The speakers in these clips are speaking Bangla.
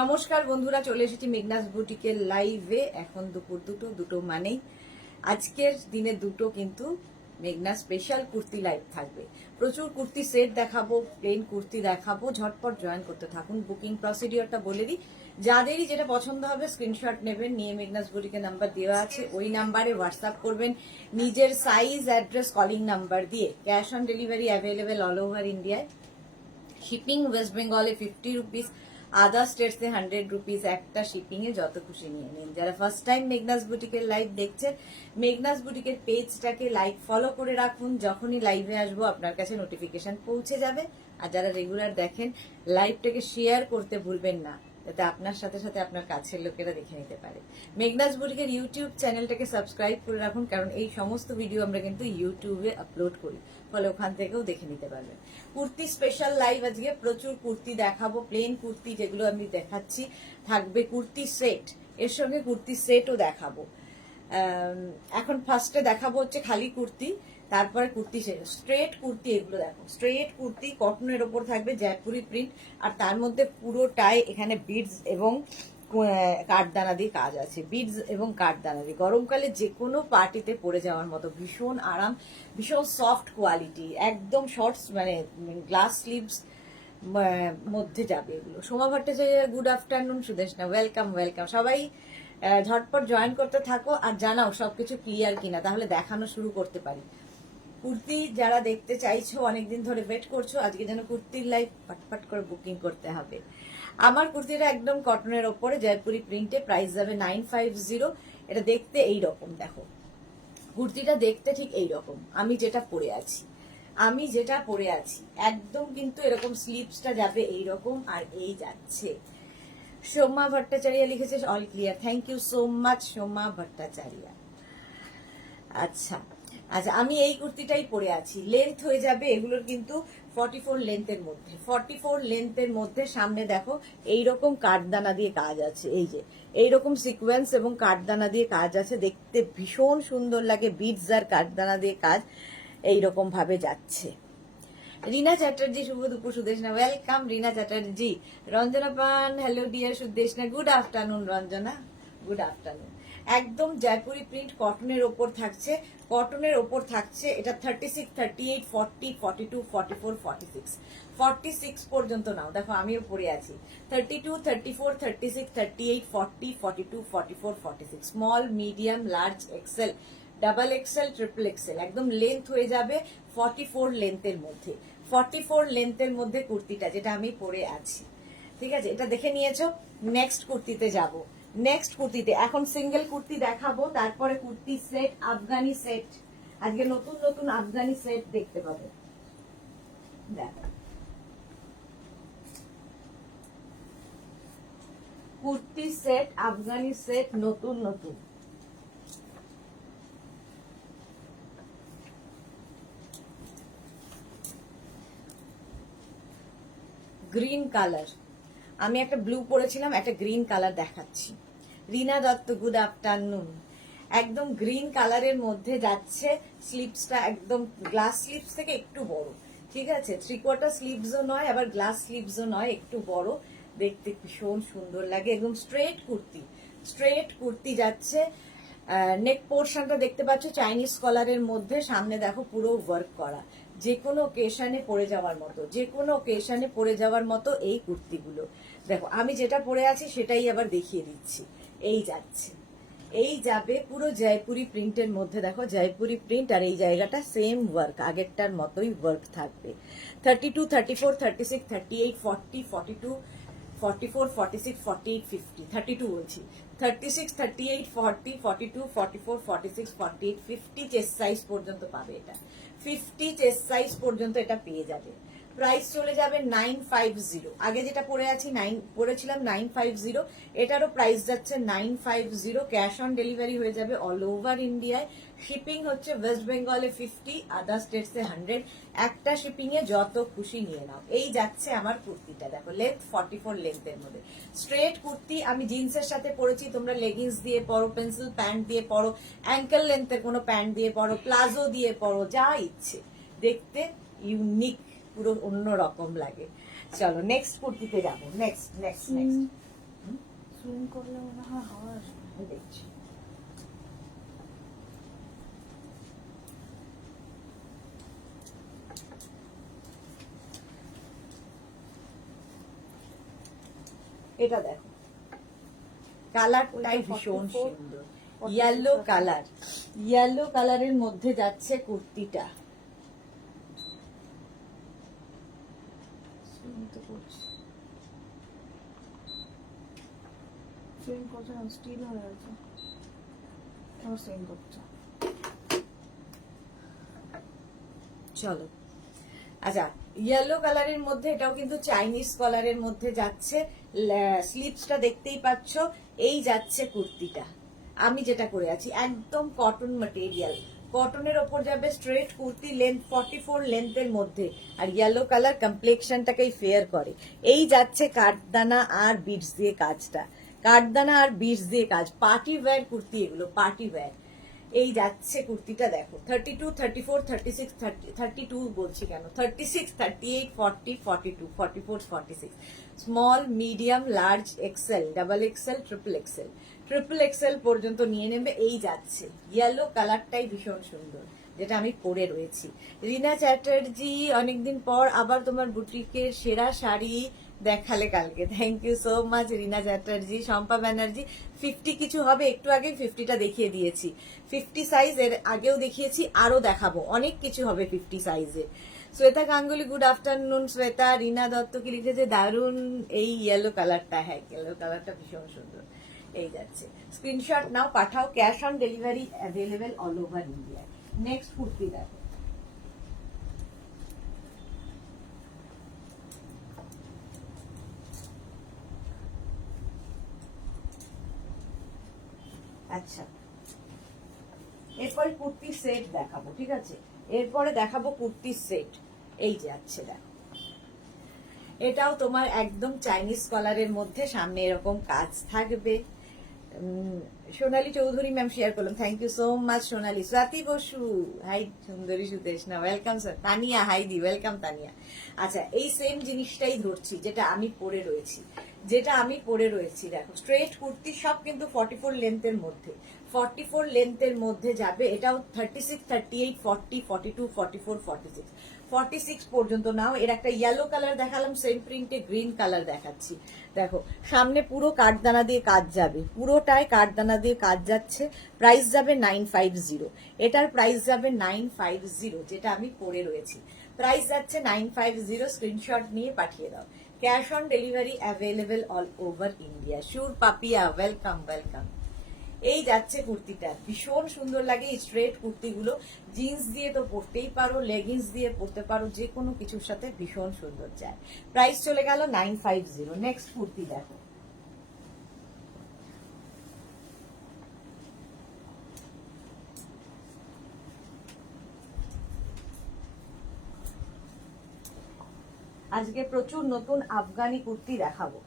নমস্কার বন্ধুরা, চলে এসেছি মেঘনাস বুটিকের লাইভে। এখন দুপুর দুটো মানেই আজকের দিনে দুটো কিন্তু মেঘনা স্পেশাল কুর্তি লাইভ থাকবে। প্রচুর কুর্তি সেট দেখাবো, প্লেন কুর্তি দেখাবো। ঝটপট জয়েন করতে থাকুন। বুকিং প্রসিডিওরটা বলে দিই, যাদেরই যেটা পছন্দ হবে স্ক্রিনশট নেবেন, নিয়ে মেঘনাস বুটিকের নাম্বার দেওয়া আছে, ওই নাম্বারে হোয়াটসঅ্যাপ করবেন নিজের সাইজ, অ্যাড্রেস, কলিং নাম্বার দিয়ে। Cash on delivery available all over ইন্ডিয়ায়। শিপিং ওয়েস্ট বেঙ্গলে 50 রুপিস, আদার স্টেটসে 100 রুপিস। একটা শিপিং এ যত খুশি নিয়ে নিন। যারা ফার্স্ট টাইম মেঘনাস বুটিকের লাইভ দেখছেন, মেঘনাস বুটিকের পেজটাকে লাইক ফলো করে রাখুন। যখনই লাইভে আসবো আপনার কাছে নোটিফিকেশন পৌঁছে যাবে। আর যারা রেগুলার দেখেন, লাইভটাকে শেয়ার করতে ভুলবেন না, যাতে আপনার সাথে সাথে আপনার কাছের লোকেরা দেখে নিতে পারে। মেঘনাস বুটিকের ইউটিউব চ্যানেলটাকে সাবস্ক্রাইব করে রাখুন, কারণ এই সমস্ত ভিডিও আমরা কিন্তু ইউটিউবে আপলোড করি, ফলে ওখান থেকেও দেখে নিতে পারবেন। কুর্তি স্পেশাল লাইভ আজকে প্রচুর কুর্তি দেখাবো। প্লেন কুর্তি যেগুলো আমি দেখাচ্ছি, থাকবে কুর্তি সেট, এর সঙ্গে কুর্তি সেটও দেখাবো। এখন ফার্স্টে দেখাবো হচ্ছে খালি কুর্তি, তারপরে কুর্তি সেট। স্ট্রেট কুর্তি এগুলো দেখো, স্ট্রেট কুর্তি কটনের ওপর থাকবে জয়পুরি প্রিন্ট, আর তার মধ্যে পুরোটাই এখানে বিডস এবং কাঠদানা দিয়ে কাজ আছে। বিডস এবং কাঠদানা দিয়ে গরমকালে যে কোনো পার্টিতে পরে যাওয়ার মতো ভীষণ আরাম, ভীষণ সফট কোয়ালিটি, একদম শর্টস মানে গ্লাস স্লিভস মধ্যে যাবে এগুলো। Soma Bhattacharya, good afternoon. Sudeshna, welcome welcome. সবাই ঝটপট জয়েন করতে থাকো আর জানাও সবকিছু ক্লিয়ার কিনা, তাহলে দেখানো শুরু করতে পারি। কুর্তি যারা দেখতে চাইছো, অনেকদিন ধরে ওয়েট করছো, আজকে যেন কুর্তির লাইভ ফটফট করে বুকিং করতে হবে। আমার কুর্তিটা একদম কটনের ওপরে জয়পুরি প্রিন্টে, প্রাইস যাবে 950। এটা দেখতে এই রকম, দেখো কুর্তিটা দেখতে ঠিক এই রকম। আমি যেটা পরে আছি একদম কিন্তু এরকম স্লিভসটা যাবে এইরকম, আর এই যাচ্ছে। সোমা ভট্টাচার্য লিখেছে all clear, thank you so much Soma Bhattacharya. আচ্ছা আচ্ছা, আমি এই কুর্তিটাই পরে আছি। লেন্থ হয়ে যাবে এগুলোর কিন্তু 44 লেন্থের মধ্যে, 44 লেন্থের মধ্যে। সামনে দেখো এইরকম কাঠদানা দিয়ে কাজ আছে, এই যে এইরকম সিকোয়েন্স এবং কাঠদানা দিয়ে কাজ আছে, দেখতে ভীষণ সুন্দর লাগে। বিডস আর কাঠদানা দিয়ে কাজ এইরকম ভাবে যাচ্ছে। রিনা চ্যাটার্জি, শুভ দুপুর। সুদেশনা, ওয়েলকাম রিনা চ্যাটার্জি। রঞ্জনা পান, hello dear Sudeshna, good afternoon Ranjana, good afternoon. একদম জয়পুরি প্রিন্ট কটনের ওপর থাকছে, কটনের ওপর থাকছে। এটা 36, 38, 40, 42, 44, 46, 46 পর্যন্ত নাও। দেখো আমিও পরে আছি। 32, 34, 36, 38, 40, 42, 44, 46, small, medium, large, XL, double XL, triple XL. একদম লেন্থ হয়ে যাবে 44 লেন্থের মধ্যে। 44 লেন্থের মধ্যে কুর্তিটা যেটা আমি পরে আছি, ঠিক আছে? এটা দেখে নিয়েছো। নেক্সট কুর্তিতে যাব। নেক্সট কুর্তিতে এখন সিঙ্গেল কুর্তি দেখাবো, তারপরে কুর্তি সেট, আফগানি সেট। আজকে নতুন নতুন আফগানি সেট দেখতে পাবে। দেখো কুর্তি সেট, আফগানি সেট, নতুন নতুন। গ্রিন কালার, আমি একটা ব্লু পরেছিলাম, একটা গ্রিন কালার দেখাচ্ছি। রিনা দত্ত, গুড আফটারনুন। একদম গ্রিন কালারের মধ্যে যাচ্ছে। স্লিভসটা একদম গ্লাস স্লিভস থেকে একটু বড়, ঠিক আছে? 3/4 স্লিভসও নয়, আবার গ্লাস স্লিভসও নয়, একটু বড়, দেখতে ভীষণ সুন্দর লাগে। একদম স্ট্রেট কুর্তি, স্ট্রেট কুর্তি যাচ্ছে। নেক পোর্শনটা দেখতে পাচ্ছ চাইনিজ কলারের মধ্যে, সামনে দেখো পুরো ওয়ার্ক করা। যে কোনো ওকেশনে পরে যাওয়ার মতো, যে কোনো ওকেশনে পরে যাওয়ার মতো এই কুর্তিগুলো। দেখো আমি যেটা পরে আছি সেটাই আবার দেখিয়ে দিচ্ছি। এই যাচ্ছে, এই যাবে পুরো জয়পুরি প্রিন্টের মধ্যে। দেখো জয়পুরি প্রিন্ট, আর এই জায়গাটা সেম ওয়ার্ক, আগেরটার মতোই ওয়ার্ক থাকবে। 32, 34, 36, 38, 40, 42, 44, 46, 48, 50, 32 বলছি। 36, 38, 40, 42, 44, 46, 48, 50 চেস্ট সাইজ পর্যন্ত পাবে এটা। 50 চেস্ট সাইজ পর্যন্ত এটা পেয়ে যাবে। প্রাইস চলে যাবে 950। আগে যেটা পরেছিলাম 950, এটারও প্রাইস যাচ্ছে 950। ক্যাশ অন ডেলিভারি হয়ে যাবে অল ওভার ইন্ডিয়ায়। শিপিং হচ্ছে ওয়েস্ট বেঙ্গলে 50, আদার স্টেটসে 100। একটা শিপিং এ যত খুশি নিয়ে নাও। এই যাচ্ছে আমার কুর্তিটা, দেখো লেন্থ 44 লেন্থের মধ্যে স্ট্রেট কুর্তি। আমি জিন্সের সাথে পরেছি, তোমরা লেগিংস দিয়ে পরো, পেন্সিল প্যান্ট দিয়ে পরো, অ্যাঙ্কেল লেন্থের কোনো প্যান্ট দিয়ে পরো, প্লাজো দিয়ে পরো, যা ইচ্ছে। দেখতে ইউনিক, পুরো অন্য রকম লাগে। চলো নেক্সট কুর্তিতে যাবো। নেক্সট নেক্সট নেক্সট জুম করলে মনে হয় হাওয়া আসবে। দেখছি এটা দেখো, কালারটাই ভীষণ সুন্দর, ইয়েলো কালার, ইয়েলো কালারের মধ্যে যাচ্ছে কুর্তিটা। সুইং করছে না, স্টিল হয়ে আছে, সুইং করছে। চলো, আচ্ছা ইয়েলো কালারের মধ্যে এটাও কিন্তু চাইনিজ কলারের মধ্যে যাচ্ছে, স্লিভসটা দেখতেই পাচ্ছ, এই যাচ্ছে কুর্তিটা। আমি যেটা করে আছি একদম কটন ম্যাটেরিয়াল, কটনের ওপর যাবে স্ট্রেট কুর্তি, লেন্থ 44 লেন্থের মধ্যে, আর ইয়েলো কালার কমপ্লেক্সনটাকেই ফেয়ার করে। এই যাচ্ছে কাঠদানা আর বিটস দিয়ে কাজটা, কাঠদানা আর বিটস দিয়ে কাজ, পার্টি ওয়্যার কুর্তি এগুলো, পার্টি ওয়্যার। এই যাচ্ছে কুর্তিটা দেখো, 32, 34, 36, 32 বলছি কেন, 36, 38, 40, 42, 44, 46, small, medium, large, XL, double XL, triple XL, triple XL পর্যন্ত নিয়ে নেবে। এই যাচ্ছে ইয়েলো কালারটাই ভীষণ সুন্দর, যেটা আমি পরে রয়েছি। রিনা চ্যাটার্জি, অনেকদিন পর আবার তোমার বুটিকের সেরা শাড়ি দেখালে কালকে, thank you so much Rina Chatterjee. Shampa Banerjee, 50 কিছু হবে, একটু আগে 50টা দেখিয়ে দিয়েছি, 50 সাইজ এর আগেও দেখিয়েছি, আরো দেখাবো, অনেক কিছু হবে 50 সাইজে। Shweta Ganguly, good afternoon Shweta. রিনা দত্ত কি লিখেছে, দারুন এই ইয়েলো কালারটা, হ্যাঁ ইয়েলো কালারটা ভীষণ সুন্দর। এই যাচ্ছে, স্ক্রিনশট নাও, পাঠাও, cash on delivery available all over India. Next kurti দেখো, আচ্ছা এরপরে কুর্তির সেট দেখাবো, ঠিক আছে, এরপরে দেখাবো কুর্তির সেট। এই যে আছে দেখো, এটাও তোমার একদম চাইনিজ কলারের মধ্যে, সামনে এরকম কাজ থাকবে। সোনালী চৌধুরী ম্যাম শেয়ার করলাম, thank you so much Sonali. Swati Basu, hi সুন্দরী Sudeshna, welcome sir. Tania, hi দি, ওয়েলকাম তানিয়া। আচ্ছা এই সেম জিনিসটাই ধরছি, যেটা আমি পরে রয়েছি, যেটা আমি পরে রয়েছি দেখো, স্ট্রেট কুর্তি সব কিন্তু 44 লেন্থের মধ্যে, 44 লেন্থের মধ্যে যাবে। এটাও 36, 38, 40, 42, 44, 46, 46 পর্যন্ত নাও। এর একটা ইয়েলো কালার দেখালাম, সেম প্রিন্টে গ্রিন কালার দেখাচ্ছি। দেখো সামনে পুরো কাঠদানা দিয়ে কাজ যাবে, পুরোটাই কাঠদানা দিয়ে কাজ যাচ্ছে। প্রাইস যাবে 950, এটার প্রাইস যাবে 950, যেটা আমি পরে রয়েছি, প্রাইস যাচ্ছে 950। স্ক্রিনশট নিয়ে পাঠিয়ে দাও, cash on delivery available all over India. সুর পাপিয়া, ওয়েলকাম ওয়েলকাম। এই যাচ্ছে কুর্তিটা, ভীষণ সুন্দর লাগে এই স্ট্রেট কুর্তিগুলো, জিন্স দিয়ে তো পরতেই পারো, লেগিংস দিয়ে পরতে পারো, যে কোনো কিছুর সাথে ভীষণ সুন্দর যায়। প্রাইস চলে গেল 950। নেক্সট কুর্তি দেখো, আজকে প্রচুর নতুন আফগানি কুর্তি দেখাবো,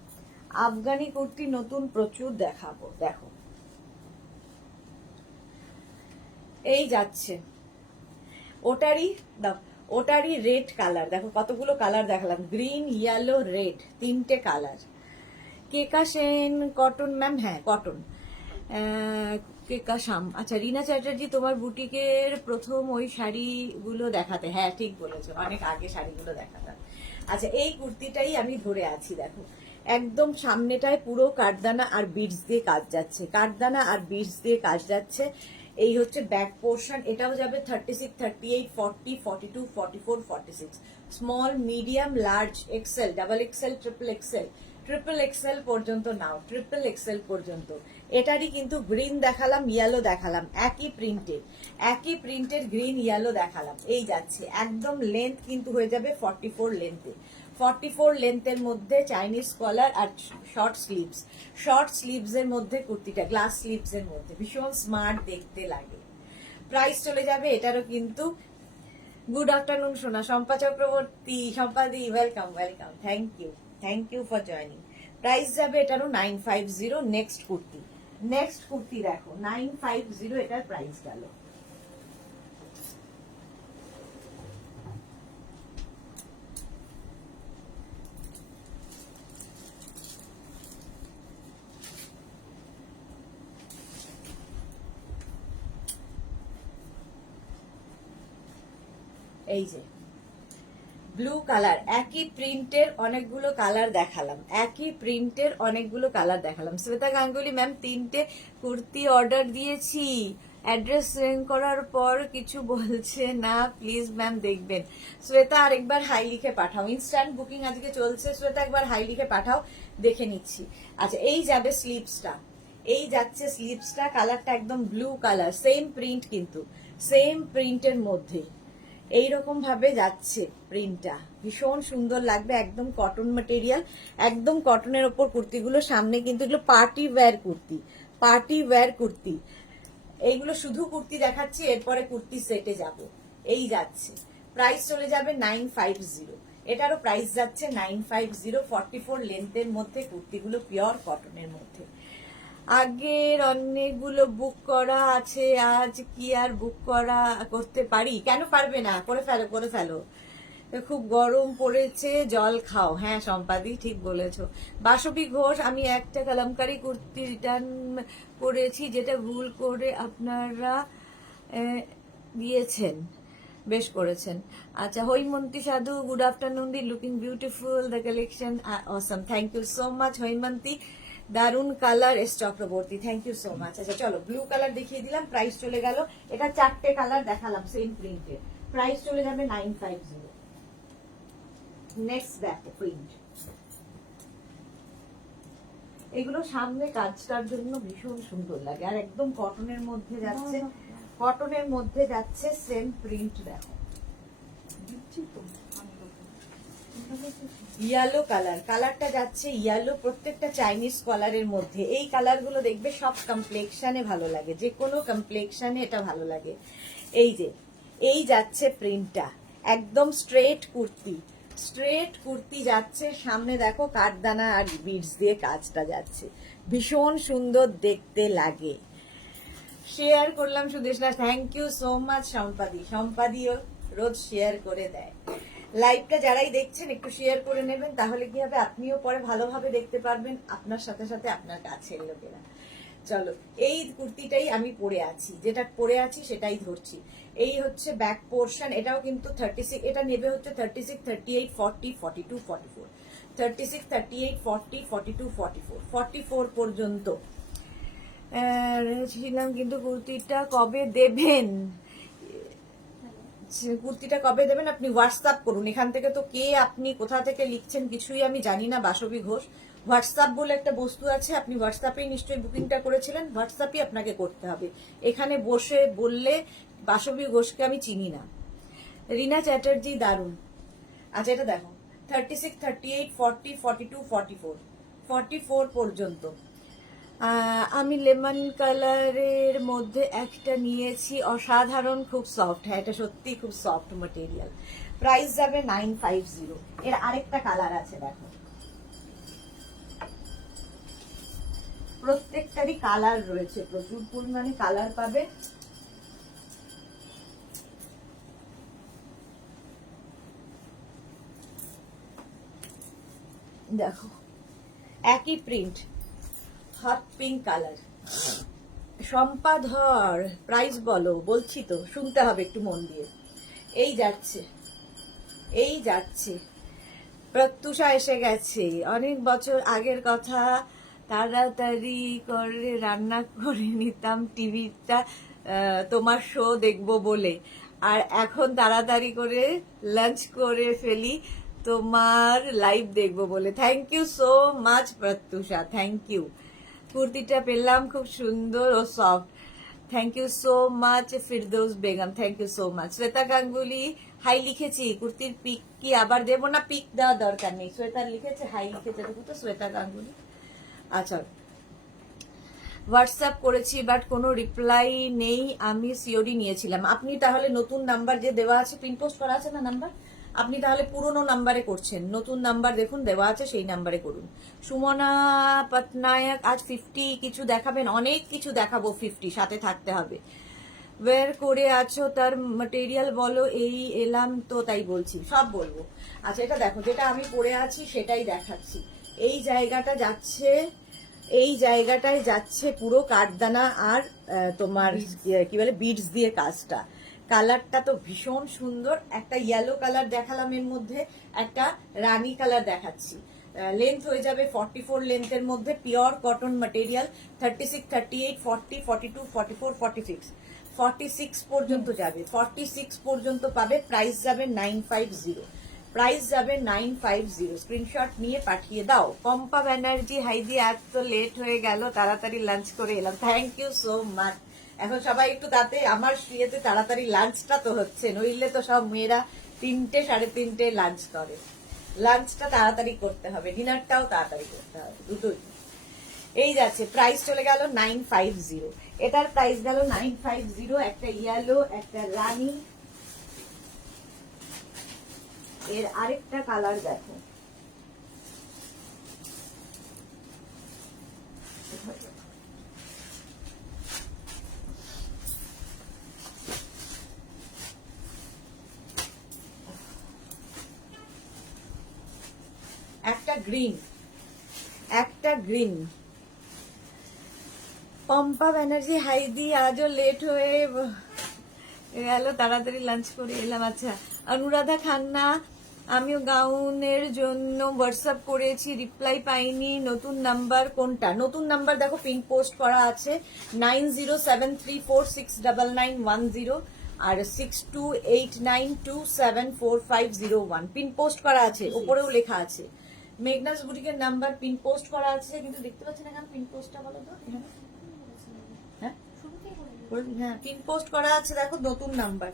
আফগানি কুর্তি নতুন প্রচুর দেখাবো। দেখো এই যাচ্ছে, ওটারই দাও, ওটারই রেড কালার দেখো, কতগুলো কালার দেখালাম, গ্রিন, ইয়েলো, রেড, তিনটে কালার। কেকা সেন, কটন ম্যাম, হ্যাঁ কটন, কেকা শাম। আচ্ছা রিনা চ্যাটার্জি, তোমার বুটিকের প্রথম ওই শাড়িগুলো দেখাতে, হ্যাঁ ঠিক বলেছো, অনেক আগে শাড়িগুলো দেখাতাম। আচ্ছা এই কুর্তিটাই আমি ধরে আছি দেখো, একদম সামনেটায় পুরো কাঠদানা আর বিটস দিয়ে কাজ যাচ্ছে, কাঠদানা আর বিটস দিয়ে কাজ যাচ্ছে। এই হচ্ছে ব্যাক পোর্শন, এটাও যাবে 36, 38, 40, 42, 44, 46, small, medium, large, XL, double XL, triple XL, triple XL পর্যন্ত নাও, ট্রিপল এক্সেল পর্যন্ত। এটারই কিন্তু গ্রিন দেখালাম, ইয়েলো দেখালাম, একই প্রিন্টের গ্রিন ইয়েলো দেখালাম। এই যাচ্ছে একদম লেন্থ কিন্তু হয়ে যাবে 44 লেন্থে, 44 লেন্থের মধ্যে চাইনিজ কলার আর শর্ট স্লিভস, শর্ট স্লিভস এর মধ্যে কুর্তিটা, গ্লাস স্লিভস এর মধ্যে ভীষণ স্মার্ট দেখতে লাগে। প্রাইস চলে যাবে এটারও কিন্তু, গুড আফটারনুন সোনা, শম্পা চক্রবর্তী, শম্পাদি, welcome welcome, thank you for joining. Price যাবে এটারও 950। নেক্সট কুর্তি দেখো, 950 এটার প্রাইস গেল। এই যে ব্লু কালার, একই প্রিন্টের অনেকগুলো কালার দেখালাম, একই প্রিন্টের অনেকগুলো কালার দেখালাম। শ্বেতা গাঙ্গুলি ম্যাম 3টে কুর্তি অর্ডার দিয়েছি, অ্যাড্রেস সেন্ড করার পর কিছু বলছে না, প্লিজ ম্যাম দেখবেন। শ্বেতা আরেকবার হাই লিখে পাঠাও, ইনস্ট্যান্ট বুকিং আজকে চলছে, শ্বেতা একবার হাই লিখে পাঠাও, দেখে নিচ্ছি। আচ্ছা এই যাবে স্লিপসটা, এই যাচ্ছে স্লিপসটা, কালারটা একদম ব্লু কালার, সেম প্রিন্ট কিন্তু সেম প্রিন্টের মধ্যে এইরকম ভাবে যাচ্ছে প্রিন্টটা, ভীষণ সুন্দর লাগবে, একদম কটন ম্যাটেরিয়াল, একদম কটনের ওপর কুর্তিগুলো। সামনে কিন্তু এগুলো party wear kurti, party wear kurti. এইগুলো শুধু কুর্তি দেখাচ্ছি, এরপরে কুর্তি সেটে যাব। এই যাচ্ছে, প্রাইস চলে যাবে 950, এটারও প্রাইস যাচ্ছে 950, 44 লেন্থের মধ্যে কুর্তিগুলো, পিওর কটনের মধ্যে। আগের অনেকগুলো বুক করা আছে, আজ কি আর বুক করতে পারি? কেন পারবে না, করে ফেলো করে ফেলো। খুব গরম পড়েছে, জল খাও। হ্যাঁ সম্পাদি ঠিক বলেছো। বাসবী ঘোষ, আমি একটা কালামকারী কুর্তি রিটার্ন করেছি, যেটা ভুল করে আপনারা দিয়েছেন, বেশ করেছেন। আচ্ছা হৈমন্তী সাধু, গুড আফটারনুন দি, looking beautiful, the collection awesome, thank you so much Haimanti, দারুন colour. S Chakraborty, thank you so much. আচ্ছা চলো ব্লু কালার দেখিয়ে দিলাম, প্রাইস চলে গেল, এটা 4টে কালার দেখালাম সেম প্রিন্টের, প্রাইস চলে যাবে 950। নেক্সট দেখো প্রিন্ট, এগুলো সামনে কাজটার জন্য ভীষণ সুন্দর লাগে, আর একদম কটনের মধ্যে যাচ্ছে, কটনের মধ্যে যাচ্ছে, সেম প্রিন্ট দেখো, ইয়েলো কালার, কালারটা যাচ্ছে ইয়েলো, প্রত্যেকটা চাইনিজ কালারের মধ্যে। এই কালারগুলো দেখবে সব কমপ্লেক্সানে ভালো লাগে, যে কোনো কমপ্লেক্সানে এটা ভালো লাগে। এই যে এই যাচ্ছে প্রিন্টটা, একদম স্ট্রেট কুর্তি, স্ট্রেট কুর্তি যাচ্ছে, সামনে দেখো কাঠদানা আর বিডস দিয়ে কাজটা যাচ্ছে, ভীষণ সুন্দর দেখতে লাগে। শেয়ার করলাম Sudeshna, thank you so much সম্পাদি, সম্পাদিও রোজ শেয়ার করে দেয়। লাইভটা যারাই দেখছেন একটু শেয়ার করে নেবেন, তাহলে কি হবে আপনিও পরে ভালোভাবে দেখতে পারবেন, আপনার সাথে সাথে আপনার কাছের লোকেরা। চলো এই কুর্তিটাই আমি পরে আছি, যেটা পরে আছি সেটাই ধরছি। এই হচ্ছে ব্যাক পোর্শন, এটাও কিন্তু 36, এটা নেবে হচ্ছে 36, 38, 40, 42, 44, 36, 38, 40, 42, 44, 44 পর্যন্ত ছিলাম। কিন্তু কুর্তিটা কবে দেবেন? কুর্তিটা কবে দেবেন আপনি হোয়াটসঅ্যাপ করুন, এখান থেকে তো কে আপনি কোথা থেকে লিখছেন কিছুই আমি জানি না। বাসবী ঘোষ, হোয়াটসঅ্যাপ বলে একটা বস্তু আছে, আপনি হোয়াটসঅ্যাপেই নিশ্চয়ই বুকিংটা করেছিলেন, হোয়াটসঅ্যাপই আপনাকে করতে হবে, এখানে বসে বললে বাসবী ঘোষকে আমি চিনি না। রিনা চ্যাটার্জি, দারুন। আচ্ছা এটা দেখো 36, 38, 40, 42, 44, 44 পর্যন্ত। আমি লেমন কালারের মধ্যে একটা নিয়েছি, অসাধারণ, খুব সফট। হ্যাঁ এটা সত্যি খুব সফট ম্যাটেরিয়াল, প্রাইস যাবে 950। এর আরেকটা কালার আছে দেখো, প্রত্যেকটারই কালার রয়েছে, প্রচুর পরিমাণে কালার পাবে। দেখো একই প্রিন্ট, হট পিঙ্ক কালার। সম্পাধর, প্রাইস বলো, বলছি তো, শুনতে হবে একটু মন দিয়ে। এই যাচ্ছে, এই যাচ্ছে, প্রত্যুষা এসে গেছে, অনেক বছর আগের কথা, তাড়াতাড়ি করে রান্না করে নিতাম টিভিটা তোমার শো দেখবো বলে, আর এখন তাড়াতাড়ি করে লাঞ্চ করে ফেলি তোমার লাইভ দেখবো বলে। Thank you so much Pratyusha, thank you. কুর্তিটা পেলাম, খুব সুন্দর ও soft, thank you so much. Firdous Begum, thank you so much. Shweta Ganguly, hi লিখেছি, কুর্তির পিক কি আবার দেবো না? পিক দেওয়ার দরকার নেই, শ্বেতা লিখেছে, হাই লিখেছে, দেখো তো শ্বেতা গাঙ্গুলি। আচ্ছা হোয়াটসঅ্যাপ করেছি বাট কোনো রিপ্লাই নেই, আমি সিওডি নিয়েছিলাম। আপনি তাহলে নতুন নাম্বার যে দেওয়া আছে, প্রিন্ট পোস্ট করা আছে না নাম্বার, আপনি তাহলে পুরনো নাম্বারে করছেন, নতুন নাম্বার দেখুন দেওয়া আছে সেই নাম্বারে করুন। সুমনা পটনায়ক, আজ 50 কিছু দেখাবেন? অনেক কিছু দেখাবো, 50 সাথে থাকতে হবে। ওয়্যার করে আছো তার ম্যাটেরিয়াল বলো, এই এলাম তো তাই বলছি, সব বলবো। আচ্ছা এটা দেখো, যেটা আমি পরে আছি সেটাই দেখাচ্ছি। এই জায়গাটা যাচ্ছে, এই জায়গাটায় যাচ্ছে পুরো কাঠদানা আর তোমার কি বলে বিডস দিয়ে কাজটা, কালারটা তো ভীষণ সুন্দর। একটা ইয়েলো কালার দেখালাম, এর মধ্যে একটা রানী কালার দেখাচ্ছি। লেন্থ হয়ে যাবে 44 লেন্থের মধ্যে, পিওর কটন ম্যাটেরিয়াল। 36, 38, 40, 42, 44, 46, 46 পর্যন্ত যাবে। 46 পর্যন্ত পাবে। প্রাইস যাবে 950। প্রাইস যাবে 950। স্ক্রিনশট নিয়ে পাঠিয়ে দাও। পম্পা ব্যানার্জি, হাইদি আজ তো লেট হয়ে গেল, তাড়াতাড়ি লাঞ্চ করে এলাম। Thank you so much. এখন সবাই একটু তাতে আমার শুয়েতে তাড়াতাড়ি লাঞ্চটা তো হচ্ছে, নইলে তো সব মেয়েরা 3টে, 3:30 লাঞ্চ করে। লাঞ্চটা তাড়াতাড়ি করতে হবে, ডিনারটাও তাড়াতাড়ি করতে হবে, দুটোই। এই যাচ্ছে, প্রাইস চলে গেল 950। এটার প্রাইস গেল 950। একটা ইয়েলো, একটা রানী। এর আরেকটা কালার দেখো, একটা গ্রিন, একটা গ্রিন। পম্পা ব্যানার্জি, হাইদি আজও লেট হয়ে গেল, তাড়াতাড়ি লাঞ্চ করে এলাম। আচ্ছা, অনুরাধা খান্না, আমিও গাউনের জন্য হোয়াটসঅ্যাপ করেছি, রিপ্লাই পাইনি। নতুন নাম্বার কোনটা? নতুন নাম্বার দেখো, পিন পোস্ট করা আছে 9073469910 আর 6289274501। পিন পোস্ট করা আছে, উপরেও লেখা আছে মেঘনাস বুটিকের নাম্বার। পিন পোস্ট করা আছে, কিন্তু দেখতে পাচ্ছি না কেন পিন পোস্টটা, বলো তো এখানে। হ্যাঁ, পিন পোস্ট করা আছে দেখো, নতুন নাম্বার।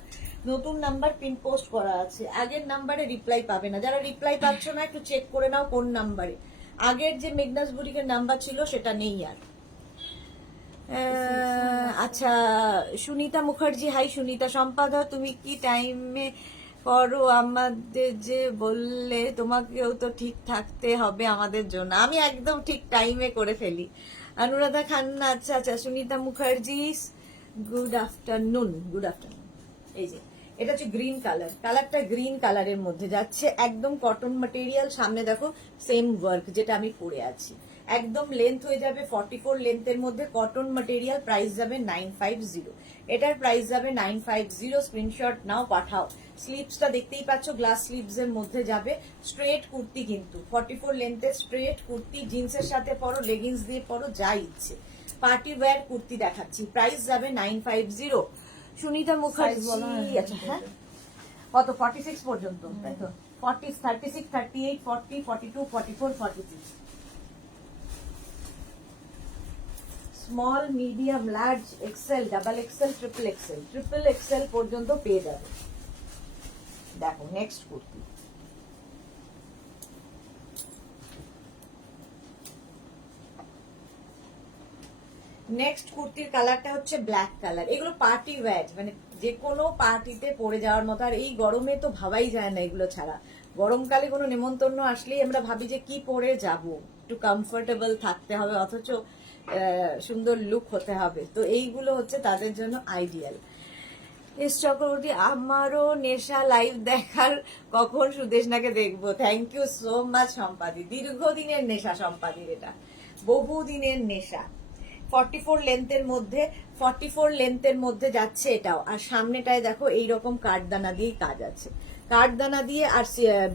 নতুন নাম্বার পিন পোস্ট করা আছে। আগের নাম্বারে রিপ্লাই পাবে না। যারা রিপ্লাই পাচ্ছ না একটু চেক করে নাও কোন নাম্বারে। আগের যে মেঘনাস বুটিকের নাম্বার ছিল সেটা নেই আর। আচ্ছা, সুনিতা মুখার্জি, হাই সুনিতা। সম্পাদা, তুমি কি টাইমে করো? আমাদের যে বললে তোমাকেও তো ঠিক থাকতে হবে আমাদের জন্য। আমি একদম ঠিক টাইমে করে ফেলি। অনুরাধা খান্না, আচ্ছা আচ্ছা। Sunita Mukherjee, good afternoon. Good afternoon. এই যে এটা হচ্ছে গ্রিন কালার। কালারটা গ্রিন কালারের মধ্যে যাচ্ছে, একদম কটন ম্যাটেরিয়াল। সামনে দেখো সেম ওয়ার্ক যেটা আমি পরে আছি। একদম লেন্থ হয়ে যাবে 44 লেন্থের মধ্যে, কটন ম্যাটেরিয়াল। প্রাইস যাবে 950। এটার প্রাইস যাবে 950। স্ক্রিনশট নাও, পাঠাও। স্লিভসটা দেখতেই পাচ্ছ, গ্লাস স্লিভস এর মধ্যে যাবে। স্ট্রেট কুর্তি কিন্তু 44 লেন্থের স্ট্রেট কুর্তি। জিন্সের সাথে পরো, লেগিংস দিয়ে পরো, যা ইচ্ছে। পার্টি ওয়্যার কুর্তি দেখাচ্ছি। প্রাইস যাবে 950। সুনিতা মুখার্জি, আচ্ছা হ্যাঁ, কত? 46 পর্যন্ত, তাই তো? 40, 36, 38, 40, 42, 44, 46। Small, medium, large, XL, double XL, triple XL. Triple XL পর্যন্ত পেয়ে যাবে। দেখো নেক্সট কুর্তি। নেক্সট কুর্তির কালারটা হচ্ছে ব্ল্যাক কালার। এগুলো পার্টি ওয়্যার, মানে যে কোনো পার্টিতে পরে যাওয়ার মতো। আর এই গরমে তো ভাবাই যায় না এগুলো ছাড়া। গরমকালে কোনো নেমন্তন্ন আসলেই আমরা ভাবি যে কি পরে যাব, একটু কমফোর্টেবল থাকতে হবে, অথচ সুন্দর লুক হতে হবে। তো এইগুলো হচ্ছে তাদের জন্য আইডিয়াল। এস চক্রবর্তী, আমারও নেশা লাইভ দেখার, কখন সুদেশনাকে দেখবো। থ্যাংক ইউ সো মাচ সম্পাদি। দীর্ঘদিনের নেশা সম্পাদির, এটা বহুদিনের নেশা। 44 লেন্থের মধ্যে, 44 লেন্থের মধ্যে যাচ্ছে এটাও। আর সামনেটায় দেখো এইরকম কাঠদানা দিয়ে কাজ আছে, কাঠদানা দিয়ে আর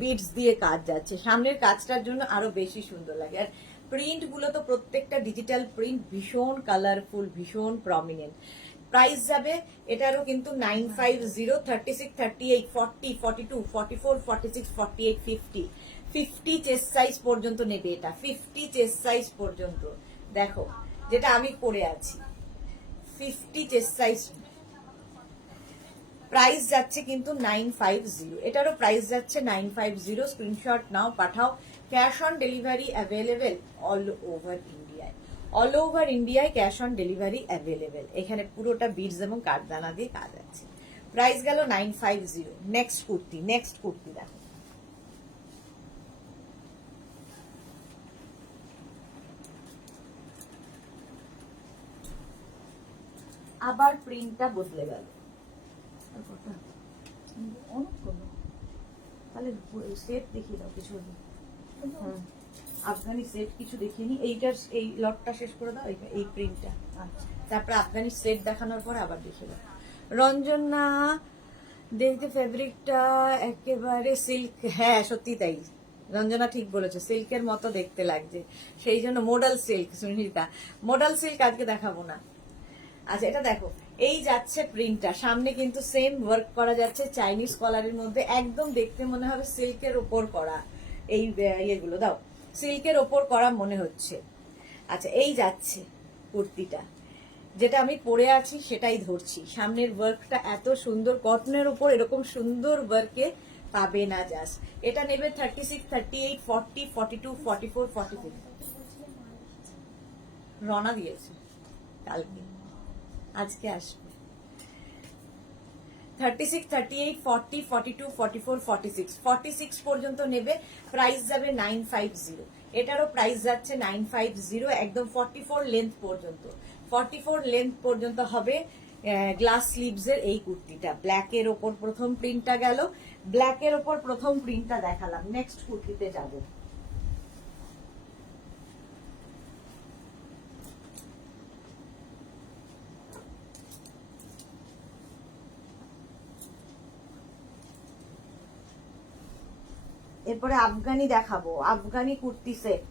বিডস দিয়ে কাজ যাচ্ছে। সামনের কাজটার জন্য আরো বেশি সুন্দর লাগে। আর প্রিন্ট গুলো তো প্রত্যেকটা ডিজিটাল প্রিন্ট, ভীষণ কালারফুল, ভীষণ প্রমিনেন্ট। প্রাইস যাবে এটারও কিন্তু 950। 36, 38, 40, 42, 44, 46, 48, 50। 50 চেস্ট সাইজ পর্যন্ত নেবে এটা, 50 চেস্ট সাইজ পর্যন্ত। দেখো যেটা আমি পরে আছি, 50 চেস্ট সাইজ। প্রাইস যাচ্ছে কিন্তু 950। এটারও প্রাইস যাচ্ছে 950। স্ক্রিনশট নাও, পাঠাও। Cash on delivery available all over ইন্ডিয়ায়। অল ওভার ইন্ডিয়ায় ক্যাশ অন ডেলিভারি অ্যাভেলেবেল। এখানে পুরোটা বিডস এবং কাঠদানা দিয়ে কাজ আছে। প্রাইস গেল 950। নেক্সট কুর্তি, নেক্সট কুর্তি দেখো। আবার প্রিন্টটা বদলে গেল। তাহলে সেট দেখিয়ে দাও কিছু। আফগানি সেট কিছু দেখিয়ে নি। এইটার এই লটটা শেষ করে দাও, এই প্রিন্টটা। আচ্ছা, তারপরে আফগানি সেট দেখানোর পর আবার দেখিয়ে দাও। রঞ্জনা দেখতে ফেব্রিকটা একেবারে সিল্ক, হ্যাঁ সত্যি তাই, রঞ্জনা ঠিক বলেছে, সিল্কের মতো দেখতে লাগছে, সেই জন্য model silk. Sunita, model silk আজকে দেখাবো না। আচ্ছা এটা দেখো, এই যাচ্ছে প্রিন্টটা, সামনে কিন্তু সেম ওয়ার্ক করা যাচ্ছে চাইনিজ কলারের মধ্যে, একদম দেখতে মনে হবে সিল্কের ওপর করা। এই ইয়েগুলো দাও, সিল্কের ওপর করা মনে হচ্ছে। আচ্ছা এই যাচ্ছে কুর্তিটা, যেটা আমি পরে আছি সেটাই ধরছি। সামনের ওয়ার্কটা এত সুন্দর, কটনের উপর এরকম সুন্দর ওয়ার্কে পাবে না জাস্ট। এটা নেবে 36, 38, 40, 42, 44, 45। রওনা দিয়েছে কালকে, আজকে আসবে। 36, 38, 40, 42, 44, 46, 46 পর্যন্ত নেবে। প্রাইস যাবে 950। এটারও প্রাইস যাচ্ছে 950, একদম 44 লেন্থ পর্যন্ত। 44 লেন্থ পর্যন্ত হবে গ্লাস স্লিভস এর এই কুর্তিটা। ব্ল্যাকের ওপর প্রথম প্রিন্টটা গেল, ব্ল্যাকের ওপর প্রথম প্রিন্টটা দেখালাম। নেক্সট কুর্তিতে যাব। এরপরে আফগানি দেখাবো, আফগানি কুর্তি সেট।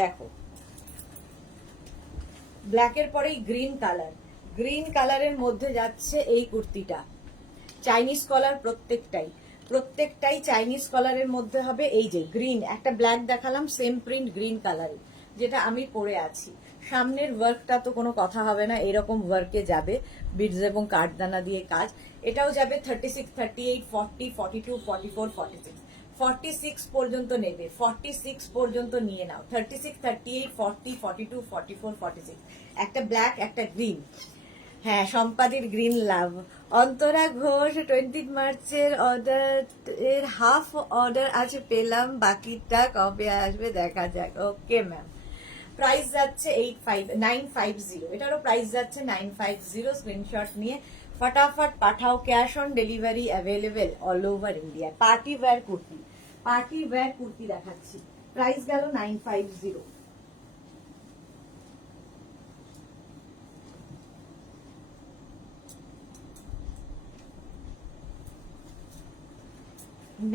দেখো ব্ল্যাকের পরেই গ্রিন কালার, গ্রিন কালারের মধ্যে যাচ্ছে এই কুর্তিটা। চাইনিজ কলার প্রত্যেকটাই চাইনিজ কলারের মধ্যে হবে। এই যে গ্রিন, একটা ব্ল্যাক দেখালাম, সেম প্রিন্ট গ্রিন কালারে, যেটা আমি পরে আছি। সামনের ওয়ার্কটা তো কোনো কথা হবে না, এরকম ওয়ার্কে যাবে, বিডস এবং কাঠদানা দিয়ে কাজ। এটাও যাবে 36, 38, 40, 42, 44, 46। 46 পর্যন্ত নেবে, 46 পর্যন্ত নিয়ে নাও। 36, 38, 40, 42, 44, 46। একটা ব্ল্যাক, একটা গ্রিন। হ্যাঁ সম্পাদির গ্রিন লাভ। অন্তরা ঘোষ 20 মার্চের অর্ডার এর হাফ অর্ডার আছে পেলাম, বাকিটা কবে আসবে দেখা যাক। Okay ma'am. প্রাইস যাচ্ছে 950। এটারও প্রাইস যাচ্ছে 950। স্ক্রিনশট নিয়ে ফটাফট পাঠাও। Cash on delivery available all over India. Party wear kurti দেখাচ্ছি। প্রাইস গেল 950।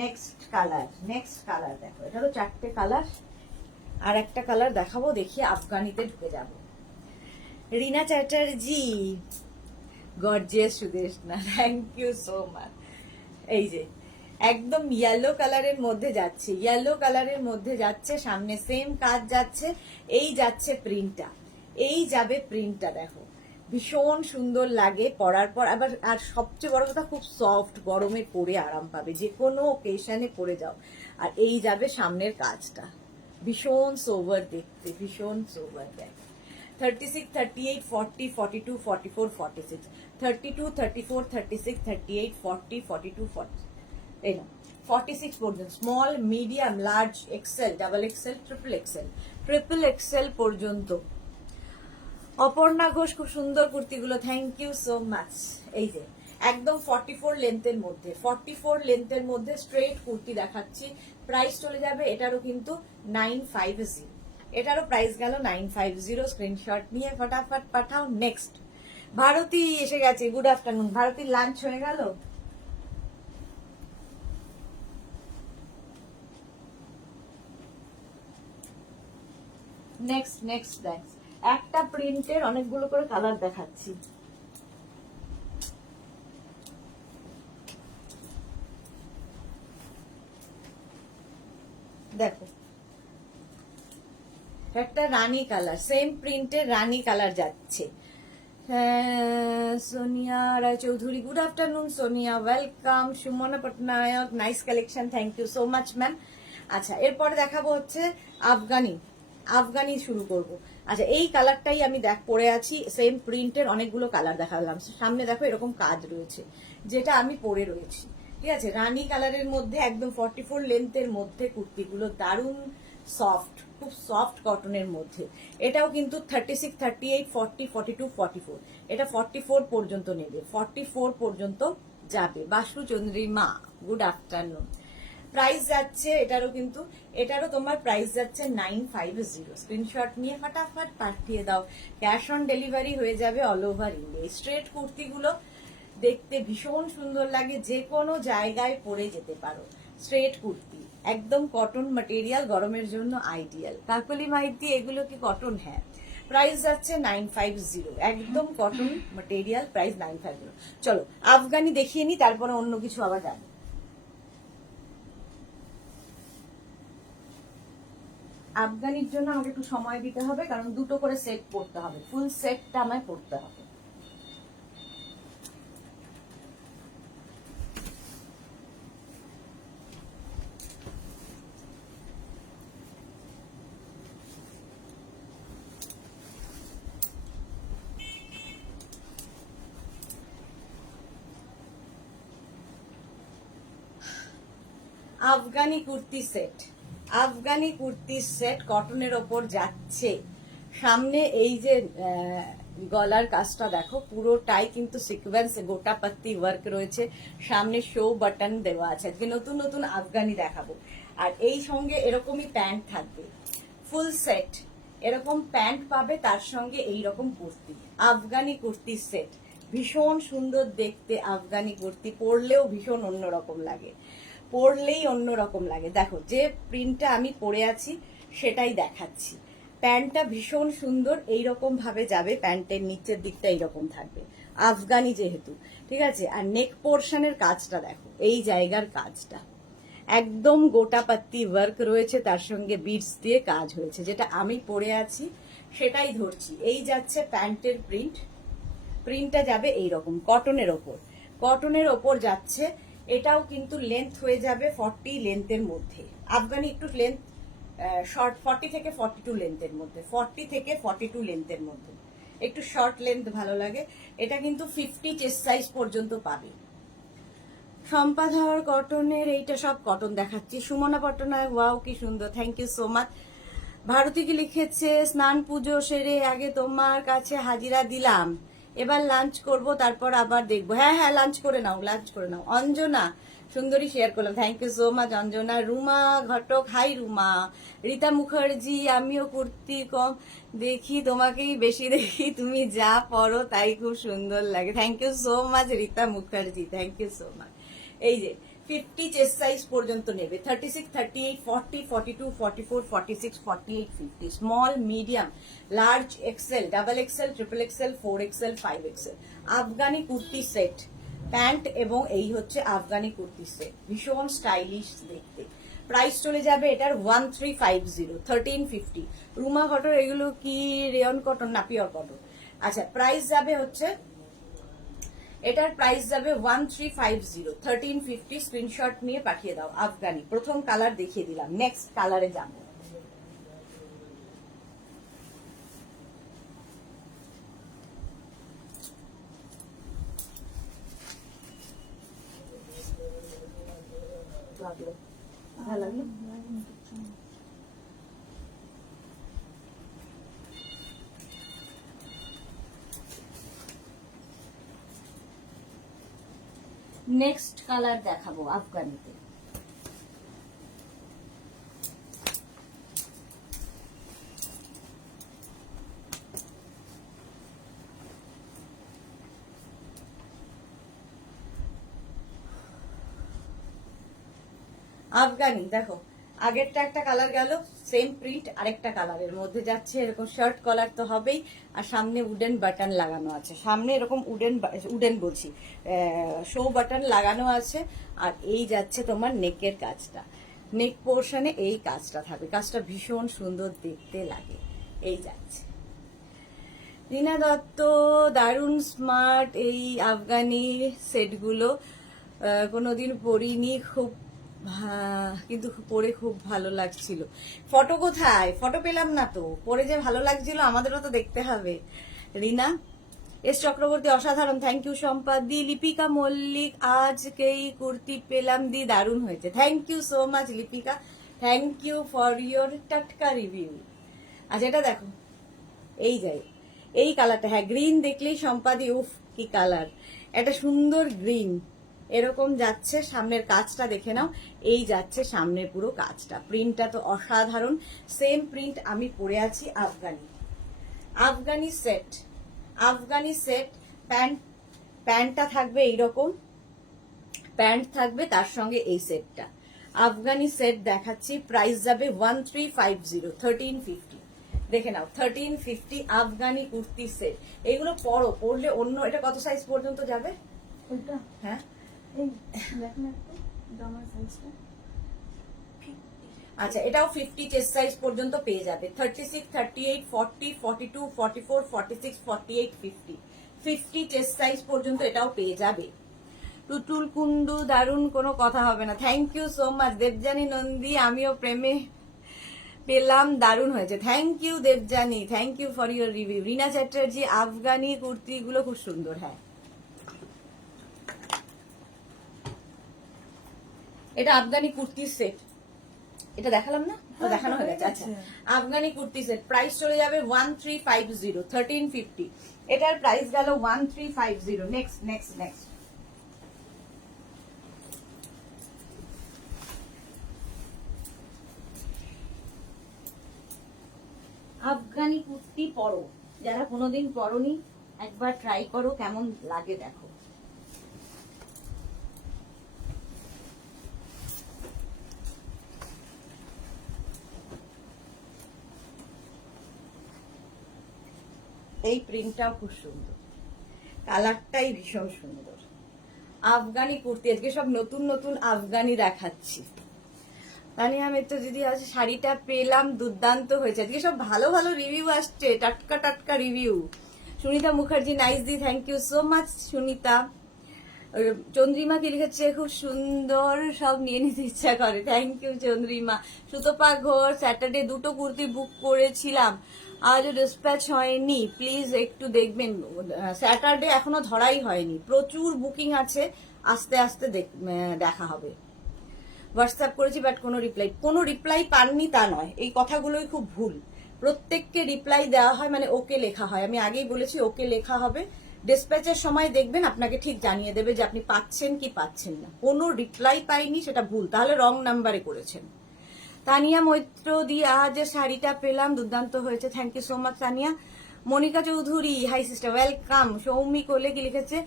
নেক্সট কালার দেখো, এটারও 4টে কালার। আর একটা কালার দেখাবো, দেখি আফগানিতে ঢুকে যাব। Rina Chatterjee, gorgeous Sudeshna, thank you so much. এই যে একদম ইয়েলো কালারের মধ্যে যাচ্ছে, সামনে সেম কাজ যাচ্ছে। এই যাচ্ছে প্রিন্টটা, এই যাবে প্রিন্টটা। দেখো ভীষণ সুন্দর লাগে পরার পর, আবার আর সবচেয়ে বড় কথা খুব সফট, গরমে পরে আরাম পাবে, যে কোনো ওকেশনে পরে যাও। আর এই যাবে সামনের কাজটা, ভীষণ সোভার দেখতে, ভীষণ সোভার দেখ। 36, 38, 40, 42, 44, 46, 32, 34, 36, 38, 40, 42, 40, এই না 46 পর্যন্ত। Small, medium, large, XL, double XL, triple XL পর্যন্ত। অপর্ণা ঘোষ, খুব সুন্দর কুর্তিগুলো, থ্যাংক ইউ সো মাচ। এই যে একদম 44 লেন্থের মধ্যে স্ট্রেট কুর্তি দেখাচ্ছি। প্রাইস চলে যাবে এটারও কিন্তু 950। এটারও প্রাইস গেল 950। স্ক্রিনশট নিয়ে ফটাফট পাঠাও। নেক্সট ভারতী এসে গেছে, গুড আফটারনুন। ভারতীর লাঞ্চ হয়ে গেল? নেক্সট একটা প্রিন্টের অনেকগুলো করে কালার দেখাচ্ছি। দেখো একটা রানী কালার, সেম প্রিন্টের রানী কালার যাচ্ছে। Sonia Roychowdhury, good afternoon Sonia, welcome. Sumana Patnaik, nice collection, thank you so much ma'am. আচ্ছা এরপরে দেখাবো হচ্ছে আফগানি শুরু করব। আচ্ছা এই কালারটাই আমি পরে আছি, সেম প্রিন্টের অনেকগুলো কালার দেখালাম। সামনে দেখো এরকম কাজ রয়েছে, যেটা আমি পরে রয়েছি। ঠিক আছে, রানী কালারের মধ্যে একদম 44 লেন্থের মধ্যে কুর্তিগুলো দারুণ সফট, খুব সফট কটনের মধ্যে। এটাও কিন্তু 36, 38, 40, 42, 44। এটা 44 পর্যন্ত নেবে, 44 পর্যন্ত যাবে। Basu Chandrima, good afternoon. Price যাচ্ছে এটারও তোমার প্রাইস যাচ্ছে 950। স্ক্রিনশট নিয়ে ফটাফট পাঠিয়ে দাও। ক্যাশ অন ডেলিভারি হয়ে যাবে অল ওভার ইন্ডিয়া। স্ট্রেট কুর্তিগুলো দেখতে ভীষণ সুন্দর লাগে, যে কোনো জায়গায় পরে যেতে পারো। স্ট্রেট কুর্তি, একদম কটন ম্যাটেরিয়াল, গরমের জন্য আইডিয়াল। কাকলি মাইতি এগুলো কি কটন? হ্যাঁ। প্রাইস যাচ্ছে 950, একদম কটন ম্যাটেরিয়াল, প্রাইস 950। চলো আফগানি দেখিয়ে নি, তারপরে অন্য কিছু আবার যাবো। আফগানির জন্য আমাকে একটু সময় দিতে হবে, কারণ দুটো করে সেট পড়তে হবে, ফুল সেটটা আমায় পড়তে হবে। আফগানি কুর্তি সেট, আফগানি কুর্তি সেট কটনের ওপর যাচ্ছে। সামনে এই যে গলার কাজটা দেখো, পুরোটাই কিন্তু সিকোয়েন্স গোটা পাত্তি ওয়ার্ক রয়েছে। সামনে শো বাটন দেওয়া আছে। আজকে নতুন নতুন আফগানি দেখাবো। আর এই সঙ্গে এরকমই প্যান্ট থাকবে, ফুল সেট এরকম প্যান্ট পাবে, তার সঙ্গে এই রকম কুর্তি। আফগানি কুর্তি সেট ভীষণ সুন্দর দেখতে। আফগানি কুর্তি পরলেও ভীষণ অন্যরকম লাগে, পরলেই অন্যরকম লাগে। দেখো যে প্রিন্টটা আমি পরে আছি সেটাই দেখাচ্ছি। প্যান্টটা ভীষণ সুন্দর, এইরকম ভাবে যাবে, প্যান্টের নিচের দিকটা এইরকম থাকবে, আফগানি যেহেতু, ঠিক আছে। আর নেক পোর্শনের কাজটা দেখো, এই জায়গার কাজটা একদম গোটা পাত্তি ওয়ার্ক রয়েছে, তার সঙ্গে বিটস দিয়ে কাজ হয়েছে। যেটা আমি পরে আছি সেটাই ধরছি। এই যাচ্ছে প্যান্টের প্রিন্ট, প্রিন্টটা যাবে এইরকম কটনের ওপর, কটনের ওপর যাচ্ছে। এটাও কিন্তু লেন্থ হয়ে যাবে 40 লেন্থের মধ্যে। আফগানি একটু লেন্থ শর্ট, 40 থেকে 42 লেন্থের মধ্যে, 40 থেকে 42 লেন্থের মধ্যে, একটু শর্ট লেন্থ ভালো লাগে। এটা কিন্তু 50 চেস্ট সাইজ পর্যন্ত পাবে। সম্পাধর কটনের, এইটা সব কটন দেখাচ্ছি। সুমনা পট্টনায়ক, ওয়াও কি সুন্দর, thank you so much. Bharati কি লিখেছে, স্নান পুজো সেরে আগে তোমার কাছে হাজিরা দিলাম, এবার লাঞ্চ করব, তারপর আবার দেখবো। হ্যাঁ হ্যাঁ, লাঞ্চ করে নাও, লাঞ্চ করে নাও। অঞ্জনা সুন্দরী শেয়ার করলাম, thank you so much Anjana. Ruma Ghatak, hi Ruma. Rita Mukherjee, আমিও কুর্তি কম দেখি, তোমাকেই বেশি দেখি, তুমি যা পরো তাই খুব সুন্দর লাগে। Thank you so much Rita Mukherjee, thank you so much. এই যে 50 চেস্ট সাইজ পর্যন্ত নেবে, 36, 38, 40, 42, 44, 46, 48, 50, small, medium, large, XL, double XL, triple XL, 4XL, 5XL। Afghani kurti set, pant এবং এই হচ্ছে আফগানি কুর্তি সেট, ভীষণ স্টাইলিশ দেখতে। প্রাইস চলে যাবে এটার 1350, 1350। রুমা কটন, এগুলো কি রেয়ন কটন না পিওর কটন? আচ্ছা, প্রাইস যাবে হচ্ছে, এটার প্রাইস যাবে 1350, 1350। স্ক্রিনশট নিয়ে পাঠিয়ে দাও। আফগানি প্রথম কালার দেখিয়ে দিলাম, নেক্সট কালারে যাবো। ভালো লাগলো। নেক্সট কালার দেখাবো আফগানিতে। আফগানি দেখো, আগেরটা একটা কালার গেল, সেম প্রিন্ট আরেকটা কালারের মধ্যে যাচ্ছে। এরকম শার্ট কলার তো হবেই, আর সামনে উডেন বাটন লাগানো আছে। সামনে এরকম উডেন বলছি, শো বাটন লাগানো আছে। আর এই যাচ্ছে তোমার নেকের কাজটা, নেক পোর্শনে এই কাজটা থাকবে, কাজটা ভীষণ সুন্দর দেখতে লাগে। এই যাচ্ছে রীনা দত্ত, দারুণ স্মার্ট এই আফগানি সেটগুলো, কোনোদিন পরিনি, খুব কিন্তু পরে খুব ভালো লাগছিল। ফটো কোথায়? ফটো পেলাম না তো। পরে যে ভালো লাগছিল আমাদেরও তো দেখতে হবে। রিনা এস চক্রবর্তী, অসাধারণ, থ্যাংক ইউ শম্পা দি। লিপিকা মল্লিক, আজকেই কুর্তি পেলাম দি, দারুণ হয়েছে, thank you so much Lipika, thank you for your টাটকা রিভিউ। আচ্ছা এটা দেখো, এই যাই এই কালারটা, হ্যাঁ গ্রিন দেখলেই সম্পাদি, উফ কি কালার, একটা সুন্দর গ্রিন এরকম যাচ্ছে। সামনের কাজটা দেখে নাও, এই যাচ্ছে সামনের পুরো কাজটা, প্রিন্টটা তো অসাধারণ। সেম প্রিন্ট আমি পরে আছি। Afghani, Afghani set, Afghani set, pant প্যান্টটা থাকবে এইরকম, প্যান্ট থাকবে তার সঙ্গে এই সেটটা। আফগানি সেট দেখাচ্ছি, প্রাইস যাবে 1350, 1350। দেখে নাও 1350 আফগানি কুর্তি সেট। এগুলো পরলে অন্য, এটা কত সাইজ পর্যন্ত যাবে? ওইটা হ্যাঁ এই দেখ না একটু জামার সাইজটা। আচ্ছা, এটাও 50 চেস্ট সাইজ পর্যন্ত পেয়ে যাবে। 36, 38, 40, 42, 44, 46, 48, 50, 50 চেস্ট সাইজ পর্যন্ত এটাও পেয়ে যাবে। টুটুল কুন্ডু দারুণ, কোনো কথা হবে না। Thank you so much Debjani Nandi, আমিও প্রেমে পেলাম, দারুণ হয়েছে। Thank you Debjani, thank you for your review. Rina Chatterjee, Afghani কুর্তিগুলো খুব সুন্দর। হ্যাঁ, এটা আফগানি কুর্তির সেট, এটা দেখালাম না? দেখানো হয়ে গেছে। আচ্ছা, আফগানি কুর্তি সেট প্রাইস চলে যাবে 1350, 1350। এটার প্রাইস গেল 1350। Next next next, Afghani kurti পরো, যারা কোনোদিন পরনি একবার ট্রাই করো, কেমন লাগে দেখো। এই প্রিন্টটাও খুব সুন্দর, কালারটাই ভীষণ সুন্দর। আফগানি কুর্তি, আজকে সব নতুন নতুন আফগানি দেখাচ্ছি। তানিয়া মিত্র দিদি, আজ শাড়িটা পেলাম, দুর্দান্ত হয়েছে। আজকে সব ভালো ভালো রিভিউ আসছে, টাটকা টাটকা রিভিউ। সুনিতা মুখার্জি, নাইস দি, thank you so much Sunita. Chandrima কি লিখেছে, খুব সুন্দর, সব নিয়ে নিতে ইচ্ছা করে। Thank you Chandrima. Sutapa Ghosh, Saturday দুটো কুর্তি বুক করেছিলাম, আজও ডিসপ্যাচ হয়নি, প্লিজ একটু দেখবেন। স্যাটারডে এখনো ধরাই হয়নি, প্রচুর বুকিং আছে, আস্তে আস্তে দেখা হবে। হোয়াটসঅ্যাপ করেছি বাট কোনো রিপ্লাই পাননি তা নয়, এই কথাগুলোই খুব ভুল। প্রত্যেককে রিপ্লাই দেওয়া হয়, মানে ওকে লেখা হয়। আমি আগেই বলেছি ওকে লেখা হবে, ডিসপ্যাচের সময় দেখবেন আপনাকে ঠিক জানিয়ে দেবে যে আপনি পাচ্ছেন কি পাচ্ছেন না। কোনো রিপ্লাই পাইনি সেটা ভুল, তাহলে রং নাম্বারে করেছেন। তানিয়া মৈত্র দি, আজ শাড়িটা পেলাম, দুর্দান্ত হয়েছে, thank you so much Tania. Monica Chowdhury, hi sister, welcome. Soumi Kole কি লিখেছে,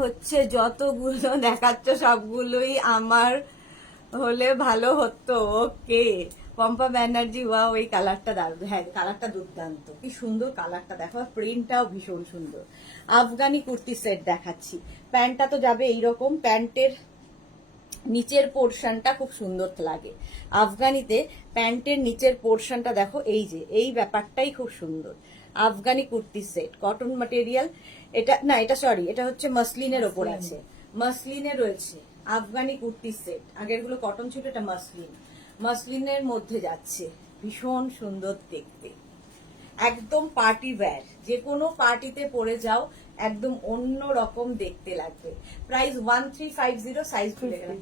হচ্ছে যতগুলো দেখাচ্ছ সবগুলোই আমার হলে ভালো হতো, ওকে। পম্পা ব্যানার্জি, ওয়াও এই কালারটা দারুণ। হ্যাঁ, কালারটা দুর্দান্ত, কি সুন্দর কালারটা দেখো, প্রিন্টটাও ভীষণ সুন্দর। আফগানি কুর্তি সেট দেখাচ্ছি, প্যান্টটা তো যাবে এইরকম, প্যান্টের নিচের পোর্শনটা খুব সুন্দর লাগে। আফগানিতে প্যান্টের নিচের পোর্শনটা দেখো, এই যে এই ব্যাপারটাই খুব সুন্দর। Afghani kurti set, cotton material, এটা না, এটা সরি, এটা হচ্ছে মাসলিনের ওপর আছে, মাসলিনে রয়েছে। আফগানি কুর্তি সেট, আগের গুলো কটন ছিল, এটা মাসলিন, মাসলিনের মধ্যে যাচ্ছে, ভীষণ সুন্দর দেখতে, একদম পার্টি ওয়্যার, যে কোনো পার্টিতে পরে যাও, একদম অন্য রকম দেখতে লাগবে। প্রাইস 1350, সাইজ ভুলে গেলাম।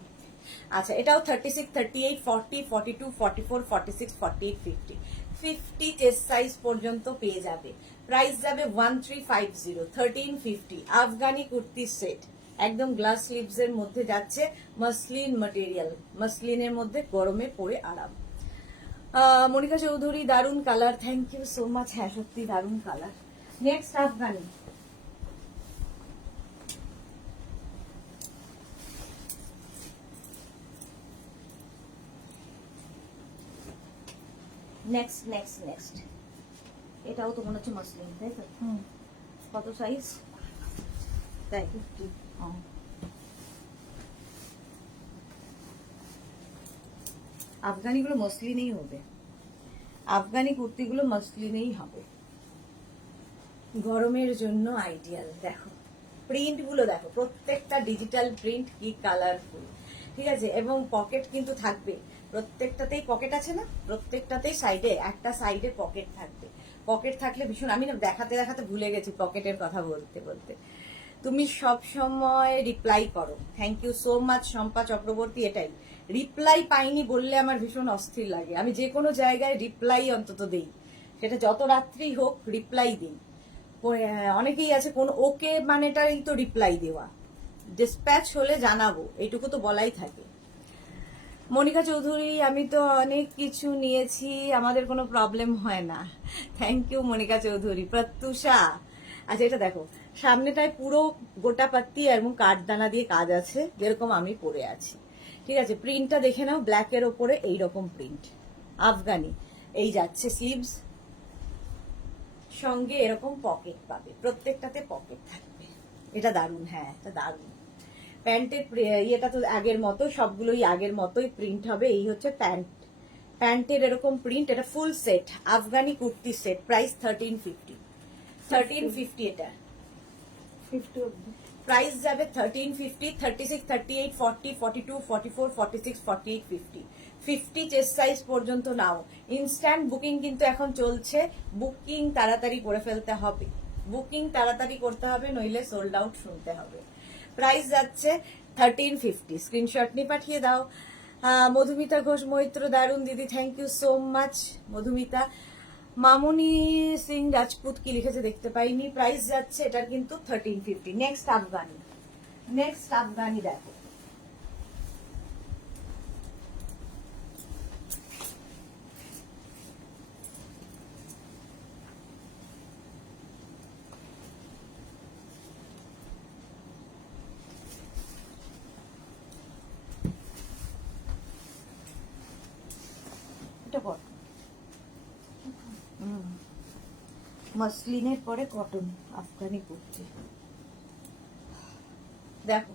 আচ্ছা, এটাও 36, 38, 40, 42, 44, 46, 48, 50, 50 চেস্ট সাইজ পর্যন্ত পেয়ে যাবে। প্রাইস যাবে 1350, 1350। আফগানি কুর্তি সেট, একদম গ্লাস স্লিভস এর মধ্যে যাচ্ছে, মাসলিন ম্যাটেরিয়াল, মাসলিনের মধ্যে গরমে পরে আরাম। মনিকা চৌধুরী, দারুন colour, thank you so much. হ্যাঁ সত্যি দারুন colour. Next Afghani, next next next, এটাও তো মনে হচ্ছে মাসলিন, তাই তো? কত সাইজ? তাই, আফগানিগুলো মসলিনেই হবে, আফগানি কুর্তিগুলো মসলিনেই হবে, গরমের জন্য আইডিয়াল। দেখো প্রিন্ট গুলো দেখো, প্রত্যেকটা ডিজিটাল প্রিন্ট, কি কালারফুল, ঠিক আছে। এবং পকেট কিন্তু থাকবে, প্রত্যেকটাতেই পকেট আছে না, প্রত্যেকটাতেই সাইডে একটা সাইডে পকেট থাকবে। পকেট থাকলে ভীষণ, আমি না দেখাতে দেখাতে ভুলে গেছি পকেটের কথা বলতে বলতে। তুমি সব সময় রিপ্লাই করো, thank you so much Shampa Chakraborty. এটাই, রিপ্লাই পাইনি বললে আমার ভীষণ অস্থির লাগে। আমি যে কোনো জায়গায় রিপ্লাই অন্তত দেই, সেটা যত রাত্রি হোক রিপ্লাই দিই। অনেকেই আছে কোন ওকে মানেটাই তো রিপ্লাই দেওয়া, ডিসপ্যাচ হলে জানাবো, এইটুকু তো বলাই থাকে। মনিকা চৌধুরী, আমি তো অনেক কিছু নিয়েছি, আমাদের কোনো প্রবলেম হয় না, থ্যাংক ইউ মনিকা চৌধুরী। প্রত্যুষা, আচ্ছা এটা দেখো, সামনেটায় পুরো গোটা পাত্তি এবং কাঠদানা দিয়ে কাজ আছে, যেরকম আমি পরে আছি। ঠিক আছে, প্রিন্টটা দেখে নাও, ব্ল্যাকের ওপরে এইরকম প্রিন্ট, আফগানি। এই যাচ্ছে স্লিভস, সঙ্গে এরকম পকেট পাবে, প্রত্যেকটাতে পকেট থাকবে। এটা দারুণ, হ্যাঁ এটা দারুণ। প্যান্টের ইয়েটা তো আগের মতো, সবগুলোই আগের মতোই প্রিন্ট হবে। এই হচ্ছে প্যান্ট, প্যান্টের এরকম প্রিন্ট। এটা full set Afghani kurti set, price 1350। 1350 এটা 50 অব্দি। প্রাইস যাবে 1350, 36, 38, 40, 42, 44, 46, 48, 50। 50 চেস্ট সাইজ পর্যন্ত নাও। ইনস্ট্যান্ট বুকিং কিন্তু এখন চলছে, বুকিং তাড়াতাড়ি করে ফেলতে হবে, বুকিং তাড়াতাড়ি করতে হবে, নইলে সোল্ড আউট শুনতে হবে। প্রাইস যাচ্ছে 1350, স্ক্রিনশট নিয়ে পাঠিয়ে দাও। মধুমিতা ঘোষ মৈত্র, দারুণ দিদি, thank you so much Madhumita. Mamuni Singh Rajput কি লিখেছে দেখতে পাইনি। প্রাইস যাচ্ছে এটার কিন্তু 1350। নেক্সট আফগানি, নেক্সট আফগানি দেখো, এটা কটন, মসলিনের পরে কটন আফগানি কুর্তি। দেখো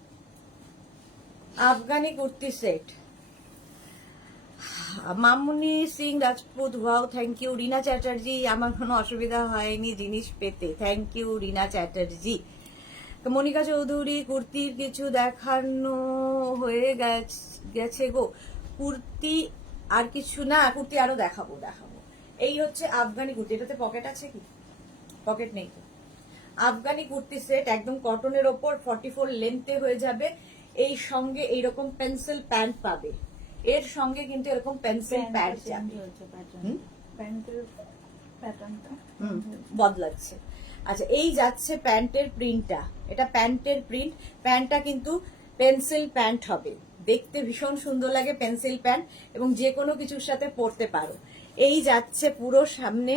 Afghani kurti set. Mamuni Singh Rajput, wow thank you. Rina Chatterjee, আমার কোনো অসুবিধা হয়নি জিনিস পেতে, থ্যাংক ইউ রিনা চ্যাটার্জি। মনিকা চৌধুরী, কুর্তির কিছু দেখানো হয়ে গেছে গো, কুর্তি আর কিছু না, কুর্তি আরো দেখাবো দেখাবো। এই হচ্ছে আফগানি কুর্তি, এটাতে পকেট আছে কি? পকেট নেই তো। আফগানি কুর্তি সেট একদম কটনের ওপর, 44 লেন্থে হয়ে যাবে। এই সঙ্গে এইরকম পেন্সিল প্যান্ট পাবে, এর সঙ্গে কিন্তু এরকম পেন্সিল প্যান্ট যাবে। প্যান্টের প্যাটার্নটা বদলাচ্ছে। আচ্ছা, এই যাচ্ছে প্যান্টের প্রিন্টটা, এটা প্যান্টের প্রিন্ট। প্যান্টটা কিন্তু পেন্সিল প্যান্ট হবে, দেখতে ভীষণ সুন্দর লাগে পেন্সিল প্যান্ট, এবং যে কোনো কিছুর সাথে পরতে পারো। এই যাচ্ছে পুরো সামনে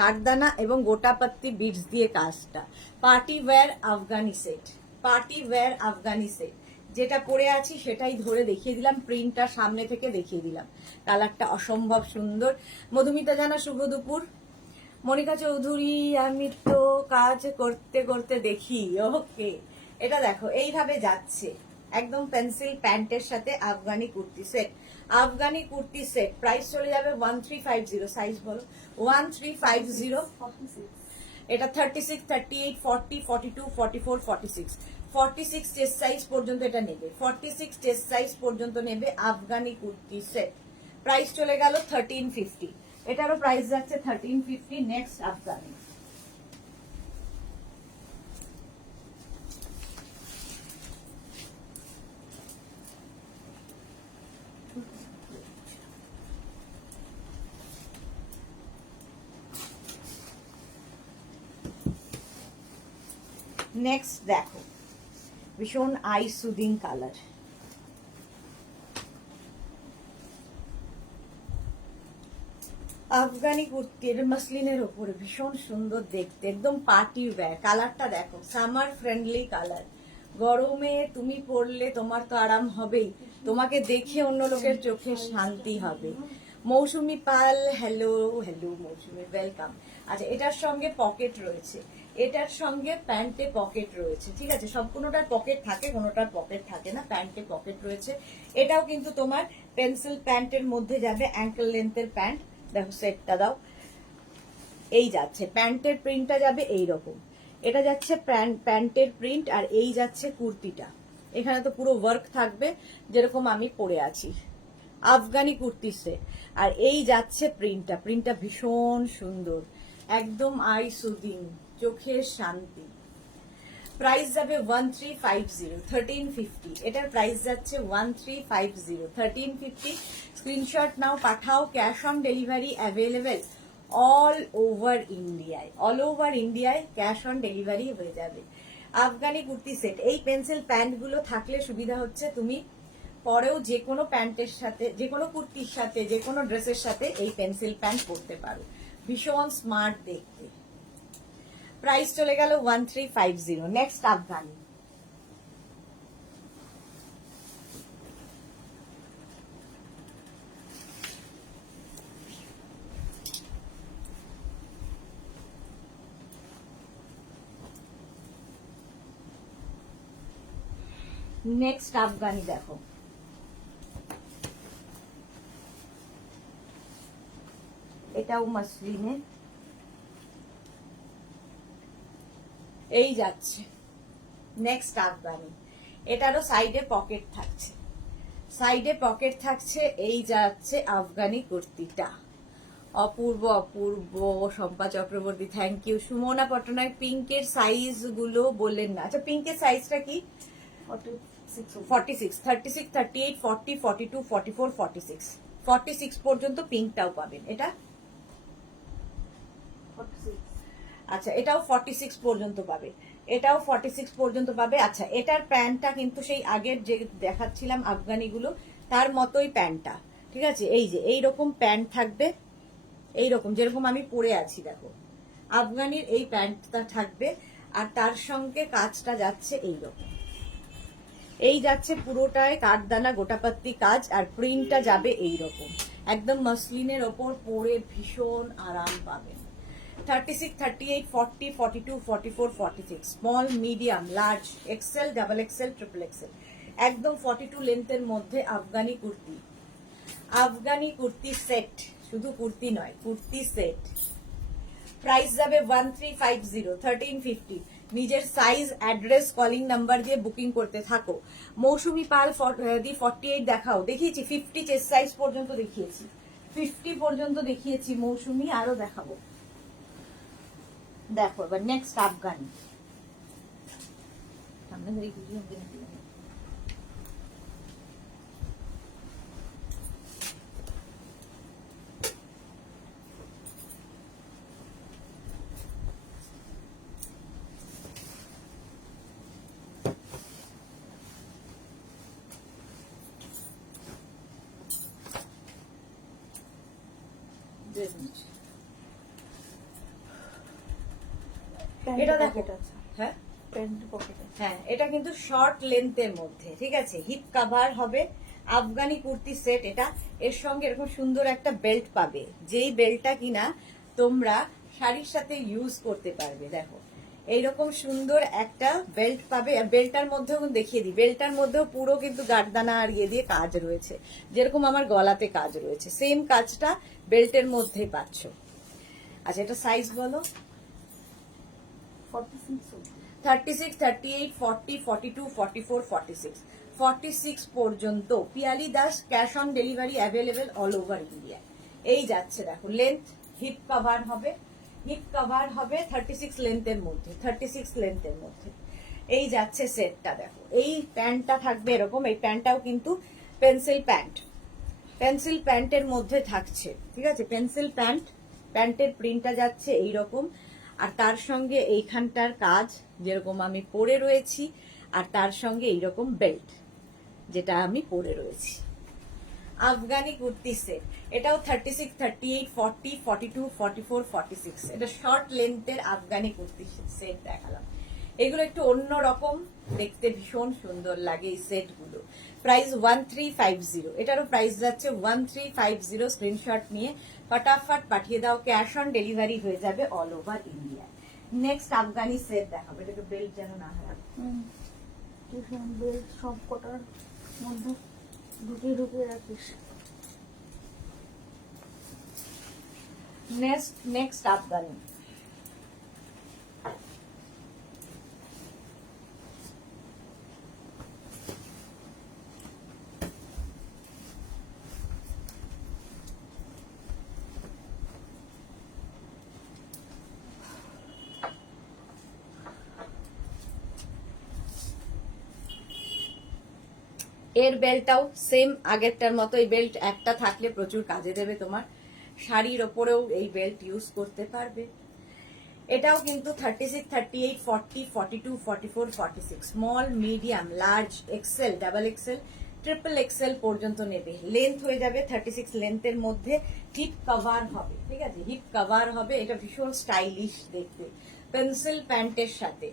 কাঠদানা এবং গোটাপাত্তি বিটস দিয়ে কাজটা। Party wear Afghani set, party wear Afghani set. যেটা পরে আছি সেটাই ধরে দেখিয়ে দিলাম, প্রিন্টটা সামনে থেকে দেখিয়ে দিলাম, কালারটা অসম্ভব সুন্দর। মধুমিতা জানা, শুভ দুপুর। মনিকা চৌধুরী, আমি তো কাজ করতে করতে দেখি, ওকে। এটা দেখো এইভাবে যাচ্ছে, একদম পেন্সিল প্যান্টের সাথে Afghani kurti set. Afghani kurti set price চলে যাবে 1350। সাইজ বলো, 1350। 46 এটা 36, 38, 40, 42, 44, 46, 46 চেস্ট সাইজ পর্যন্ত এটা নেবে, 46 চেস্ট সাইজ পর্যন্ত নেবে আফগানি কুর্তি সেট। প্রাইস চলে গেল 1350, এটারও প্রাইস যাচ্ছে 1350। নেক্সট আফগানি, নেক্সট দেখো ভীষণ আই সুদিং কালার, আফগানি কুর্তির মাসলিনের ওপরে ভীষণ সুন্দর দেখতে, একদম পার্টি ওয়্যার। কালারটা দেখো, সামার ফ্রেন্ডলি কালার, গরমে তুমি পরলে তোমার তো আরাম হবেই, তোমাকে দেখে অন্য লোকের চোখে শান্তি হবে। মৌসুমি পাল, হ্যালো হ্যালো মৌসুমি, ওয়েলকাম। আচ্ছা, এটার সঙ্গে পকেট রয়েছে, এটার সঙ্গে প্যান্টে পকেট রয়েছে, ঠিক আছে। সব কোনোটার পকেট থাকে, কোনোটার পকেট থাকে না, প্যান্টে পকেট রয়েছে। এটাও কিন্তু তোমার পেন্সিল প্যান্টের মধ্যে যাবে, অ্যাঙ্কেল লেন্থের প্যান্ট। দেখো সেটটা দাও, এই যাচ্ছে প্যান্টের প্রিন্টটা যাবে এইরকম, এটা যাচ্ছে প্যান্টের প্রিন্ট, আর এই যাচ্ছে কুর্তিটা। এখানে তো পুরো ওয়ার্ক থাকবে যেরকম আমি পরে আছি, আফগানি কুর্তি সেট। আর এই যাচ্ছে প্রিন্টটা, প্রিন্টটা ভীষণ সুন্দর, একদম আই সুদিং, চোখের শান্তি। প্রাইস যাবে 1350, 1350। এটার প্রাইস যাচ্ছে 1350, 1350। স্ক্রিনশট নাও, পাঠাও। Cash on delivery available all over ইন্ডিয়ায়, অল ওভার ইন্ডিয়ায় ক্যাশ অন ডেলিভারি হয়ে যাবে। আফগানি কুর্তি সেট, এই পেন্সিল প্যান্টগুলো থাকলে সুবিধা হচ্ছে তুমি পরেও যে কোনো প্যান্টের সাথে, যে কোনো কুর্তির সাথে, যে কোনো ড্রেসের সাথে এই পেন্সিল প্যান্ট পরতে পারো, ভীষণ স্মার্ট দেখতে। প্রাইস চলে গেল 1350। নেক্সট আফগানি, নেক্সট আফগানি দেখো, এটাও মসলিনে, এই যাচ্ছে নেক্সট আফগানি। এটারও সাইডে পকেট থাকছে, সাইডে পকেট থাকছে। এই যাচ্ছে আফগানি কুর্তিটা, অপূর্ব অপূর্ব। Shampa Chakraborty thank you. সুমনা পটনায়ক পিঙ্কের সাইজ গুলো বললেন না। আচ্ছা পিঙ্কের সাইজটা কি? 46, 36, 38, 40, 42, 44, 46, 46 পর্যন্ত পিঙ্কটাও পাবেন। এটা 46। আচ্ছা এটাও 46 পর্যন্ত পাবে, এটাও 46 পর্যন্ত পাবে। আচ্ছা এটার প্যান্টটা কিন্তু সেই আগের যে দেখাচ্ছিলাম আফগানিগুলো তার মতোই প্যান্টটা, ঠিক আছে? এই যে এইরকম প্যান্ট থাকবে, এইরকম যেরকম আমি পরে আছি দেখো, আফগানির এই প্যান্টটা থাকবে। আর তার সঙ্গে কাজটা যাচ্ছে এইরকম, এই যাচ্ছে পুরোটায় কাঠদানা গোটাপাত্তি কাজ, আর প্রিন্টটা যাবে এইরকম একদম মসলিনের ওপর পরে ভীষণ আরাম পাবেন। 36, 38, 40, 42, 44, 46, small, medium, large, XL, double XL, triple XL, একদম 42 লেন্থের মধ্যে আফগানি কুর্তি। আফগানি কুর্তি সেট, শুধু কুর্তি নয়, কুর্তি সেট। প্রাইস যাবে 1350, 1350। নিজের সাইজ, অ্যাড্রেস, কলিং নাম্বার দিয়ে বুকিং করতে থাকো। মৌসুমি পাল দি 48 দেখাও, দেখিয়েছি 50 চেস্ট সাইজ পর্যন্ত দেখিয়েছি, 50 পর্যন্ত দেখিয়েছি মৌসুমি, আরো দেখাবো। দেখো এবার নেক্সট আফগানি, সামনে ধরে কিছু এটা দেখো, হ্যাঁ প্যান্ট পকেট আছে। হ্যাঁ এটা কিন্তু শর্ট লেন্থের মধ্যে, ঠিক আছে? হিপ কাভার হবে, আফগানি কুর্তি সেট এটা। এর সঙ্গে এরকম সুন্দর একটা বেল্ট পাবে, যেই বেল্টটা কিনা তোমরা শাড়ির সাথে ইউজ করতে পারবে। দেখো এইরকম সুন্দর একটা বেল্ট পাবে, আর বেল্টটার মধ্যেও দেখিয়ে দিই, বেল্টটার মধ্যেও পুরো কিন্তু গার্দানা আর ইয়ে দিয়ে কাজ রয়েছে, যেরকম আমার গলাতে কাজ রয়েছে সেম কাজটা বেল্টের মধ্যে পাচ্ছ। আচ্ছা এটা সাইজ বলো? 46। 36, 38, 40, 42, 44, 46, 46 পর্যন্ত Piyali Das cash on delivery available all over India. এই যাচ্ছে দেখো, লেন্থ হিপ কভার হবে, হিপ কভার হবে 36 লেন্থের মধ্যে, 36 লেন্থের মধ্যে। এই যাচ্ছে সেটটা দেখো, এই প্যান্টটা থাকবে এরকম, এই প্যান্টটাও কিন্তু পেন্সিল প্যান্ট, পেন্সিল প্যান্টের মধ্যে থাকছে, ঠিক আছে? পেন্সিল প্যান্ট, প্যান্টের প্রিন্টটা যাচ্ছে এইরকম, আর তার সঙ্গে এইখানটার কাজ যেরকম আমি পরে রয়েছি, আর তার সঙ্গে এইরকম বেল্ট যেটা আমি পরে রয়েছি। আফগানি কুর্তি সেট, এটাও 36, 38, 40, 42, 44, 46, এটা শর্ট লেন্থের আফগানি কুর্তি সেট দেখালাম। এগুলো একটু অন্য রকম দেখতে, ভীষণ সুন্দর লাগে এই সেটগুলো। প্রাইস 1350, এটারও প্রাইস যাচ্ছে 1350। স্ক্রিনশট নিয়ে ফটাফট পাঠিয়ে দাও, ক্যাশ অন ডেলিভারি হয়ে যাবে all over India. Next Afghani set দেখাবো, এটাকে বেল্ট যেন না হারাবে। বেল্ট সব কটার মধ্যে ঢুকিয়ে ঢুকিয়ে রাখিস। নেক্সট আফগানি, এর বেল্টটাও সেম আগেরটার মতো, এই বেল্ট একটা থাকলে প্রচুর কাজে দেবে তোমার, শাড়ির ওপরেও এই বেল্ট ইউজ করতে পারবে। এটাও কিন্তু 36, 38, 40, 42, 44, 46, small, medium, large, XL, double XL, triple XL পর্যন্ত নেবে। লেন্থ হয়ে যাবে 36 লেন্থের মধ্যে, হিপ কভার হবে, ঠিক আছে? হিপ কভার হবে, এটা ভীষণ স্টাইলিশ দেখতে, পেন্সিল প্যান্টের সাথে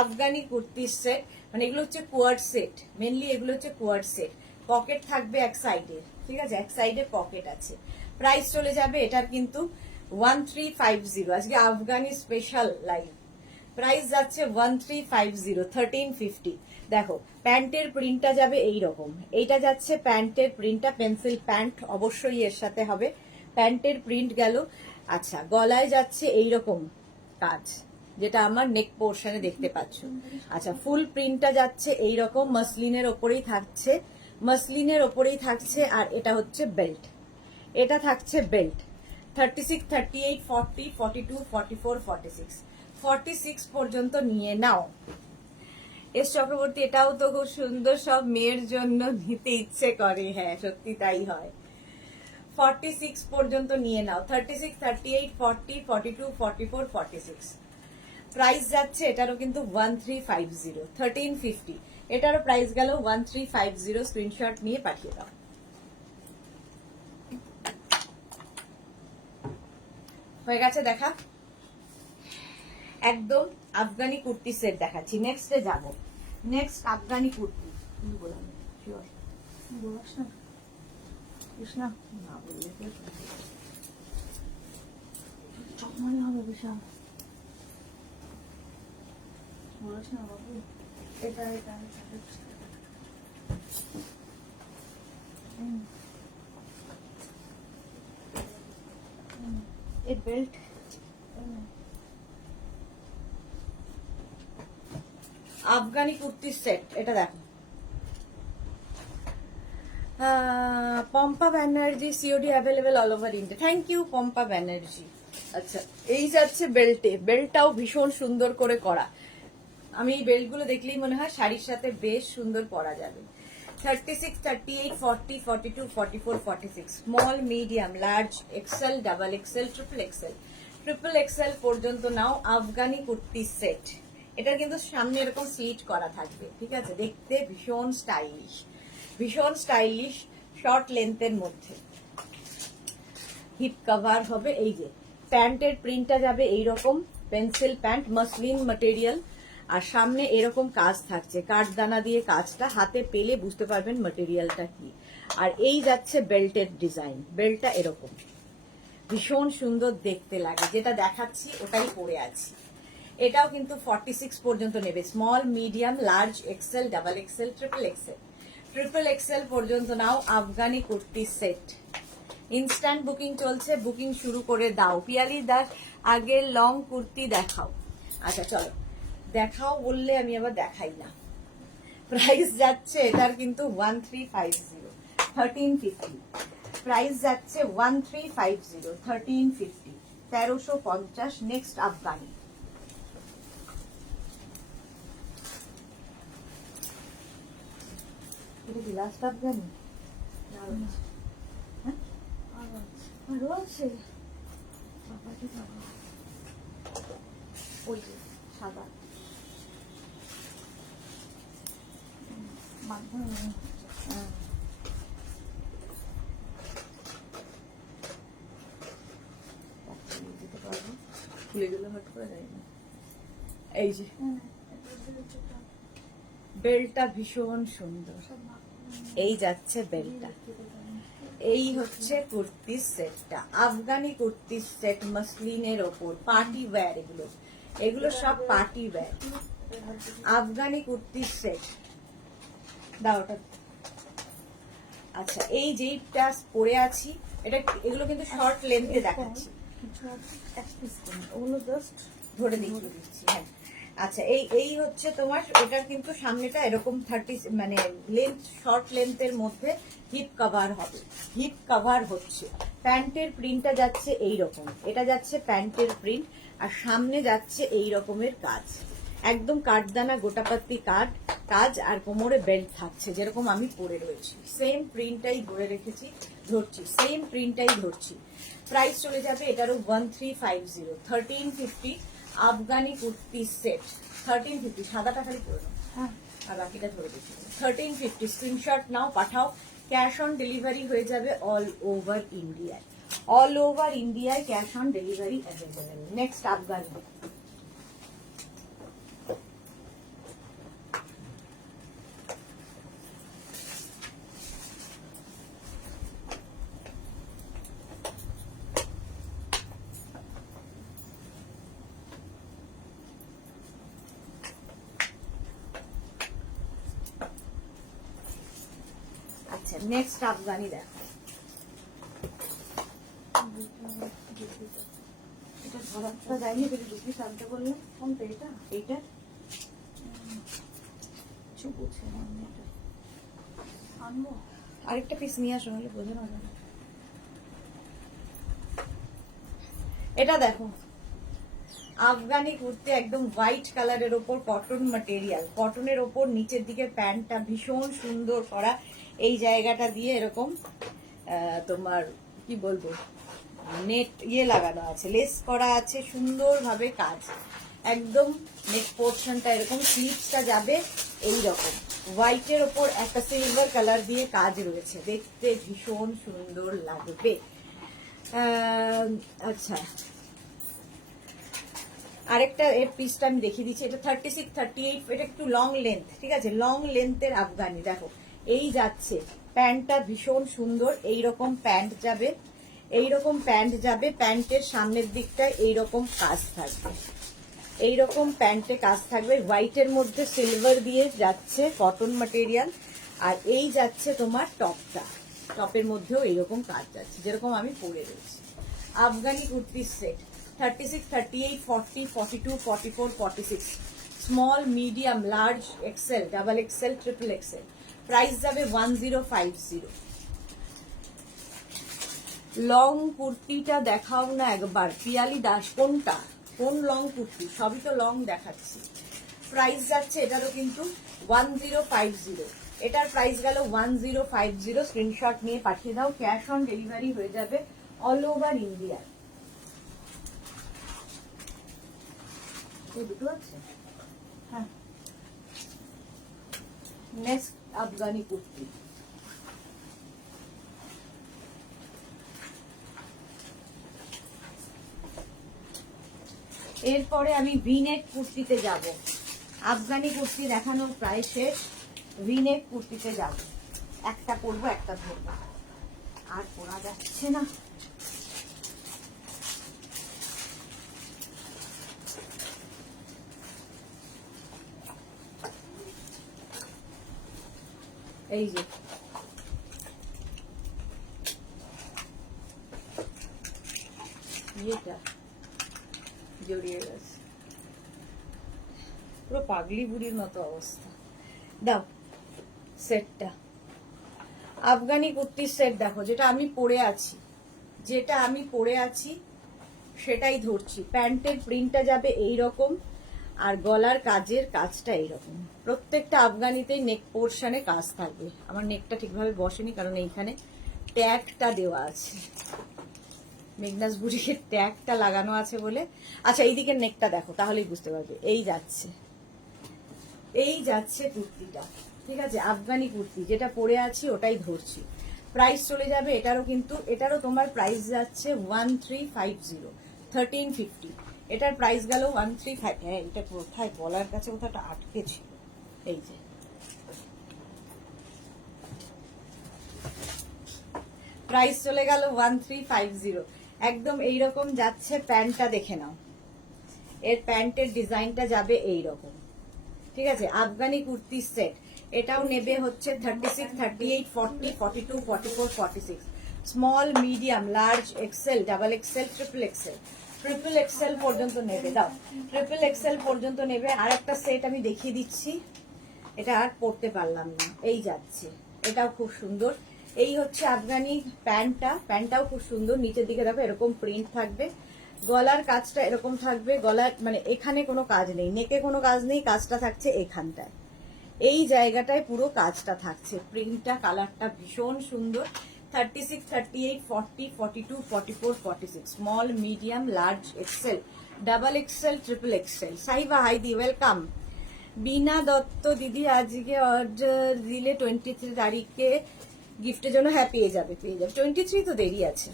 আফগানি কুর্তির সেট, মানে এগুলো হচ্ছে কোয়ার্ড সেট, মেনলি এগুলো হচ্ছে কোয়ার্ড সেট। পকেট থাকবে এক সাইডে, ঠিক আছে, এক সাইডে পকেট আছে। প্রাইস চলে যাবে এটার কিন্তু 1350। আজকে আফগানি স্পেশাল লাইভ প্রাইস যাচ্ছে 1350, 1350। দেখো প্যান্টের প্রিন্টটা যাবে এই রকম, এইটা যাচ্ছে প্যান্টের প্রিন্টটা, পেন্সিল প্যান্ট অবশ্যই এর সাথে হবে, প্যান্টের প্রিন্ট গেল। আচ্ছা গলায় যাচ্ছে এই রকম কাজ, যেটা আমার নেক পোর্শনে দেখতে পাচ্ছ। আচ্ছা ফুল প্রিন্টটা যাচ্ছে এই রকম, মসলিনের ওপরেই থাকছে, মসলিনের ওপরেই থাকছে। আর এটা হচ্ছে বেল্ট, এটা থাকছে বেল্ট। 36, 38, 40, 42, 44, 46, 46 পর্যন্ত নিয়ে নাও। এস চক্রবর্তী, এটাও তো খুব সুন্দর, সব মেয়ের জন্য নিতে ইচ্ছে করে। হ্যাঁ সত্যি তাই হয়। 46 পর্যন্ত নিয়ে নাও, 36, 38, 40, 42, 44, 46। প্রাইস যাচ্ছে এটারও কিন্তু 1350, 1350। এটারও প্রাইস গেল 1350। স্ক্রিনশট নিয়ে পাঠিয়ে দাও। হয়ে গেছে দেখা, একদম আফগানি কুর্তি সেট দেখাচ্ছি। নেক্সটে যাব, নেক্সট আফগানি কুর্তি। বললাম শিওর বলিস না, কৃষ্ণা না বললে তো চোখ মনে হবে বিশাল। বলিস না বাবু, এটা এটা এই বেল্ট আফগানি কুর্তির সেট, এটা দেখো। Pompa Banerjee, COD available all over India. Thank you Pompa Banerjee. আচ্ছা এই যাচ্ছে বেল্টে, বেল্টটাও ভীষণ সুন্দর করে করা। আমি এই বেল্টগুলো দেখলেই মনে হয় শাড়ির সাথে বেশ সুন্দর পরা যাবে। 36, 38, 40, 42, 44, 46, small, medium, large, XL, double XL, triple XL, triple XL পর্যন্ত নাও আফগানি কুর্তি সেট। এটা কিন্তু সামনে এরকম স্লিট করা থাকবে, ঠিক আছে, দেখতে ভীষণ স্টাইলিশ, ভীষণ স্টাইলিশ, শর্ট লেন্থের মধ্যে। হিপ কভার হবে, এই যে প্যান্টের প্রিন্টটা যাবে এইরকম, পেন্সিল প্যান্ট, মসলিন ম্যাটেরিয়াল। আর সামনে এরকম কাজ থাকছে, কাঠদানা দিয়ে কাজটা, হাতে পেলে বুঝতে পারবেন ম্যাটেরিয়ালটা কি। আর এই যাচ্ছে বেল্টের ডিজাইন, বেল্টটা এরকম ভীষণ সুন্দর দেখতে লাগে, যেটা দেখাচ্ছি ওটাই পরে আছি। এটাও কিন্তু 46 পর্যন্ত নেবে, small, medium, large, XL, double XL, triple XL, triple XL পর্যন্ত নাও Afghani kurti set. Instant booking চলছে, বুকিং শুরু করে দাও। পিয়ালি দাস, আগে লং কুর্তি দেখাও। আচ্ছা চলো দেখাও বললে আমি আবার দেখাই না। প্রাইস যাচ্ছে এটার কিন্তু 1350, 1350। প্রাইস যাচ্ছে 1350, 1350, 1350। নেক্সট আফগানি, এটা কি লাস্ট আফগানি? হ্যাঁ আরো আছে বাবারে বাবা, ওই যে সাদা খুলে গেলে হট করে যায় না। এই যে বেল্টটা ভীষণ সুন্দর, এই যাচ্ছে বেল্টটা। এই হচ্ছে কুর্তির সেটটা, আফগানি কুর্তির সেট, মসলিনের ওপর, পার্টি ওয়্যার। এগুলো এগুলো সব পার্টি ওয়্যার, আফগানি কুর্তির সেট। দাও ওটা। আচ্ছা এই যেটা পরে আছি, এটা এগুলো কিন্তু শর্ট লেন্থে দেখাচ্ছি, ওগুলো জাস্ট ধরে দেখিয়ে দিচ্ছি। হ্যাঁ আচ্ছা এই হচ্ছে তোমার, এটার কিন্তু সামনেটা এরকম 30, মানে লেন্থ, শর্ট লেন্থের মধ্যে হিপ কভার হবে, হিপ কভার হচ্ছে। প্যান্টের প্রিন্টটা যাচ্ছে এই রকম, এটা যাচ্ছে প্যান্টের প্রিন্ট, আর সামনে যাচ্ছে এই রকমের কাজ, একদম কাঠদানা গোটাপাতি কাজ। আর কোমরে বেল্ট থাকছে, যেরকম আমি পরে রয়েছি সেম প্রিন্টটাই ধরে রেখেছি, ধরছি সেম প্রিন্টটাই ধরছি। প্রাইস চলে যাবে এটারও 1350, 1350। আফগানি কুর্তি সেট 1350। সাদাটা খালি করে নাও, হ্যাঁ আর বাকিটা ধরে দিচ্ছি। 1350 স্ক্রিনশট নাও, পাঠাও। ক্যাশ অন ডেলিভারি হয়ে যাবে অল ওভার ইন্ডিয়ায়, অল ওভার ইন্ডিয়ায় cash on delivery available. Next Afghani, next Afghani দেখো, এটা ধরাটা যায়নি, এটা দুটি শান্তি করলাম। কোনটা এটা? এইটা কিছু বুঝে না আমি এটা আনবো। আরেকটা পিস নিয়ে আসো, নাহলে বোঝা না যাবে। এটা দেখো আফগানি কুর্তি, একদম হোয়াইট কালারের ওপর কটন ম্যাটেরিয়াল, কটনের ওপর নিচের দিকে প্যান্টটা ভীষণ সুন্দর করা, এই জায়গাটা দিয়ে এরকম তোমার কি বলবো নেট লাগানো আছে, লেস করা আছে, সুন্দরভাবে কাজ, একদম নেক পোর্শনটা এরকম, স্লিভসটা যাবে এই রকম হোয়াইটের ওপর একটা সিলভার কালার দিয়ে কাজ রয়েছে, দেখতে ভীষণ সুন্দর লাগবে। আচ্ছা আরেকটা এর পিসটা আমি দেখিয়ে দিচ্ছি, এটা 36, 38, এটা একটু লং লেন্থ, ঠিক আছে, লং লেন্থের আফগানি। দেখো এই যাচ্ছে, প্যান্টটা ভীষণ সুন্দর, এইরকম প্যান্ট যাবে, এইরকম প্যান্ট যাবে, প্যান্টের সামনের দিকটায় এইরকম কাজ থাকবে, এইরকম প্যান্টে কাজ থাকবে, হোয়াইটের মধ্যে সিলভার দিয়ে যাচ্ছে, কটন ম্যাটেরিয়াল। আর এই যাচ্ছে তোমার টপটা, টপের মধ্যেও এইরকম কাজ যাচ্ছে, যেরকম আমি পরে রয়েছি। আফগানি কুর্তির set 36, 38, 40, 42, 44, 46, small, medium, large, XL, double XL, triple XL. Price যাবে 1050। লং কুর্তিটা দেখাও না একবার, পিয়ালি দাস, কোনটা, কোন লং কুর্তি? সবই তো লং দেখাচ্ছি। প্রাইস যাচ্ছে এটারও কিন্তু 1050, এটার প্রাইস গেল 1050। স্ক্রিনশট নিয়ে পাঠিয়ে দাও, ক্যাশ অন ডেলিভারি হয়ে যাবে অল ওভার ইন্ডিয়া। দুটো আছে, হ্যাঁ। নেক্সট আফগানি কুর্তি, এরপরে আমি ভিনেক কুর্তিতে যাব। আফগানি কুর্তি দেখানো প্রায় শেষ, ভিনেক কুর্তিতে যাব। একটা পরবো, একটা ধরবো, আর পরা যাচ্ছে না। এই যে এটা জড়িয়ে গেছে, পুরো পাগলি বুড়ির মতো অবস্থা। দাও সেটটা, আফগানি কুর্তির সেট দেখো, যেটা আমি পরে আছি, যেটা আমি পরে আছি সেটাই ধরছি। প্যান্টের প্রিন্টটা যাবে এই রকম, আর গলার কাজের কাজটা এইরকম। প্রত্যেকটা আফগানিতেই নেক পোর্শনে কাজ থাকবে। আমার নেকটা ঠিকভাবে বসেনি কারণ এইখানে ট্যাগটা দেওয়া আছে, মেঘনাস বুড়ির ট্যাগটা লাগানো আছে বলে। আচ্ছা এই দিকের নেকটা দেখো, তাহলেই বুঝতে পারবে। এই যাচ্ছে, এই যাচ্ছে কুর্তিটা, ঠিক আছে, আফগানি কুর্তি যেটা পরে আছি ওটাই ধরছি। প্রাইস চলে যাবে এটারও, কিন্তু এটারও তোমার প্রাইস যাচ্ছে 1350, 1350। এটার প্রাইস গেল 135। হ্যাঁ এটা কোথায় গলার কাছে কোথাও একটা আটকে ছিল, এই যে প্রাইস চলে গেল 1350। একদম এইরকম যাচ্ছে, প্যান্টটা দেখে নাও, এর প্যান্টের ডিজাইনটা যাবে এইরকম, ঠিক আছে। আফগানি কুর্তি সেট, এটাও নেবে হচ্ছে 36, 38, 40, 42, 44, 46, small, medium, large, XL, double XL, triple XL. Triple XL পর্যন্ত নেবে, দাও ট্রিপল এক্সেল পর্যন্ত নেবে। আর একটা সেট আমি দেখিয়ে দিচ্ছি, এটা আর পরতে পারলাম না, এই যাচ্ছে, এটাও খুব সুন্দর। এই হচ্ছে আফগানি প্যান্টটা, প্যান্টটাও খুব সুন্দর, নিচের দিকে দেখো এরকম প্রিন্ট থাকবে, গলার কাজটা এরকম থাকবে, গলার মানে এখানে কোনো কাজ নেই, নেকে কোনো কাজ নেই, কাজটা থাকছে এখানটায়, এই জায়গাটায় পুরো কাজটা থাকছে। প্রিন্টটা, কালারটা ভীষণ সুন্দর। 36, 38, 40, 42, 44, 46, small, medium, large, XL, double XL, triple XL. Saiba হাইদি, ওয়েলকাম। বিনা দত্ত দিদি, আজকে অর্ডার দিলে 23 তারিখে গিফটের জন্য, হ্যাঁ পেয়ে যাবে, পেয়ে যাবে। 23 তো দেরি আছে,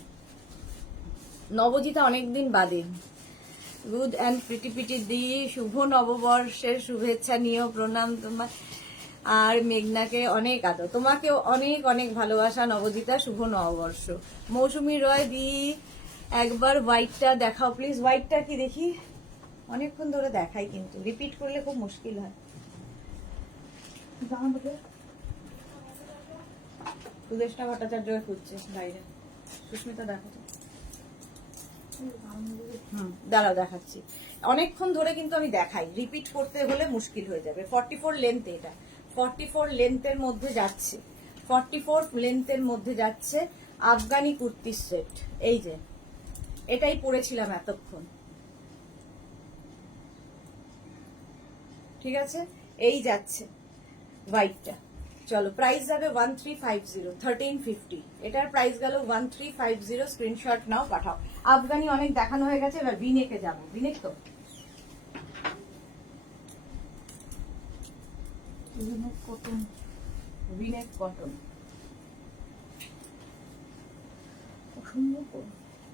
নবজিতা অনেকদিন বাদে। গুড অ্যান্ড প্রিটি পিটি দি, শুভ নববর্ষের শুভেচ্ছা নিও, প্রণাম তোমার। আর মেঘনাকে অনেক আদর, তোমাকেও অনেক অনেক ভালোবাসা নবজিতা, শুভ নববর্ষ। মৌসুমী রয় দি, একবার হোয়াইটটা দেখাও প্লিজ। হোয়াইটটা কি দেখি, অনেকক্ষণ ধরে দেখাই কিন্তু রিপিট করলে খুব মুশকিল হয়। সুদেষ্টা ভট্টাচার্য খুঁজছে বাইরে। সুস্মিতা দেখো তো। দাঁড়াও দেখাচ্ছি। অনেকক্ষণ ধরে কিন্তু আমি দেখাই, রিপিট করতে হলে মুশকিল হয়ে যাবে। 44 লেন্থ, এটা 44 লেন্থের মধ্যে যাচ্ছে, 44 লেন্থের মধ্যে যাচ্ছে আফগানি কুর্তির সেট। এই যে এটাই পরেছিলাম এতক্ষণ, ঠিক আছে? এই যাচ্ছে হোয়াইটটা। চলো, প্রাইস যাবে 1350, 1350। এটার প্রাইস গেল 1350। স্ক্রিনশট নাও, পাঠাও। আফগানি অনেক দেখানো হয়ে গেছে, এবার ভিনেকে যাবো। ভিনেক তো কটন, ভিনেক কটন। অসম্ভব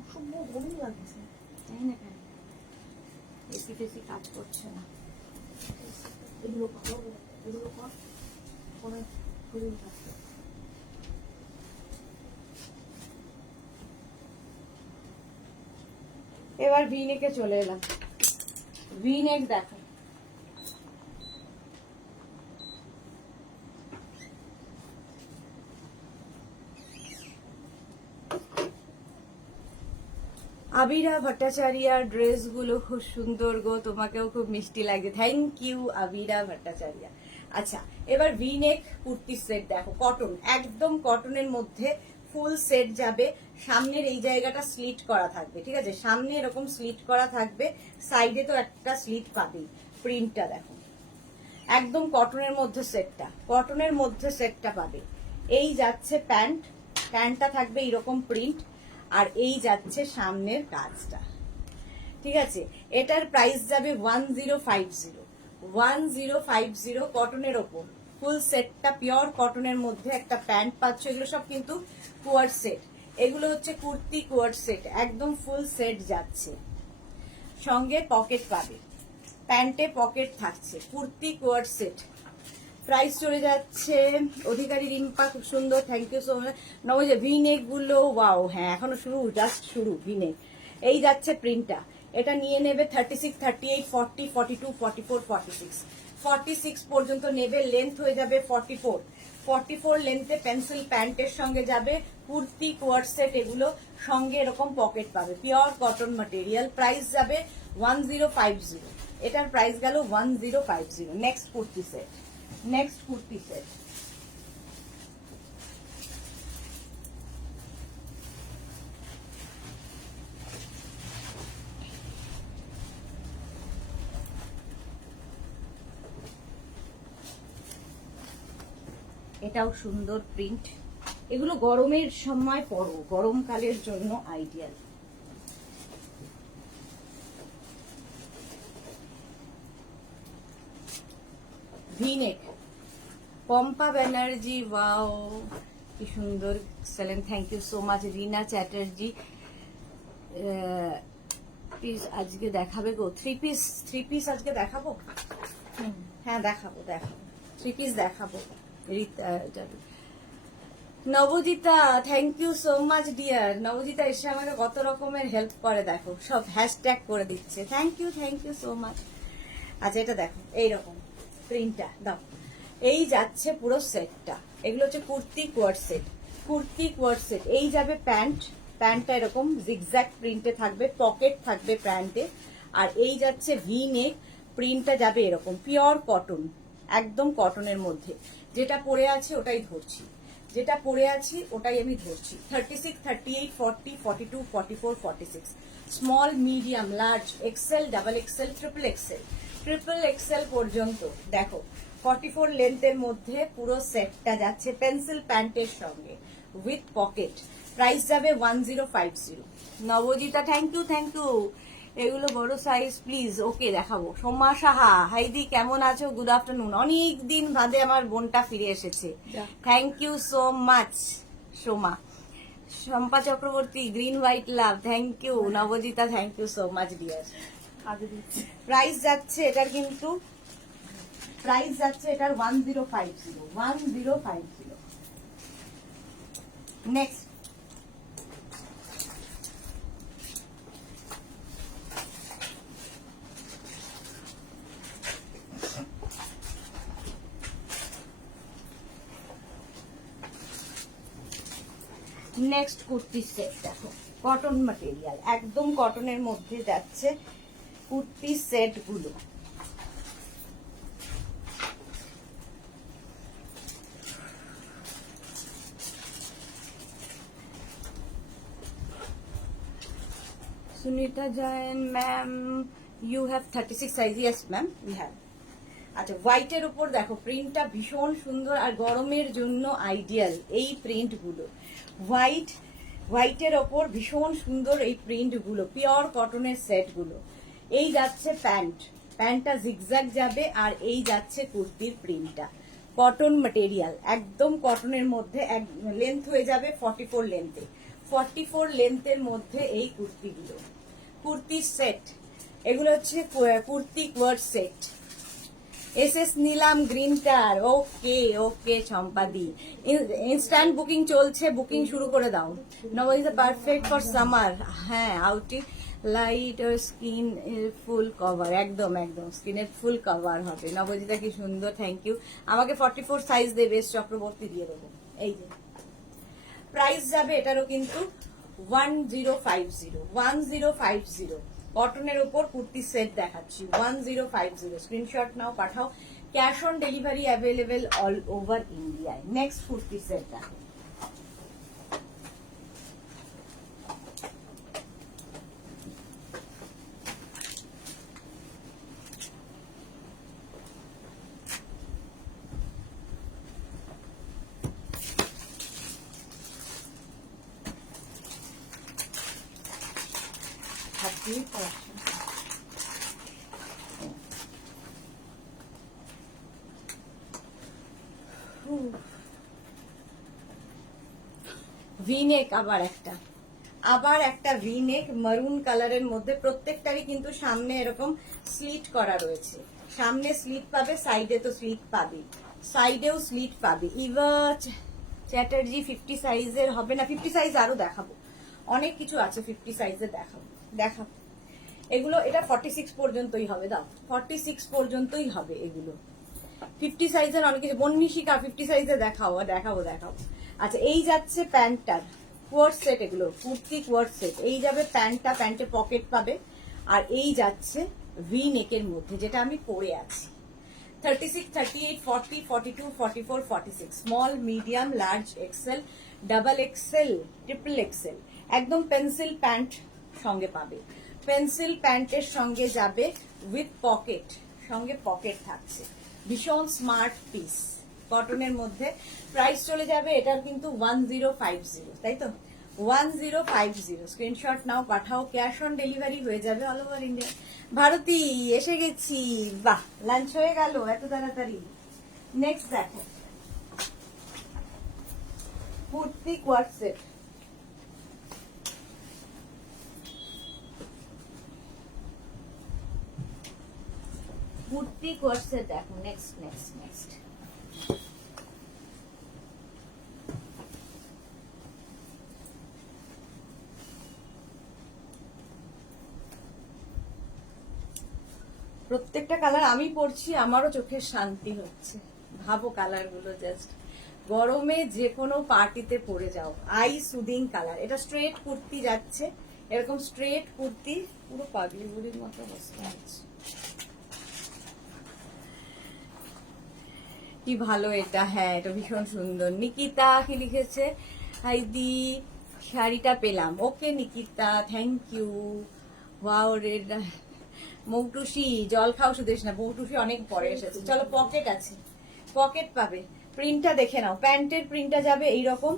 অসম্ভব গরম লাগছে। তাই না? কেন এসি ফেসি কাজ করছে না? এগুলো ভালো, এগুলো কর পরে শরীর থাকবে। এবার ভিনেকে চলে এলাম। ভিনেক দেখো, আবিরা ভট্টাচার্যার ড্রেসগুলো খুব সুন্দর গো, তোমাকেও খুব মিষ্টি লাগে। Thank you আবিরা Bhattacharya. আচ্ছা, এবার ভিনেক কুর্তি সেট দেখো, কটন, একদম কটনের মধ্যে ফুল সেট যাবে। সামনের এই জায়গাটা স্লিট করা থাকবে, ঠিক আছে? সামনে এরকম স্লিট করা থাকবে, সাইডে তো একটা স্লিট পাবেই। প্রিন্টটা দেখো, একদম কটনের মধ্যে সেটটা, কটনের মধ্যে সেটটা পাবে। এই যাচ্ছে প্যান্ট, প্যান্টটা থাকবে এরকম প্রিন্ট, আর এই যাচ্ছে সামনের কাজটা, ঠিক আছে? এটার প্রাইস যাবে 1050, 1050 কটনের ওপর। ফুল সেটটা পিওর কটনের মধ্যে একটা প্যান্ট পাচ্ছ। এগুলো সব কিন্তু কোয়ার সেট, এগুলো হচ্ছে কুর্তি কোয়ার সেট, একদম ফুল সেট যাচ্ছে। সঙ্গে পকেট পাবে, প্যান্টে পকেট থাকছে, কুর্তি কোয়ার সেট। প্রাইস চলে যাচ্ছে অধিকারী রিম্পা, খুব সুন্দর, থ্যাংক ইউ সো মাচ। নবজে ভিনেক গুলো, ওয়াও, হ্যাঁ এখনো শুরু, জাস্ট শুরু ভিনেক। এই যাচ্ছে প্রিন্টটা, এটা নিয়ে নেবে 36, 38, 40, 42, 44, 46, 46 পর্যন্ত নেবে। লেন্থ হয়ে যাবে 44, 44 লেন্থে পেন্সিল প্যান্টের সঙ্গে যাবে কুর্তি কোয়ার সেট। এগুলো সঙ্গে এরকম পকেট পাবে, পিওর কটন ম্যাটেরিয়াল। প্রাইস যাবে 1050, এটার প্রাইস গেল 1050। Next kurti set, next kurti set. এটাও সুন্দর প্রিন্ট, এগুলো গরমের সময় পরো, গরমকালের জন্য ideal. V neck, Pompa Banerjee, wow কি সুন্দর, excellent, thank you so much. Rina Chatterjee, piece আজকে দেখাবে গো? থ্রি পিস আজকে দেখাবো? হ্যাঁ দেখাবো, দেখাবো, থ্রি পিস দেখাবো। Nabajita, thank you so much dear. Nabajita এসে আমাকে কত রকমের হেল্প করে, দেখো সব হ্যাশট্যাগ করে দিচ্ছে। Thank you so much. আচ্ছা, এটা দেখো, এইরকম প্রিন্টটা দাও। এই যাচ্ছে পুরো সেটটা, এগুলো হচ্ছে কুর্তি কোয়ার সেট, কুর্তি কোয়ার সেট। এই যাবে প্যান্ট, প্যান্টটা এরকম জিগজ্যাগ প্রিন্টে থাকবে, পকেট থাকবে প্যান্টে। আর এই যাচ্ছে ভি নেক, প্রিন্টটা যাবে এরকম পিওর কটন, একদম কটনের মধ্যে। যেটা পরে আছে ওটাই ধরছি, যেটা পরে আছি ওটাই আমি ধরছি। 36, 38, 40, 42, 44, 46, small, medium, large, XL, double XL, triple XL, triple XL পর্যন্ত দেখো। 44 লেন্থের মধ্যে পুরো সেটটা যাচ্ছে পেন্সিল প্যান্টের সঙ্গে উইথ পকেট। প্রাইস যাবে 1050। নবজিতা, থ্যাংক ইউ। এগুলো বড় সাইজ প্লিজ। ওকে, দেখাবো। সোমা সাহা, হাইদি কেমন আছো? Good afternoon. অনেক দিন বাদে আমার বোনটা ফিরে এসেছে, thank you so much Soma. Shampa Chakraborty, green white love, thank you. Nabajita, thank you so much dear. Price যাচ্ছে এটার, কিন্তু প্রাইস যাচ্ছে এটার 1050, 1050। নেক্সট, নেক্সট কুর্তি সেট দেখো, কটন ম্যাটেরিয়াল, একদম কটনের মধ্যে যাচ্ছে কুর্তি সেট গুলো। Sunita Jain ma'am, you have 36 size? Yes ma'am, we have. আচ্ছা, হোয়াইটের উপর দেখো প্রিন্টটা ভীষণ সুন্দর আর গরমের জন্য আইডিয়াল এই প্রিন্ট গুলো। হোয়াইটের ওপর ভীষণ সুন্দর এই প্রিন্ট গুলো, পিওর কটনের সেট গুলো। এই যাচ্ছে প্যান্টটা জিগজ্যাগ যাবে, আর এই যাচ্ছে কুর্তির প্রিন্টটা। কটন ম্যাটেরিয়াল, একদম কটনের মধ্যে, লেন্থ হয়ে যাবে 44 লেন্থে। 44 লেন্থের মধ্যে এই কুর্তিগুলো, কুর্তির সেট এগুলো হচ্ছে কুর্তি কোয়ার্ড সেট। এসএস নিলাম গ্রিনটার। ওকে ওকে চম্পাদি, ইনস্ট্যান্ট বুকিং চলছে, বুকিং শুরু করে দাও। নবদিতা পারফেক্ট ফর সামার। হ্যাঁ, আউটি লাইট ও স্কিন ফুল কভার, একদম একদম স্কিনের ফুল কভার হবে। নবদিতা কি সুন্দর, থ্যাংক ইউ। আমাকে 44 সাইজ দেবে, চক্রবর্তী দিয়ে দেবো। এই যে প্রাইস যাবে এটারও কিন্তু 1050 কটনের উপর কুর্তি সেট দেখাচ্ছি 1050। স্ক্রিনশট নাও, পাঠাও। Cash on delivery available all over ইন্ডিয়ায়। নেক্সট কুর্তি সেট দেখো, ভিনেক, আবার একটা ভিনেক মারুন কালারের মধ্যে। প্রত্যেকটারই কিন্তু সামনে এরকম স্লিট করা রয়েছে, সামনে স্লিট পাবে, সাইডে তো স্লিট পাবে, সাইডেও স্লিট পাবে। ইভা চ্যাটার্জি 50 সাইজের হবে না? 50 সাইজ আরো দেখাবো, অনেক কিছু আছে 50 সাইজের দেখাবো। এগুলো এটা 46 পর্যন্তই হবে, দাও 46 পর্যন্তই হবে এগুলো। 50 সাইজের অনেক কিছু। বন্নিশিকা 50 সাইজে দেখাবো। আচ্ছা, এই যাচ্ছে প্যান্টটার কোয়ার্ড সেট, এগুলো কুর্তি কোয়ার্ড সেট। এই যাবে প্যান্টটা, প্যান্টে পকেট পাবে, আর এই যাচ্ছে ভি নেকের মধ্যে, যেটা আমি পরে আছি। 36, 38, 40, 42, 44, 46, small, medium, large, XL, double XL, triple XL. একদম পেন্সিল প্যান্ট সঙ্গে পাবে, পেন্সিল প্যান্টের সঙ্গে যাবে উইথ পকেট, সঙ্গে পকেট থাকছে। ভীষণ স্মার্ট পিস কটনের মধ্যে। প্রাইস চলে যাবে এটার কিন্তু 1050, তাই তো 1050। স্ক্রিনশট নাও, পাঠাও। ক্যাশ অন ডেলিভারি হয়ে যাবে অল ওভার ইন্ডিয়া। ভারতী এসে গেছি, বাহ, লাঞ্চ হয়ে গেল এত তাড়াতাড়ি। নেক্সট দেখো, kurti coord set. Kurti coord set দেখো, নেক্সট প্রত্যেকটা কালার আমি পরছি, আমারও চোখের শান্তি হচ্ছে। ভাবো কালার গুলো, জাস্ট গরমে যে কোনো পার্টিতে পরে যাও, আই সুদিং কালার। এটা স্ট্রেট কুর্তি যাচ্ছে, এরকম স্ট্রেট কুর্তি, পুরো পাগলি বুড়ির মতো অবস্থা আছে। কি ভালো এটা, হ্যাঁ এটা ভীষণ সুন্দর। নিকিতা কি লিখেছে, হাইদি শাড়িটা পেলাম। Okay Nikita, thank you. Wow red. Moutushi জল খাও সুদেশ না, মৌটুসি অনেক পরে এসেছে। চলো, পকেট আছে, পকেট পাবে। প্রিন্টটা দেখে নাও, প্যান্টের প্রিন্টটা যাবে এইরকম,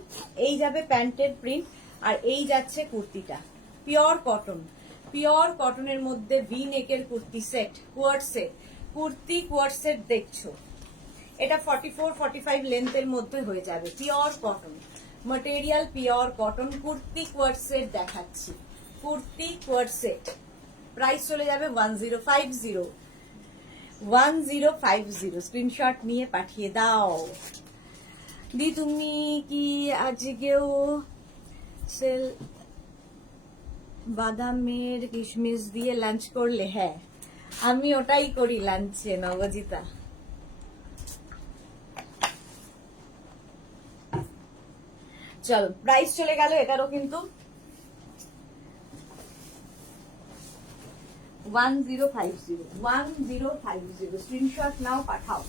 এই যাবে প্যান্টের প্রিন্ট, আর এই যাচ্ছে কুর্তিটা পিওর কটন। পিওর কটনের মধ্যে ভি নেকের kurti set, coord set, kurti coord set দেখছো। এটা 44, 45 লেন্থের মধ্যে হয়ে যাবে। Pure cotton material, pure cotton kurti coord set দেখাচ্ছি, কুর্তি কোয়ার্ড সেট। প্রাইস চলে যাবে 1050। স্ক্রিনশট নিয়ে পাঠিয়ে দাও। দি তুমি কি আজকেও সেল বাদামের কিশমিশ দিয়ে লাঞ্চ করলে? হ্যাঁ, আমি ওটাই করি লাঞ্চে নবজিতা। চলো প্রাইস চলে গেল এটারও কিন্তু 1050 স্ক্রিনশট নাও, পাঠাও।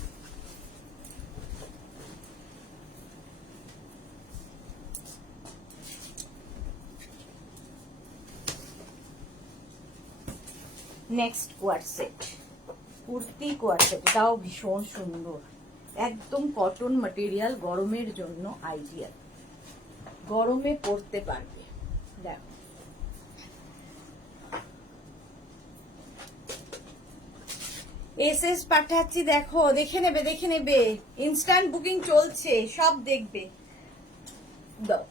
নেক্সট কোয়ার সেট, কুর্তি কোয়ার সেট, এটাও ভীষণ সুন্দর, একদম কটন ম্যাটেরিয়াল, গরমের জন্য আইডিয়াল, গরমে পরতে পারবে। দেখো এসএস পাঠাচ্ছি, দেখো দেখে নেবে, দেখে নেবে, ইনস্ট্যান্ট বুকিং চলছে, সব দেখবে। দাও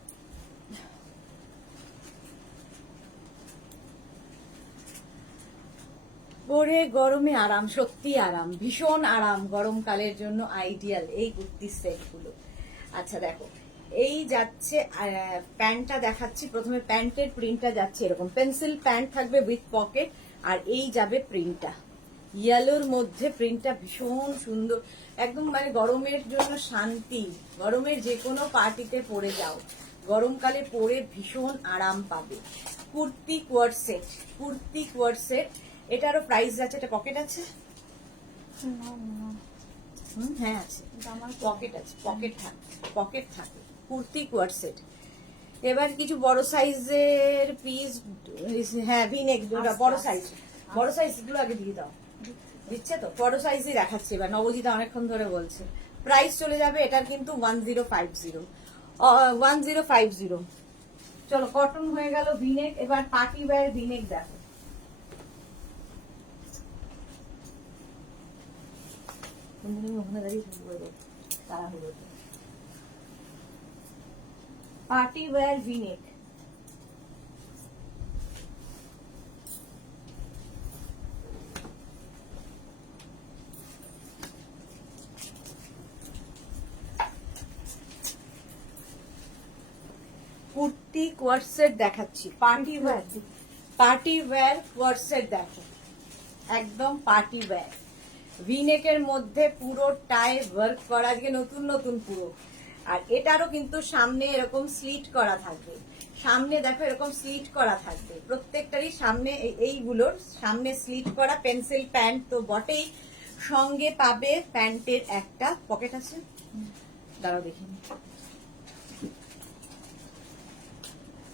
পরে গরমে আরাম, সত্যি আরাম, ভীষণ আরাম, গরমকালের জন্য আইডিয়াল এই কুর্তির সেট গুলো। আচ্ছা দেখো এই যাচ্ছে প্যান্টটা দেখাচ্ছি, প্রথমে প্যান্টের প্রিন্টটা যাচ্ছে এরকম, পেন্সিল প্যান্ট থাকবে উইথ পকেট, আর এই যাবে প্রিন্টটা ইয়েলোর মধ্যে, প্রিন্টটা ভীষণ সুন্দর, একদম মানে গরমের জন্য শান্তি, গরমের যে কোনো পার্টিতে পরে যাও, গরমকালে পরে ভীষণ আরাম পাবে। কুর্তি কোয়ার সেট, কুর্তি কোয়ার সেট, এটারও প্রাইস যাচ্ছে, এটা পকেট আছে, হ্যাঁ আছে, পকেট আছে, পকেট থাকে, পকেট থাকে, কুর্তি কোয়ার সেট। এবার কিছু বড় সাইজের পিস, হ্যাঁ ভিনেক, বড় সাইজ, বড় সাইজ গুলো আগে দিয়ে দাও, দিচ্ছে তো, বড় সাইজই দেখাচ্ছে এবার, নবজিতা অনেকক্ষণ ধরে বলছে। প্রাইস চলে যাবে এটার কিন্তু 1050। চলো কটন হয়ে গেল, ভিনেক, এবার পার্টি ওয়্যার ভিনেক দেখো। পার্টি ওয়্যার ভিনেক, কুর্তি কোয়ারসেট দেখাচ্ছি, পার্টি ওয়্যার, পার্টি ওয়্যার কোয়ারসেট দেখো, একদম পার্টি ওয়্যার, ভিনেকের মধ্যে পুরোটাই ওয়ার্ক করা, আজকে নতুন নতুন পুরো। আর এটারও কিন্তু সামনে এরকম স্লিট করা থাকবে, সামনে দেখো এরকম স্লিট করা থাকবে, প্রত্যেকটারই সামনে, এইগুলোর সামনে স্লিট করা, পেন্সিল প্যান্ট তো বটেই, সঙ্গে পাবে প্যান্টের একটা পকেট আছে, দাঁড়াও দেখিনি,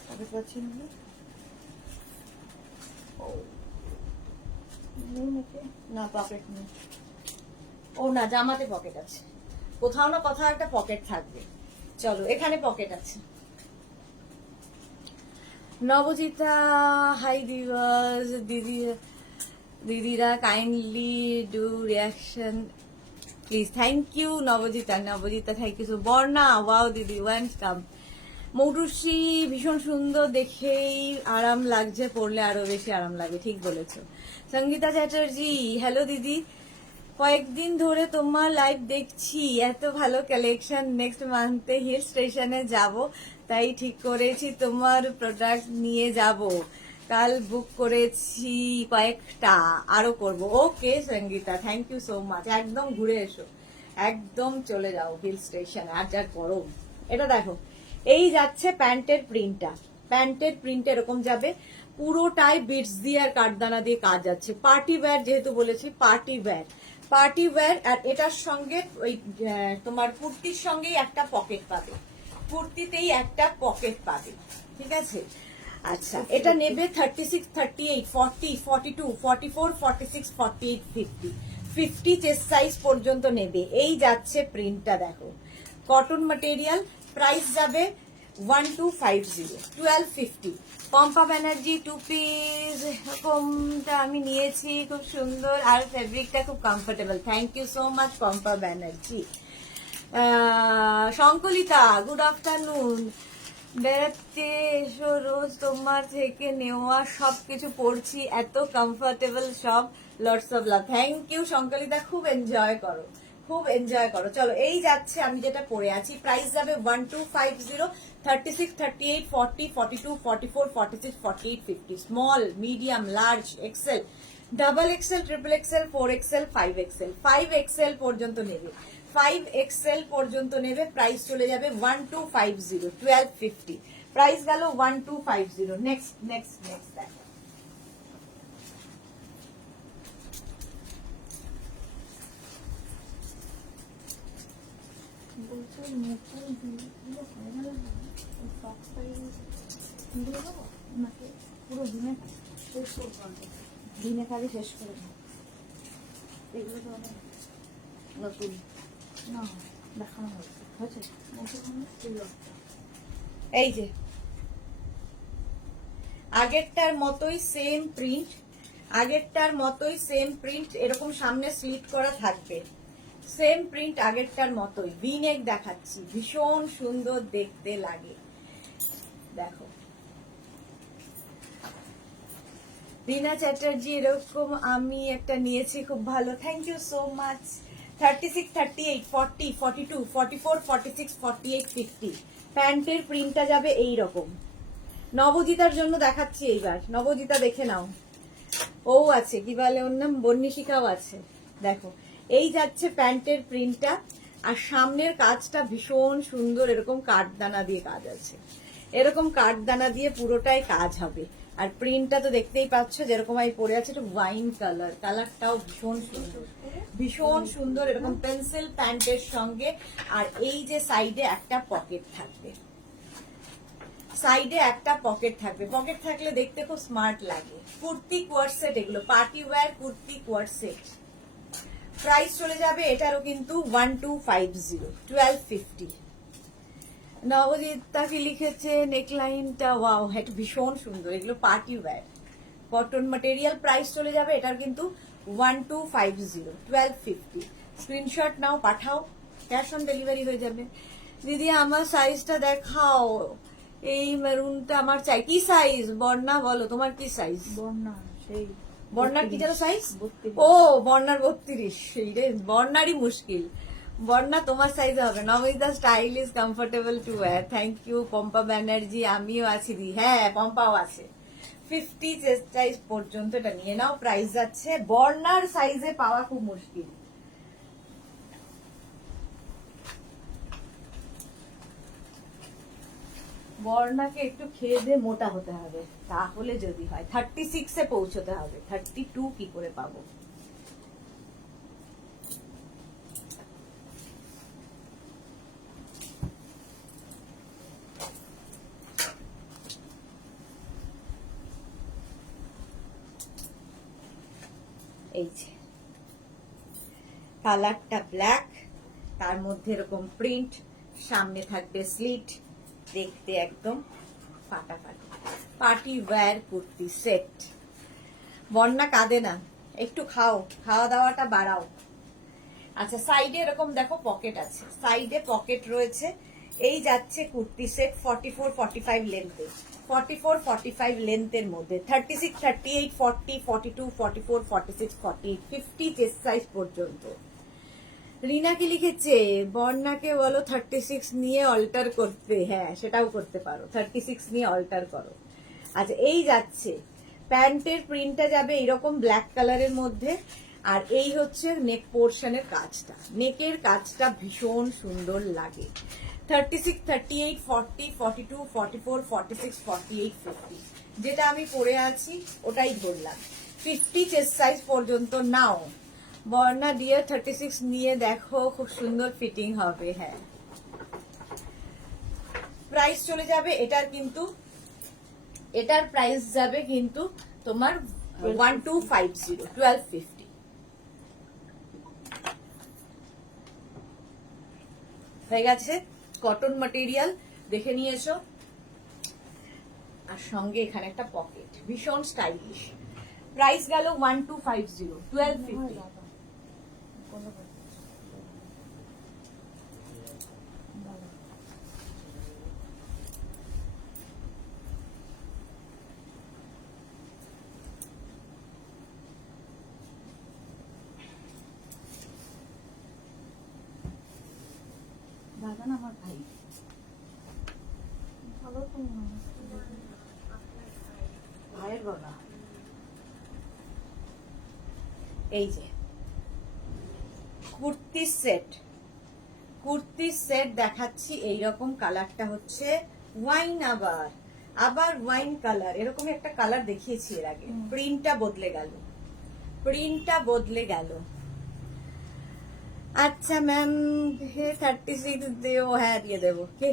পকেট পাচ্ছি না, পকেট নেই, ও না জামাতে পকেট আছে, কোথাও না কোথাও একটা পকেট থাকবে। চলো এখানে পকেট আছে। নবজিতা হাই দিবাস, দিদিরা kindly do reaction please, thank you Nabajita, Nabajita thank you. Barna wow দিদি ওয়েলকাম। মৌটুসি ভীষণ সুন্দর, দেখেই আরাম লাগছে, পরলে আরো বেশি আরাম লাগে, ঠিক বলেছো। সঙ্গীতা চ্যাটার্জি হ্যালো দিদি, কয়েকদিন ধরে তোমার লাইভ দেখছি, এত ভালো কালেকশন, নেক্সট মান্থে হিল স্টেশনে যাব, তাই ঠিক করেছি তোমার প্রোডাক্ট নিয়ে যাব, কাল বুক করেছি কয়েকটা, আরো করব। Okay Sangeeta, thank you so much, একদম ঘুরে এসো, একদম চলে যাও হিল স্টেশন, আর যা গরম। এটা দেখো এই যাচ্ছে প্যান্টের প্রিন্টটা, প্যান্টের প্রিন্ট এরকম যাবে, পুরোটাই বিটস দিয়ে আর কাঠদানা দিয়ে কাজ যাচ্ছে, পার্টি ওয়্যার যেহেতু বলেছি, পার্টি ওয়্যার, পার্টি ওয়্যার। আর এটার সঙ্গে ওই তোমার কুর্তির সঙ্গেই একটা পকেট পাবে, কুর্তিতেই একটা পকেট পাবে, ঠিক আছে। আচ্ছা এটা নেবে 36, 38, 40, 42, 44, 46, 48, 50, 50 চেস্ট সাইজ পর্যন্ত নেবে। এই যাচ্ছে প্রিন্টটা দেখো, কটন ম্যাটেরিয়াল, প্রাইস যাবে 1250, 1250। পম্পা ব্যানার্জি টু পিস এরকমটা আমি নিয়েছি, খুব সুন্দর, আর ফেব্রিকটা খুব comfortable, thank you so much Pampa Banerjee. Shankalita good afternoon, বেড়াতে এসো রোজ, তোমার থেকে নেওয়া সবকিছু পড়ছি, এত কমফোর্টেবল সব, lots of love, thank you Shankalita, খুব এনজয় করো, খুব এনজয় করো। চলো এই যাচ্ছে আমি যেটা পরে আছি, প্রাইস যাবে 1250, 36, 38, 40, 42, 44, 46, 48, 50, small, medium, large, XL, double XL, triple XL, 4 XL, 5 XL, 5 XL পর্যন্ত নেবে। 5XL পর্যন্ত নেবে, প্রাইস চলে যাবে 1250, 1250, প্রাইস গেল 1250। নেক্সট নেক্সট নেক্সট দেখো, বলছে নতুন দিনগুলো হয়ে গেল সব সাইজ দিয়ে দেবো নাকি পুরো দিনে শেষ করবো? দিনে কালে শেষ করে দাও। এগুলো তো অনেক নতুন না দেখানো হয়েছে হয়েছে, নতুন ছিল এই যে আগেরটার মতোই সেম প্রিন্ট, আগেরটার মতোই সেম প্রিন্ট, এরকম সামনে স্লিট করা থাকবে, সেম প্রিন্ট আগেরটার মতোই। ভিনেক দেখাচ্ছি, ভীষণ সুন্দর দেখতে লাগে। দেখো রিনা চ্যাটার্জি, এরকম আমি একটা নিয়েছি, খুব ভালো, থ্যাংক ইউ সো মাচ। 36, 38, 40, 42, 44, 46, 48, 50, প্যান্টের প্রিন্টটা যাবে এই রকম। নবজিতার জন্য দেখাচ্ছি এইবার, নবজিতা দেখে নাও, ও আছে কি বলে ওর নাম, বন্নিশিকাও আছে। দেখো এই যাচ্ছে প্যান্টের প্রিন্টটা, আর সামনের কাজটা ভীষণ সুন্দর, এরকম কাঠদানা দিয়ে কাজ আছে, এরকম কাঠদানা দিয়ে পুরোটাই কাজ হবে। আর প্রিন্টটা তো দেখতেই পাচ্ছ যেরকম আমি পরে আছে, এটা ওয়াইন কালার, কালারটাও ভীষণ সুন্দর, ভীষণ সুন্দর, এরকম পেন্সিল প্যান্টের সঙ্গে। আর এই যে সাইডে একটা পকেট থাকবে, সাইডে একটা পকেট থাকবে, পকেট থাকলে দেখতে খুব স্মার্ট লাগে। কুর্তি কোয়ার্ড সেট, এগুলো party wear kurti coord set. Price চলে যাবে এটারও কিন্তু 1250, 1250। নবজিতা কি লিখেছে, নেকলাইনটা ওয়াও, এটা ভীষণ সুন্দর, এগুলো party wire cotton material. Price চলে যাবে এটার কিন্তু 1250, 1250। স্ক্রিনশট নাও, পাঠাও, ক্যাশ অন ডেলিভারি হয়ে যাবে। দিদি আমার সাইজটা দেখাও, এই মেরুনটা আমার চাই। কি সাইজ বর্ণা, বলো তোমার কি সাইজ? বন্যা সেই বর্ণার কি যেন সাইজ? 32। ও বর্ণার 32, সেই রে, বর্ণারই মুশকিল। বর্ণা তোমার সাইজে হবে। Namita style is comfortable to wear, thank you. Pompa Banerjee, আমিও আছি দি, হ্যাঁ পম্পাও আছে। 50 চেস্ট সাইজ পর্যন্ত এটা নিয়ে নাও, প্রাইস যাচ্ছে, বর্ণার সাইজে পাওয়া খুব মুশকিল। বর্ণাকে একটু খেয়ে দিয়ে মোটা হতে হবে, তাহলে যদি হয় 36-এ পৌঁছতে হবে, 32 কি করে পাবো? এই যে কালারটা ব্ল্যাক, তার মধ্যে এরকম প্রিন্ট, সামনে থাকবে স্লিট, দেখতে একদম ফাটাফাটি পার্টি ওয়্যার কুর্তি সেট। বন্যা কাঁদে না, একটু খাও, খাওয়া দাওয়াটা বাড়াও। আচ্ছা সাইডে এরকম দেখো পকেট আছে, সাইডে পকেট রয়েছে। এই যাচ্ছে কুর্তি সেট 44, 45 লেন্থে, 44, 45 লেন্থের মধ্যে, 36, 38, 40, 42, 44, 46, 48, 50 চেস্ট সাইজ পর্যন্ত। রিনা কি লিখেছে, বর্ণাকে বলো 36 নিয়ে অল্টার করতে, হ্যাঁ সেটাও করতে পারো, 36 নিয়ে অল্টার করো। আচ্ছা এই যাচ্ছে প্যান্টের প্রিন্টটা যাবে এরকম ব্ল্যাক কালারের মধ্যে, আর এই হচ্ছে নেক পোর্শনের কাজটা, নেকের কাজটা ভীষণ সুন্দর লাগে। 36, 38, 40, 42, 44, 46, 48, 50, যেটা আমি পরে আছি ওটাই ধরলাম। 50 চেস্ট সাইজ পর্যন্ত নাও। বর্ণা ডিয়ার 36 নিয়ে দেখো, খুব সুন্দর ফিটিং হবে। হ্যাঁ প্রাইস চলে যাবে এটার কিন্তু, এটার প্রাইস যাবে কিন্তু তোমার 1250, 1250। হয়ে গেছে, কটন ম্যাটেরিয়াল দেখে নিয়েছো, আর সঙ্গে এখানে একটা পকেট, ভীষণ স্টাইলিশ। প্রাইস গেল 1250, 1250। দাদা না আমার ভাই ভালো তো ভাইয়ের বাবা। এই যে কুর্তি সেট, কুর্তির সেট দেখাচ্ছি। এইরকম কালারটা হচ্ছে ওয়াইন, আবার ওয়াইন কালার, এরকম একটা কালার দেখিয়েছি এর আগে। প্রিন্টটা বদলে গেল। আচ্ছা ম্যাম, 36 দিও। হ্যাঁ দিয়ে দেবো। কে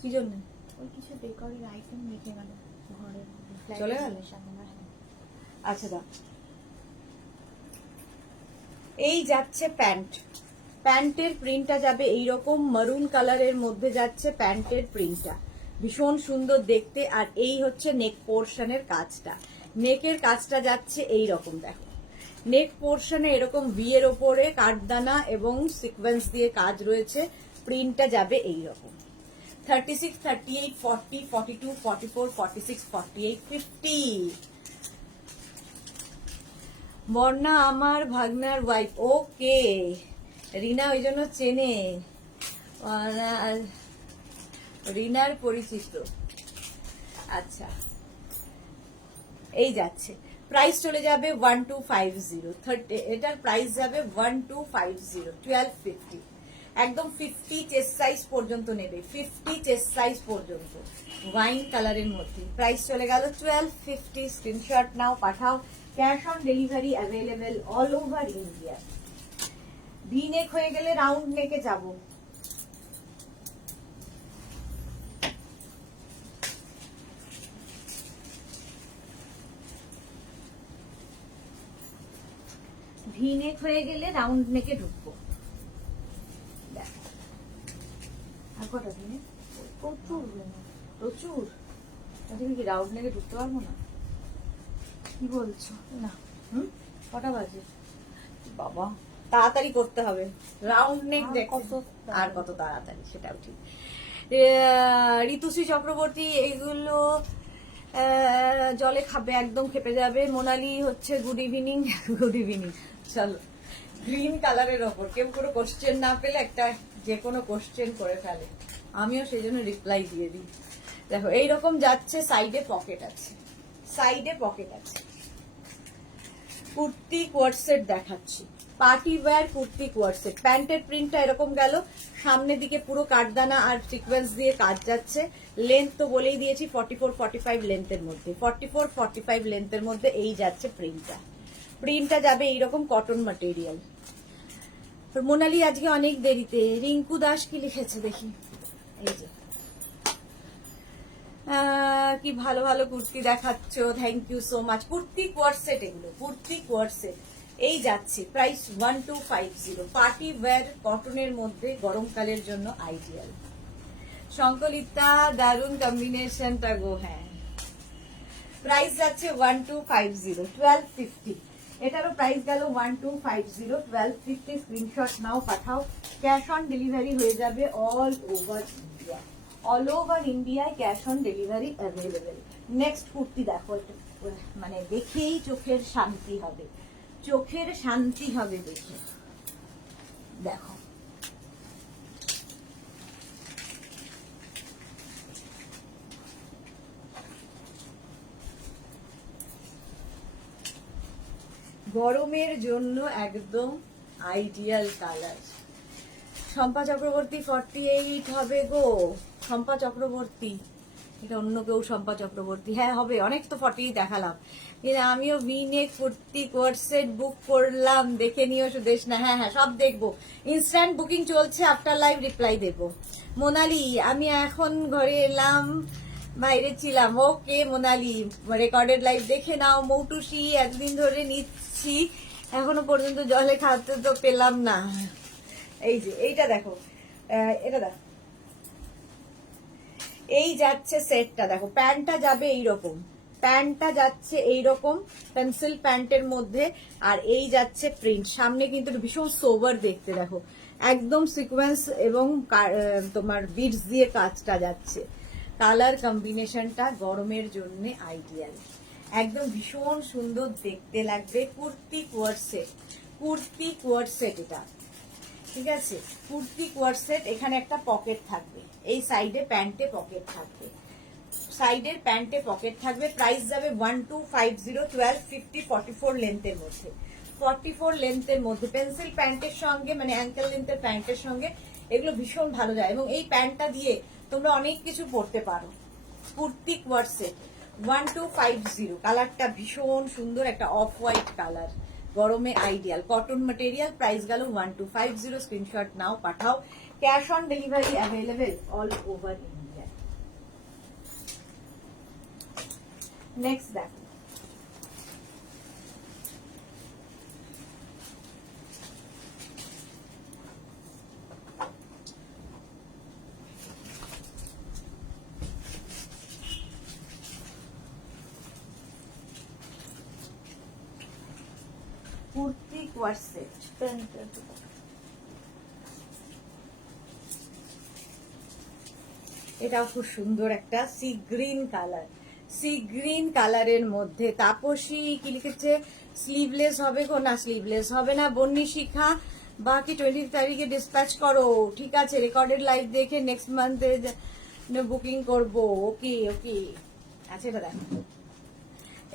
কি জন্য ওই কিছু ডেকোরের আইটেম রেখে গেল ঘরের চলে গেল? সামনে। আচ্ছা দাও। এই যাচ্ছে প্যান্টের প্রিন্টটা যাবে এইরকম মারুন কালারের মধ্যে যাচ্ছে প্যান্টের প্রিন্টটা, ভীষণ সুন্দর দেখতে। আর এই হচ্ছে নেক পোর্শনের কাজটা, নেকের কাজটা যাচ্ছে এই রকম। দেখো নেক পোর্শনে এরকম ভি এর ওপরে কাঠদানা এবং সিকোয়েন্স দিয়ে কাজ রয়েছে, প্রিন্টটা যাবে এই রকম। 36, 38, 40, 42, 44, 46, 48, 50। বর্ণা আমার ভাগনার ওয়াইফ। ওকে, রিনা ওই জন্য চেনে, রিনার পরিচিত। আচ্ছা, এই যাচ্ছে প্রাইস চলে যাবে 1250। এটার প্রাইস যাবে 1250, 1250। একদম 50 চেস্ট সাইজ পর্যন্ত নেবে, 50 চেস্ট সাইজ পর্যন্ত ওয়াইন কালারের মধ্যে। প্রাইস চলে গেল 1250। স্ক্রিনশট নাও, পাঠাও। Cash on delivery available all over India. V নেক হয়ে গেলে রাউন্ড নেকে যাব। ভি নেক হয়ে গেলে রাউন্ড নেকে ঢুকবো। আর কটা দিনে প্রচুর তুমি কি রাউন্ড নেকে ঢুকতে পারবো না? কি বলছো? না, কটা বাজে বাবা? তাড়াতাড়ি করতে হবে রাউন্ড নেক। আর কত তাড়াতাড়ি, সেটাও ঠিক। ঋতুশ্রী চক্রবর্তী, এইগুলো জলে খাবে, একদম খেপে যাবে। মোনালি হচ্ছে গুড ইভিনিং। Good evening. চলো, গ্রিন কালারের ওপর কেউ কোনো কোশ্চেন না পেলে একটা যে কোনো কোশ্চেন করে ফেলে, আমিও সেই জন্য রিপ্লাই দিয়ে দিই। দেখো এইরকম যাচ্ছে, সাইডে পকেট আছে, কুর্তি কোয়ার্টসেট দেখাচ্ছি। পার্টি ওয়্যার কুর্তি কোয়ার্টসেট, প্যান্টের প্রিন্টটা এরকম গেল, সামনের দিকে পুরো কাঠদানা আর সিকোয়েন্স দিয়ে কাজ যাচ্ছে। লেন্থ তো বলেই দিয়েছি 44, 45 লেন্থের মধ্যে, 44, 45 লেন্থের মধ্যে এই যাচ্ছে প্রিন্টটা যাবে এইরকম কটন ম্যাটেরিয়াল। মোনালি আজকে অনেক দেরিতে। রিঙ্কু দাস কি লিখেছে দেখি, এই যে কি ভালো ভালো কুর্তি দেখাচ্ছ, thank you so much. Kurti coord set, এগুলো কুর্তি কোয়ার্টসেট। এই যাচ্ছে প্রাইস 1250। পার্টি ওয়্যার কটনের মধ্যে গরমকালের জন্য আইডিয়াল। শঙ্কলিতা, দারুন কম্বিনেশনটা গো। হ্যাঁ, প্রাইস যাচ্ছে 1250, 1250। এটারও প্রাইস গেল 1250, 1250। স্ক্রিনশট নাও, পাঠাও। ক্যাশ অন ডেলিভারি হয়ে যাবে all over India. All over ইন্ডিয়ায় cash on delivery available. Next kurti দেখো, মানে দেখেই চোখের শান্তি হবে, দেখে। দেখো গরমের জন্য একদম আইডিয়াল কালার। শম্পা চক্রবর্তী 48 হবে গো। শম্পা চক্রবর্তী, এটা অন্য কেউ শম্পা চক্রবর্তী। হ্যাঁ হবে, অনেক তো 48 দেখালাম। কিন্তু আমিও ভিনেক কুর্তি কোয়ার্টসেট বুক করলাম, দেখে নিও সুদেশ না। হ্যাঁ হ্যাঁ, সব দেখবো। ইনস্ট্যান্ট বুকিং চলছে, আফটার লাইভ রিপ্লাই দেবো। মোনালি, আমি এখন ঘরে এলাম, বাইরে ছিলাম। ওকে মোনালি, রেকর্ডেড লাইভ দেখে নাও। মৌটুসি, এতদিন ধরে নিচ্ছি, এখনো পর্যন্ত জলে খাতে তো পেলাম না। এই যে এইটা দেখো, এটা দেখো, এই যাচ্ছে সেটটা। দেখো প্যান্টটা যাবে এইরকম, পেন্সিল প্যান্টের মধ্যে। আর এই যাচ্ছে প্রিন্ট, সামনে কিন্তু ভীষণ সোবার দেখতে। দেখো একদম সিকোয়েন্স এবং তোমার বিটস দিয়ে কাজটা যাচ্ছে। কালার কম্বিনেশনটা গরমের জন্য আইডিয়াল, একদম ভীষণ সুন্দর দেখতে লাগবে। কুর্তি কোয়ার্টসেট এটা, ঠিক আছে। কুর্তি কোয়ার্টসেট, এখানে একটা পকেট থাকবে, এই সাইডে প্যান্টে পকেট থাকবে, সাইডের প্যান্টে পকেট থাকবে। প্রাইস যাবে 1250, 1250, 44 লেন্থের মধ্যে। 44 লেন্থের মধ্যে পেন্সিল প্যান্টের সঙ্গে মানে অ্যাঙ্কেল লেন্থের প্যান্টের সঙ্গে এগুলো ভীষণ ভালো যায় এবং এই প্যান্টটা দিয়ে তোমরা অনেক কিছু পরতে পারো। কুর্তি কোয়ার্সেট 1250, কালারটা ভীষণ সুন্দর, একটা অফ হোয়াইট কালার, গরমে আইডিয়াল, কটন ম্যাটেরিয়াল, প্রাইস গেল 1250। স্ক্রিনশট নাও, পাঠাও। Cash on delivery available all over India. Next দেখো, কুর্তি কোয়ার্সেট, এটাও খুব সুন্দর একটা C green colour, sea green কালারের মধ্যে তাপসী কি লিখেছে, স্লিভলেস হবে গো, না স্লিভলেস হবে না বন্নি শিখা, বাকি 20 তারিখে ডিসপ্যাচ করো, ঠিক আছে, রেকর্ডেড লাইভ দেখে নেক্সট মান্থে বুকিং করবো, ওকে ওকে। আচ্ছা এটা দেখো,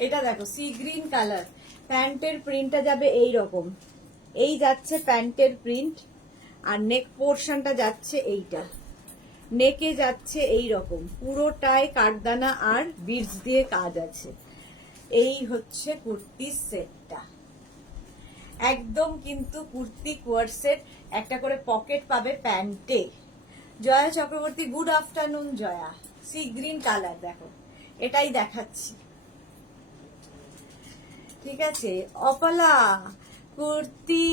এটা দেখো সি গ্রিন কালার, প্যান্টের প্রিন্টটা যাবে এই রকম, এই যাচ্ছে প্যান্টের প্রিন্ট, আর নেক পোর্শনটা যাচ্ছে এইটা, নেকে যাচ্ছে এই রকম, পুরোটাই কাঠদানা আর বিডস দিয়ে কাজ আছে। এই হচ্ছে কুর্তির সেটটা, একদম কিন্তু কুর্তি কোয়ার্সেট, একটা করে পকেট পাবে প্যান্টে। Jaya Chakraborty, good afternoon Jaya. Sea green colour দেখো, এটাই দেখাচ্ছি, ঠিক আছে। অপলা, কুর্তি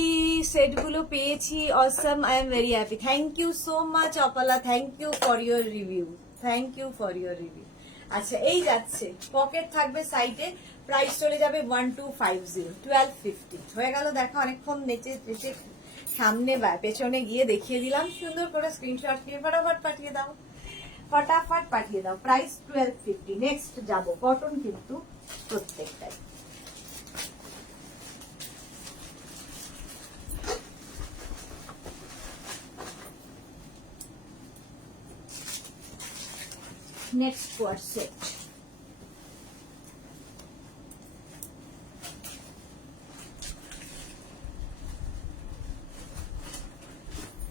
সেটগুলো পেয়েছি, awesome, I am very happy, thank you so much Apala, thank you for your review, thank you for your review. আচ্ছা এই যাচ্ছে, পকেট থাকবে সাইডে, প্রাইস চলে যাবে 1250, 1250 হয়ে গেল। দেখো অনেকক্ষণ নেচে নেচে সামনে বা পেছনে গিয়ে দেখিয়ে দিলাম, সুন্দর করে স্ক্রিনশট নিয়ে ফটাফট পাঠিয়ে দাও, ফটাফট পাঠিয়ে দাও। প্রাইস 1250। নেক্সট যাবো, কটন কিন্তু প্রত্যেকটাই। নেক্সট কোয়ার্সেট,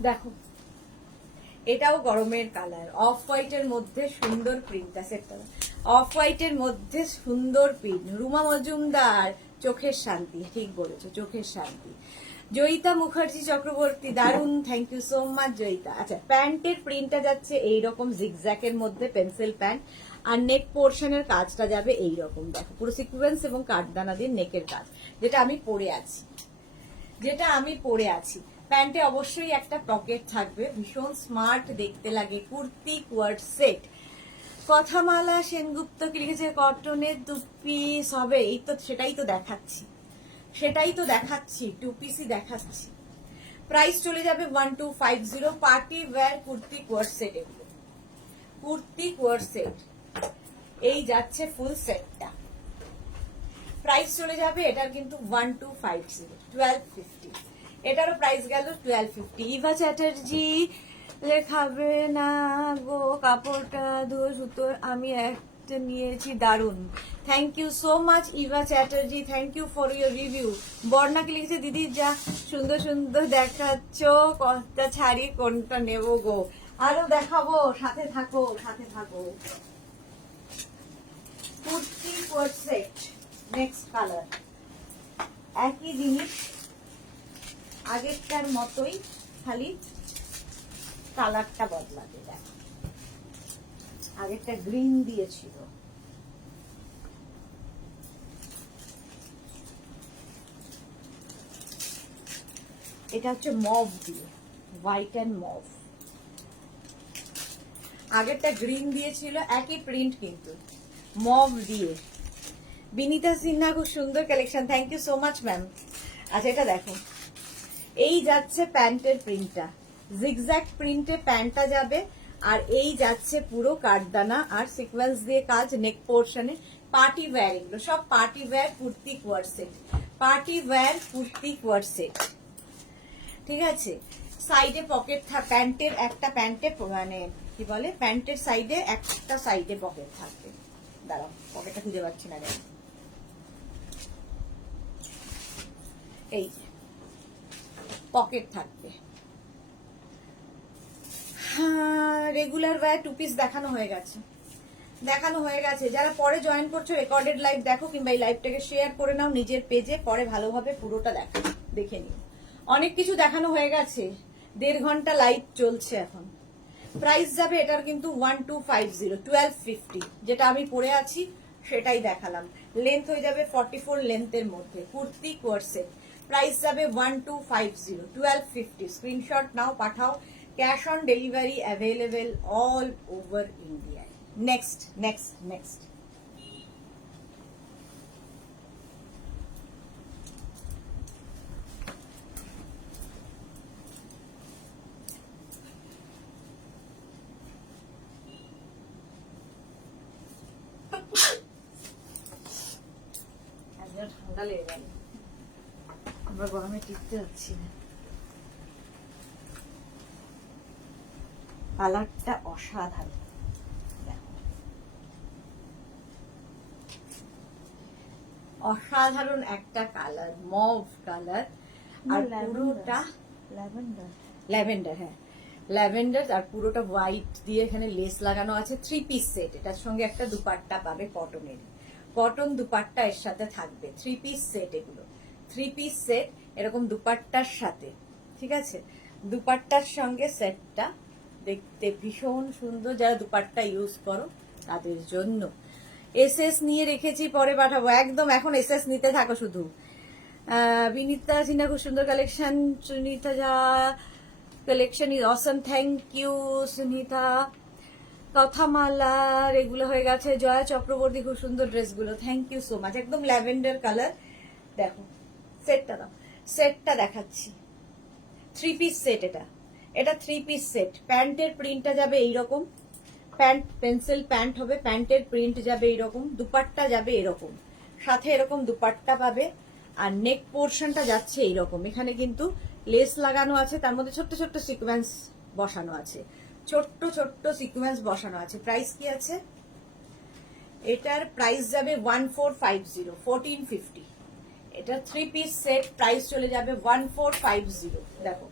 দেখো এটাও গরমের কালার, অফ হোয়াইটের মধ্যে সুন্দর প্রিন্ট আছে, অফ হোয়াইটের মধ্যে সুন্দর প্রিন্ট। রুমা মজুমদার, চোখের শান্তি, ঠিক বলেছো, চোখের শান্তি। জয়িতা মুখার্জি চক্রবর্তী, দারুন, thank you so much Joyita. আচ্ছা প্যান্টের প্রিন্টটা যাচ্ছে এইরকম জিগজ্যাকের মধ্যে, পেন্সিল প্যান্ট, আর নেক পোর্শনের কাজটা যাবে এইরকম, দেখো পুরো সিকুয়েন্স এবং কাঠদানা দিয়ে নেকের কাজ, যেটা আমি পরে আছি, যেটা আমি পরে আছি। প্যান্টে অবশ্যই একটা পকেট থাকবে, ভীষণ স্মার্ট দেখতে লাগে। Kurti coord set. কথামালা সেনগুপ্ত কি লিখেছে, কটনের 2 পিস হবে, এই তো সেটাই তো দেখাচ্ছি, সেটাই তো দেখাচ্ছি, 2 পিসই দেখাচ্ছি। প্রাইস চলে যাবে 1250। Party wear kurti coord set, এগুলো কুর্তি কোয়ার্ট সেট, এই যাচ্ছে ফুল সেটটা, প্রাইস চলে যাবে এটার কিন্তু 1250, 1250। এটারও প্রাইস গেল 1250। ইভা চ্যাটার্জি, লেখাবে না গো, কাপড়টা ধুয়ে সুতো আমি একটা নিয়েছি, দারুন, thank you so much Eva Chatterjee, thank you for your review. বর্ণাকে লিখেছে, দিদি যা সুন্দর সুন্দর দেখাচ্ছ, কোনটা ছাড়ি কোনটা নেবো গো, আরো দেখাবো, সাথে থাকো, সাথে থাকো। Kurti coat set, next colour, একই জিনিস, আগেরটার মতোই, খালি কালারটা বদলাতে, দেখো আগেরটা গ্রিন দিয়েছিল, এটা হচ্ছে মভ দিয়ে, হোয়াইট অ্যান্ড মভ। আগেরটা গ্রিন দিয়েছিল, একই প্রিন্ট কিন্তু মভ দিয়ে। বিনীতা সিনহা, খুব সুন্দর collection, thank you so much ma'am. আচ্ছা এটা দেখো, এই যাচ্ছে প্যান্টের প্রিন্টটা, জিগজ্যাগ প্রিন্টে প্যান্টটা যাবে, আর এই যাচ্ছে পুরো কাঠদানা আর সিকোয়েন্স দিয়ে কাজ নেক পোর্শনে। পার্টি ওয়্যার, এগুলো সব party wear kurti coord set, party wear kurti coord set, ঠিক আছে। সাইডে পকেট, প্যান্টের একটা প্যান্টে মানে কি বলে, প্যান্টের সাইডে একটা সাইডে পকেট থাকবে, দাঁড়াও পকেটটা খুঁজে পাচ্ছি না, এই যে পকেট থাকবে। রেগুলার ওয়্যার 2 পিস দেখানো হয়ে গেছে, যারা পরে জয়েন করছো রেকর্ডেড লাইভ দেখো, কিংবা এই লাইভটাকে শেয়ার করে নাও নিজের পেজে, পরে ভালোভাবে পুরোটা দেখে নিও। অনেক কিছু দেখানো হয়ে গেছে, 1.5 ঘন্টা লাইভ চলছে এখন। প্রাইস যাবে এটার কিন্তু 1250, 1250, যেটা আমি পরে আছি সেটাই দেখালাম। লেন্থ হয়ে যাবে 44 লেন্থের মধ্যে, কুর্তি কোয়ারসেট। প্রাইস যাবে 1250, 1250। স্ক্রিনশট নাও, পাঠাও। Cash on delivery available all over ইন্ডিয়ায়। Next next next. ঠান্ডা লেগে গেল, আমরা গরমে টিকতে যাচ্ছি না। কালারটা অসাধারণ, অসাধারণ একটা কালার, মভ কালার। আর পুরোটা ল্যাভেন্ডার, হ্যাঁ ল্যাভেন্ডার, আর পুরোটা হোয়াইট দিয়ে এখানে লেস লাগানো আছে। 3 পিস সেট, এটার সঙ্গে একটা দুপাট্টা পাবে কটনের, কটন দুপাট্টা এর সাথে থাকবে। 3 পিস সেট, এগুলো 3 পিস সেট এরকম দুপাট্টার সাথে, ঠিক আছে? দুপাট্টার সঙ্গে সেটটা দেখতে ভীষণ সুন্দর, যারা দুপাট্টা ইউজ করো তাদের জন্য। এসএস নিয়ে রেখেছি, পরে পাঠাবো একদম। এখন এসএস নিতে থাকো শুধু। বিনীতা সিনহা, খুব সুন্দর collection. Sunita Jha, collection is awesome, thank you Sunita. কথামালার এগুলো হয়ে গেছে। জয়া চক্রবর্তী, খুব সুন্দর ড্রেসগুলো, থ্যাংক ইউ সো মাচ। একদম ল্যাভেন্ডার কালার। দেখো সেটটা দাও, সেটটা দেখাচ্ছি। 3 পিস সেট, এটা 3 পিস সেট। প্যান্টের প্রিন্টটা যাবে এইরকম, প্যান্ট পেন্সিল প্যান্ট হবে, প্যান্টের প্রিন্ট যাবে এইরকম, দুপাট্টা যাবে এরকম, সাথে এরকম দুপাট্টা পাবে। আর নেক পোর্শনটা যাচ্ছে এইরকম, এখানে কিন্তু লেস লাগানো আছে, তার মধ্যে ছোট্ট ছোট্ট সিকোয়েন্স বসানো আছে, ছোট্ট ছোট্ট সিকোয়েন্স বসানো আছে। প্রাইস কি আছে এটার? প্রাইস যাবে 1450, 1450। এটা 3 পিস সেট, প্রাইস চলে যাবে 1450। দেখো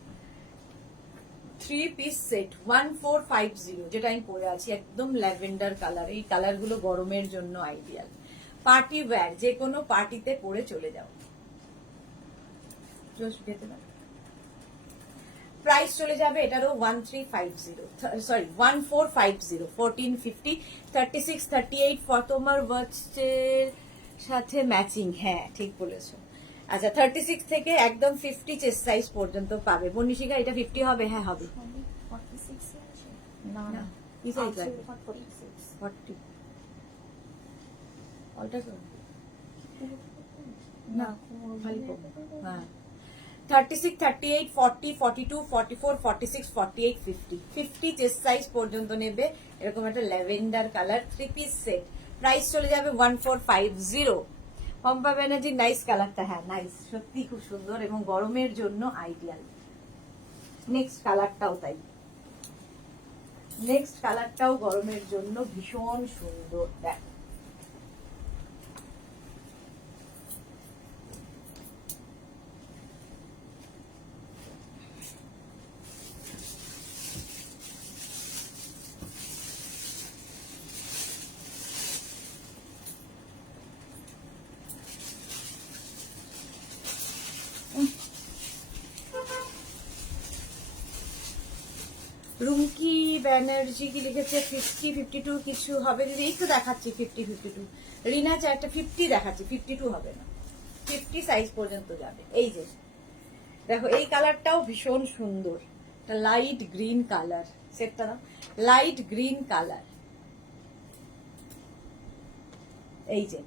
3 পিস সেট 1450, যেটা আমি পরে আছি, একদম ল্যাভেন্ডার কালার। এই কালার গুলো গরমের জন্য আইডিয়াল, পার্টি ওয়্যার, যে কোনো পার্টিতে পরে চলে যাও। প্রাইস চলে যাবে এটারও 1350, সরি 1450, 1450। 36, 38 ফটোমার ওয়াচের সাথে ম্যাচিং, হ্যাঁ ঠিক বলেছো। আচ্ছা 36 থেকে একদম 50 চেস্ট সাইজ পর্যন্ত পাবে। বনিশিকা এটা 50 হবে? হ্যাঁ হবে। না না, কি সাইজ লাগবে? 40 অল্টার না, খালি কম। হ্যাঁ 36, 38, 40, 42, 44, 46, 48, 50, 50 চেস্ট সাইজ পর্যন্ত নেবে। এরকম একটা lavender colour 3 piece set, price চলে যাবে 1450। পম্পা ব্যানার্জির নাইস কালারটা, হ্যাঁ নাইস, সত্যি খুব সুন্দর এবং গরমের জন্য আইডিয়াল। নেক্সট কালারটাও তাই, নেক্সট কালারটাও গরমের জন্য ভীষণ সুন্দর। দেখ রুমকি ব্যানার্জি কি লিখেছে? 50, 52 কিছু হবে যদি, এই তো দেখাচ্ছি 50, 52। রিনা চা একটা 50 দেখাচ্ছি, 52 হবে না, 50 সাইজ পর্যন্ত যাবে। এই যে দেখো এই কালারটাও ভীষণ সুন্দর, একটা লাইট গ্রিন কালার, সেটটা দাও, লাইট গ্রিন কালার। এই যে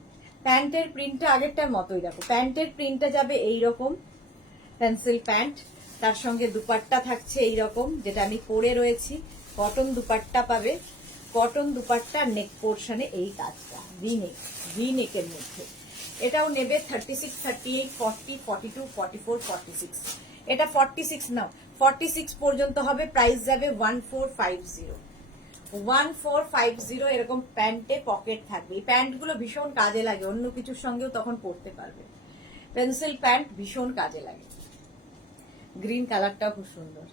প্যান্টের প্রিন্টটা আগেরটার মতোই, দেখো প্যান্টের প্রিন্টটা যাবে এইরকম, পেন্সিল প্যান্ট, তার সঙ্গে দুপাট্টা থাকছে এইরকম, যেটা আমি পরে রয়েছি, কটন দুপাট্টা পাবে। কটন দুপাট্টা নেক পোর্শনে এই কাজটা, ভি নেকের মধ্যে। এটাও নেবে 36, 38, 40, 42, 44, 46। এটা 46 নাও, 46 পর্যন্ত হবে। প্রাইস যাবে 1450, 1450। এরকম প্যান্টে পকেট থাকবে, এই প্যান্টগুলো ভীষণ কাজে লাগে, অন্য কিছুর সঙ্গেও তখন পরতে পারবে। পেন্সিল প্যান্ট ভীষণ কাজে লাগে। গ্রিন কালারটাও খুব সুন্দর,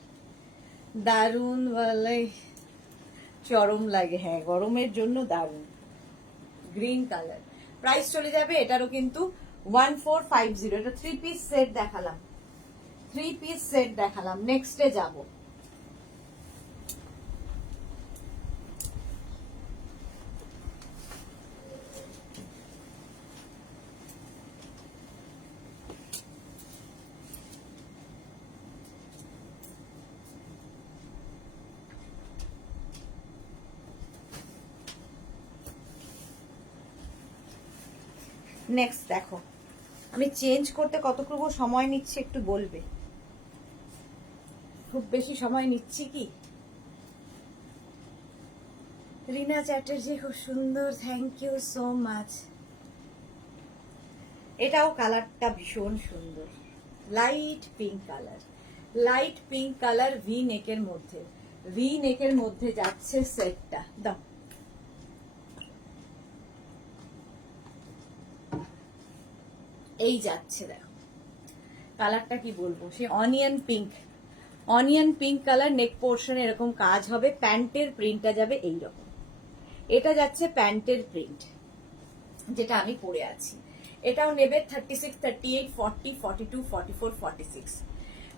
দারুন বলে চরম লাগে। হ্যাঁ, গরমের জন্য দারুন গ্রিন কালার। প্রাইস চলে যাবে এটারও কিন্তু 1450। এটা 3 পিস সেট দেখালাম, 3 পিস সেট দেখালাম। নেক্সটে যাব। নেক্সট দেখো, আমি চেঞ্জ করতে কতটুকু সময় নিচ্ছি একটু বলবে? খুব বেশি সময় নিচ্ছি কি? রিনা চ্যাটার্জি খুব সুন্দর, থ্যাংক ইউ সো মাচ। এটাও কালারটা ভীষণ সুন্দর, light pink colour, light pink colour V নেকের মধ্যে, ভি নেকের মধ্যে যাচ্ছে সেটটা। দাও, এই যাচ্ছে, দেখো কালারটা কি বলবো, সে onion pink, onion pink colour. Neck পোর্শনে এরকম কাজ হবে, প্যান্টের প্রিন্টটা যাবে এইরকম। এটা যাচ্ছে প্যান্টের প্রিন্ট, যেটা আমি পরে আছি। এটাও নেবে 36, 38, 40, 42, 44, 46।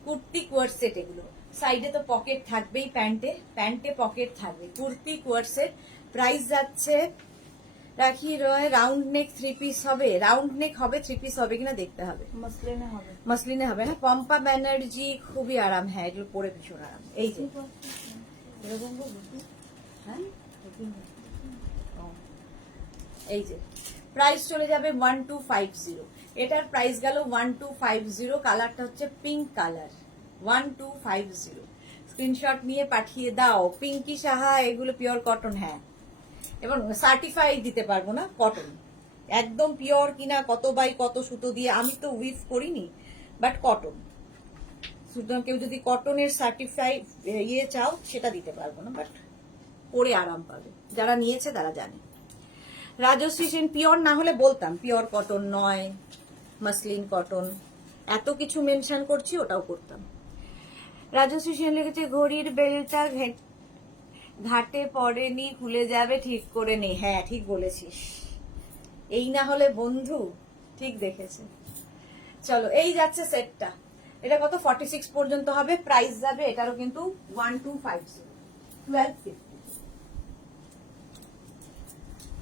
কুর্তি কোয়ার সেট এগুলো। সাইডে তো পকেট থাকবেই, প্যান্টে প্যান্টে পকেট থাকবে। কুর্তি কোয়ার সেট। প্রাইস যাচ্ছে, রাখি রয়, রাউন্ড নেক 3 পিস হবে, রাউন্ড নেক হবে, 3 পিস হবে কিনা দেখতে হবে। মসলিনে হবে, মসলিনে হবে না? পম্পা ব্যানার্জি খুবই আরাম। হ্যাঁ, এগুলো পরে ভীষণ আরাম। এই যে এরকম, হ্যাঁ এই যে প্রাইস চলে যাবে 1250। এটার প্রাইস গেল 1250। কালারটা হচ্ছে পিঙ্ক কালার, 1250। স্ক্রিনশট নিয়ে পাঠিয়ে দাও। পিঙ্কি সাহা, এগুলো পিওর কটন। হ্যাঁ, এবং সার্টিফাই দিতে পারবো না, কটন একদম পিওর কিনা, কত বাই কত সুতো দিয়ে, আমি তো উইভ করিনি, বাট কটন। সুতরাং কেউ যদি কটনের সার্টিফাই ইয়ে চাও সেটা দিতে পারবো না, বাট পরে আরাম পাবে, যারা নিয়েছে তারা জানে। রাজশ্রী সেন, পিওর না হলে বলতাম পিওর কটন নয়, মাসলিন কটন, এত কিছু মেনশন করছি, ওটাও করতাম। রাজশ্রী সেন লিখেছে, ঘড়ির বেলটা ঘাটে পড়েনি, খুলে যাবে, ঠিক করে নে। হ্যাঁ, ঠিক বলেছিস, এই না হলে বন্ধু ঠিক দেখেছে। চলো, এই যাচ্ছে সেটটা। এটা কত? 46 পর্যন্ত হবে। প্রাইস যাবে এটারও কিন্তু 1250, 1250,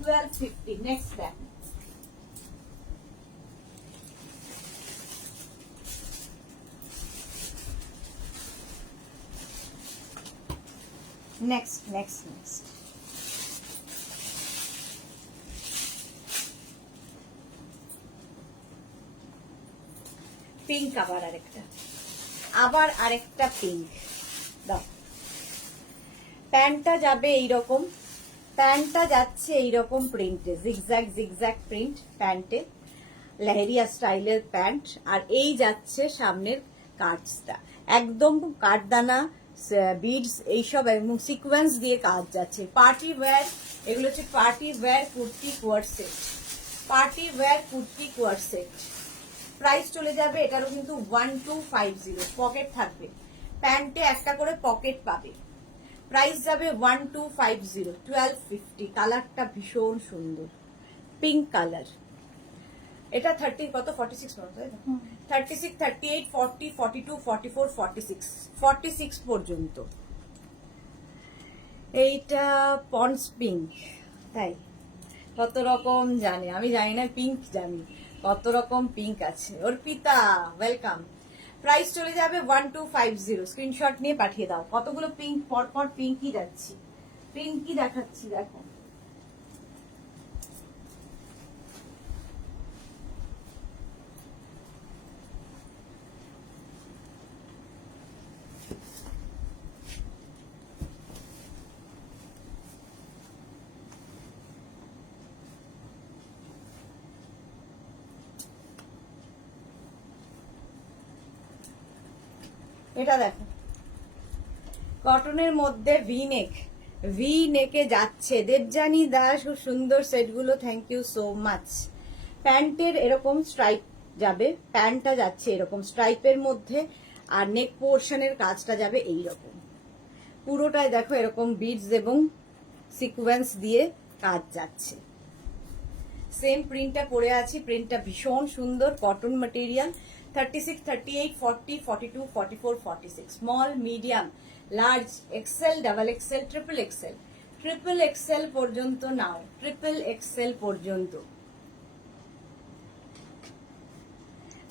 1250। নেক্সট দেখ, নেক্সট নেক্সট নেক্সট পিঙ্ক। আবার আরেকটা পিঙ্ক। দাও, প্যান্টটা যাবে এইরকম, প্যান্টটা যাচ্ছে এইরকম প্রিন্টে, জিগজ্যাগ জিগজ্যাগ প্রিন্ট প্যান্টে, লেহেরিয়া স্টাইলের প্যান্ট। আর এই যাচ্ছে সামনের কাটসটা, একদম কাঠদানা, বিডস এইসব এবং সিকোয়েন্স দিয়ে কাজ যাচ্ছে। পার্টি ওয়্যার, এগুলো হচ্ছে পার্টি ওয়্যার কুর্তি কোয়ার সেট, পার্টি ওয়্যার কুর্তি কোয়ার সেট। প্রাইস চলে যাবে এটারও কিন্তু 1250। পকেট থাকবে, প্যান্টে একটা করে পকেট পাবে। প্রাইস যাবে 1250, 1250। কালারটা ভীষণ সুন্দর, পিঙ্ক কালার। এটা 30 কত, 46 পর্যন্ত, 36, 38, 40, 42, 44, 46, 46 পর্যন্ত। এইটা পন্স পিঙ্ক, তাই কত রকম জানে, আমি জানি না, পিঙ্ক জানি, কত রকম পিঙ্ক আছে। অর্পিতা, ওয়েলকাম। প্রাইস চলে যাবে 1250। স্ক্রিনশট নিয়ে পাঠিয়ে দাও। কতগুলো পিঙ্ক পরপর পিঙ্কই যাচ্ছি, পিঙ্কই দেখাচ্ছি, দেখো। এটা দেখো, কটনের মধ্যে ভি নেক, ভি নেকে যাচ্ছে। দেবজানী দাস, খুব সুন্দর সেটগুলো, থ্যাংক ইউ সো মাচ। প্যান্টের এরকম স্ট্রাইপ যাবে, প্যান্টটা যাচ্ছে এরকম স্ট্রাইপের মধ্যে, আর নেক পোর্শনের কাজটা যাবে এই রকম। পুরোটাই দেখো এরকম বিডস এবং সিকোয়েন্স দিয়ে কাজ যাচ্ছে। সেম প্রিন্টটা পরে আছি, প্রিন্টটা ভীষণ সুন্দর, cotton material. 36, 38, 40, 42, 44, 46, small, medium, large, XL, double XL, triple XL, triple XL পর্যন্ত নাও, ট্রিপল এক্সেল পর্যন্ত।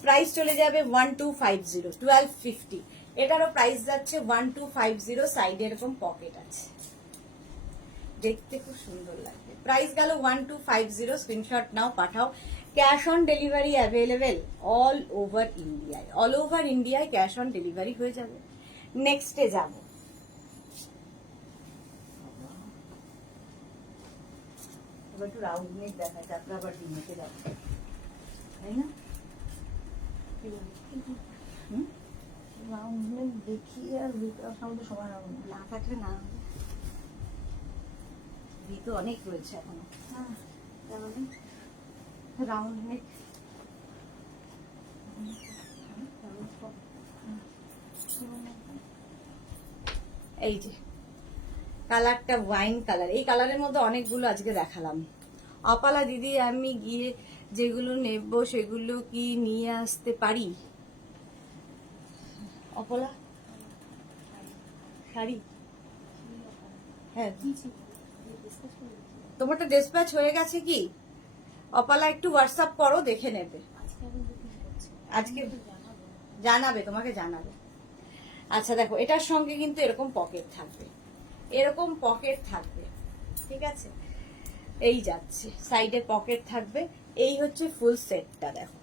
প্রাইস চলে যাবে 1250, 1250। এটারও প্রাইস যাচ্ছে 1250। সাইডে এরকম পকেট আছে, দেখতে খুব সুন্দর লাগবে। প্রাইস গেল 1250। স্ক্রিনশট নাও, পাঠাও। Cash on delivery available all over ইন্ডিয়ায়, অল ওভার ইন্ডিয়ায় ক্যাশ অন ডেলিভারি হয়ে যাবে। নেক্সটে যাব, এবার একটু রাউন্ড নেক দেখায়, তারপরে আবার ডিমেতে যাবো, তাই না? কি বলিস? রাউন্ড নেক দেখি আর সামনে সময় হবে না থাকলে না, ভি তো অনেক রয়েছে এখনো। হ্যাঁ, রাউন্ড নেক, এই যে কালারটা ওয়াইন কালার, এই কালারের মধ্যে অনেকগুলো আজকে দেখালাম। অপালা দিদি, আমি গিয়ে যেগুলো নেব সেগুলো কি নিয়ে আসতে পারি? অপলা শাড়ি, হ্যাঁ তোমারটা ডিসপ্যাচ হয়ে গেছে কি? অপালা একটু হোয়াটসঅ্যাপ করো, দেখে নেবে। আজকে জানাবে, তোমাকে জানাবে। আচ্ছা দেখো, এটার সঙ্গে কিন্তু এরকম পকেট থাকবে, এরকম পকেট থাকবে, ঠিক আছে? এই যাচ্ছে, সাইডে পকেট থাকবে। এই হচ্ছে ফুল সেটটা, দেখো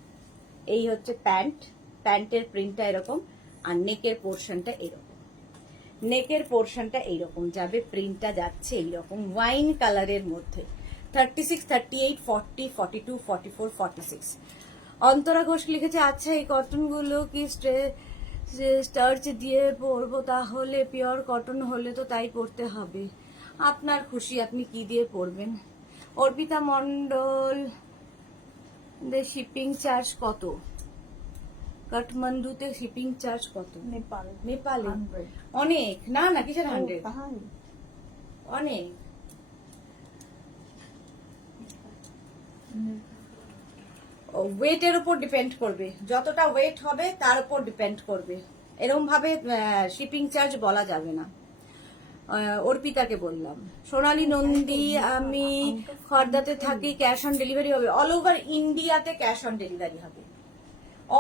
এই হচ্ছে প্যান্ট, প্যান্টের প্রিন্টটা এরকম, আর নেকের পোর্শনটা এরকম, নেকের পোর্শনটা এইরকম যাবে, প্রিন্টটা যাচ্ছে এইরকম ওয়াইন কালারের মধ্যে। 36, 38, 40, 42, 44, 46। অন্তরা ঘোষ লিখেছে, আচ্ছা এই কটনগুলো কি স্টার্চ দিয়ে পরবো? তাহলে পিওর কটন হলে তো তাই পরতে হবে, আপনার খুশি, আপনি কি দিয়ে পরবেন। অর্পিতা মন্ডল, শিপিং চার্জ কত? কাঠমান্ডুতে শিপিং চার্জ কত? নেপাল, নেপালে 100 অনেক। না না, কিসের 100, তাই অনেক। ওয়েটের উপর ডিপেন্ড করবে, যতটা ওয়েট হবে তার উপর ডিপেন্ড করবে, এরকম ভাবে শিপিং চার্জ বলা যাবে না। অর্পিতাকে বললাম। সোনালী নন্দী, আমি খর্দাতে থাকি, ক্যাশ অন ডেলিভারি হবে? অল ওভার ইন্ডিয়াতে ক্যাশ অন ডেলিভারি হবে,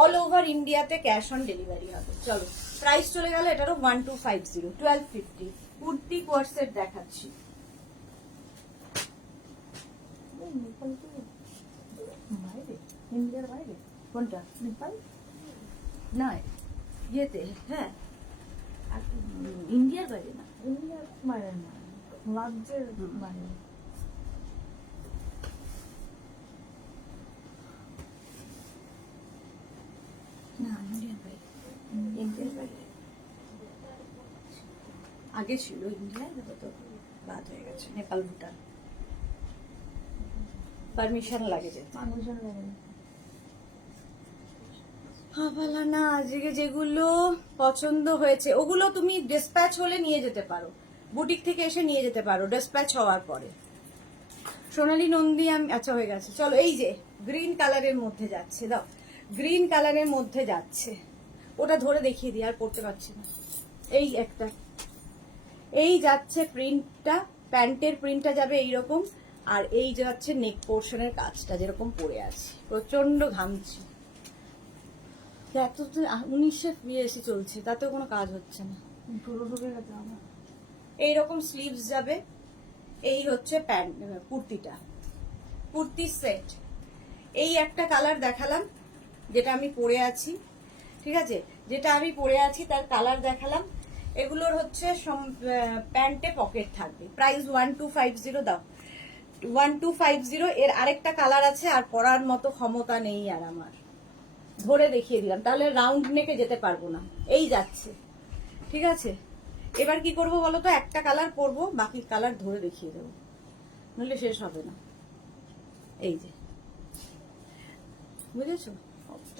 অল ওভার ইন্ডিয়াতে ক্যাশ অন ডেলিভারি হবে। চলো, প্রাইস চলে গেল এটারও 1250, 1250। কুর্তি কোর্সেট দেখাচ্ছি। নেপাল তো বাইরে, ইন্ডিয়ার বাইরে। কোনটা? নেপাল না, ইয়েতে, হ্যাঁ, ইন্ডিয়ার বাইরে না। ইন্ডিয়ার বাইরে না, রাজ্যের বাইরে। না, ইন্ডিয়ার বাইরে, ইন্ডিয়ার বাইরে। আগে ছিল ইন্ডিয়ায়, তো বাদ হয়ে গেছে। নেপাল, ভুটান পারমিশন লাগে যেতে। পারমিশন লাগে না। বলা না, আজকে যেগুলো পছন্দ হয়েছে ওগুলো তুমি ডিসপ্যাচ হলে নিয়ে যেতে পারো, বুটিক থেকে এসে নিয়ে যেতে পারো ডিসপ্যাচ হওয়ার পরে। সোনালী নন্দী, আমি আচ্ছা হয়ে গেছে। চলো, এই যে গ্রিন কালারের মধ্যে যাচ্ছে, দাও, গ্রিন কালারের মধ্যে যাচ্ছে, ওটা ধরে দেখিয়ে দিই, আর পড়তে পারছি না। এই একটা, এই যাচ্ছে প্রিন্টটা, প্যান্টের প্রিন্টটা যাবে এইরকম, আর এই যাচ্ছে নেক পোর্শনের কাজটা যেরকম পরে আছে। প্রচন্ড ঘামছি, এত 19শে বিএসি চলছে, তাতেও কোনো কাজ হচ্ছে না। পুরো ঢুকে গেছে আমার। এইরকম স্লিভস যাবে। এই হচ্ছে প্যান্ট, কুর্তিটা, কুর্তির সেট। এই একটা কালার দেখালাম যেটা আমি পরে আছি, ঠিক আছে, যেটা আমি পরে আছি তার কালার দেখালাম। এগুলোর হচ্ছে প্যান্টে পকেট থাকবে। প্রাইস 1250, দাও 1250। এর আরেকটা কালার আছে, আর পরার মতো ক্ষমতা নেই আর আমার, ধরে দেখিয়ে দিলাম, তাহলে রাউন্ড নেকে যেতে পারবো না। এই যাচ্ছে, ঠিক আছে। এবার কি করব বলো তো, একটা কালার পরবো, বাকি কালার ধরে দেখিয়ে দেবো, নইলে শেষ হবে না। এই যে, বুঝেছো?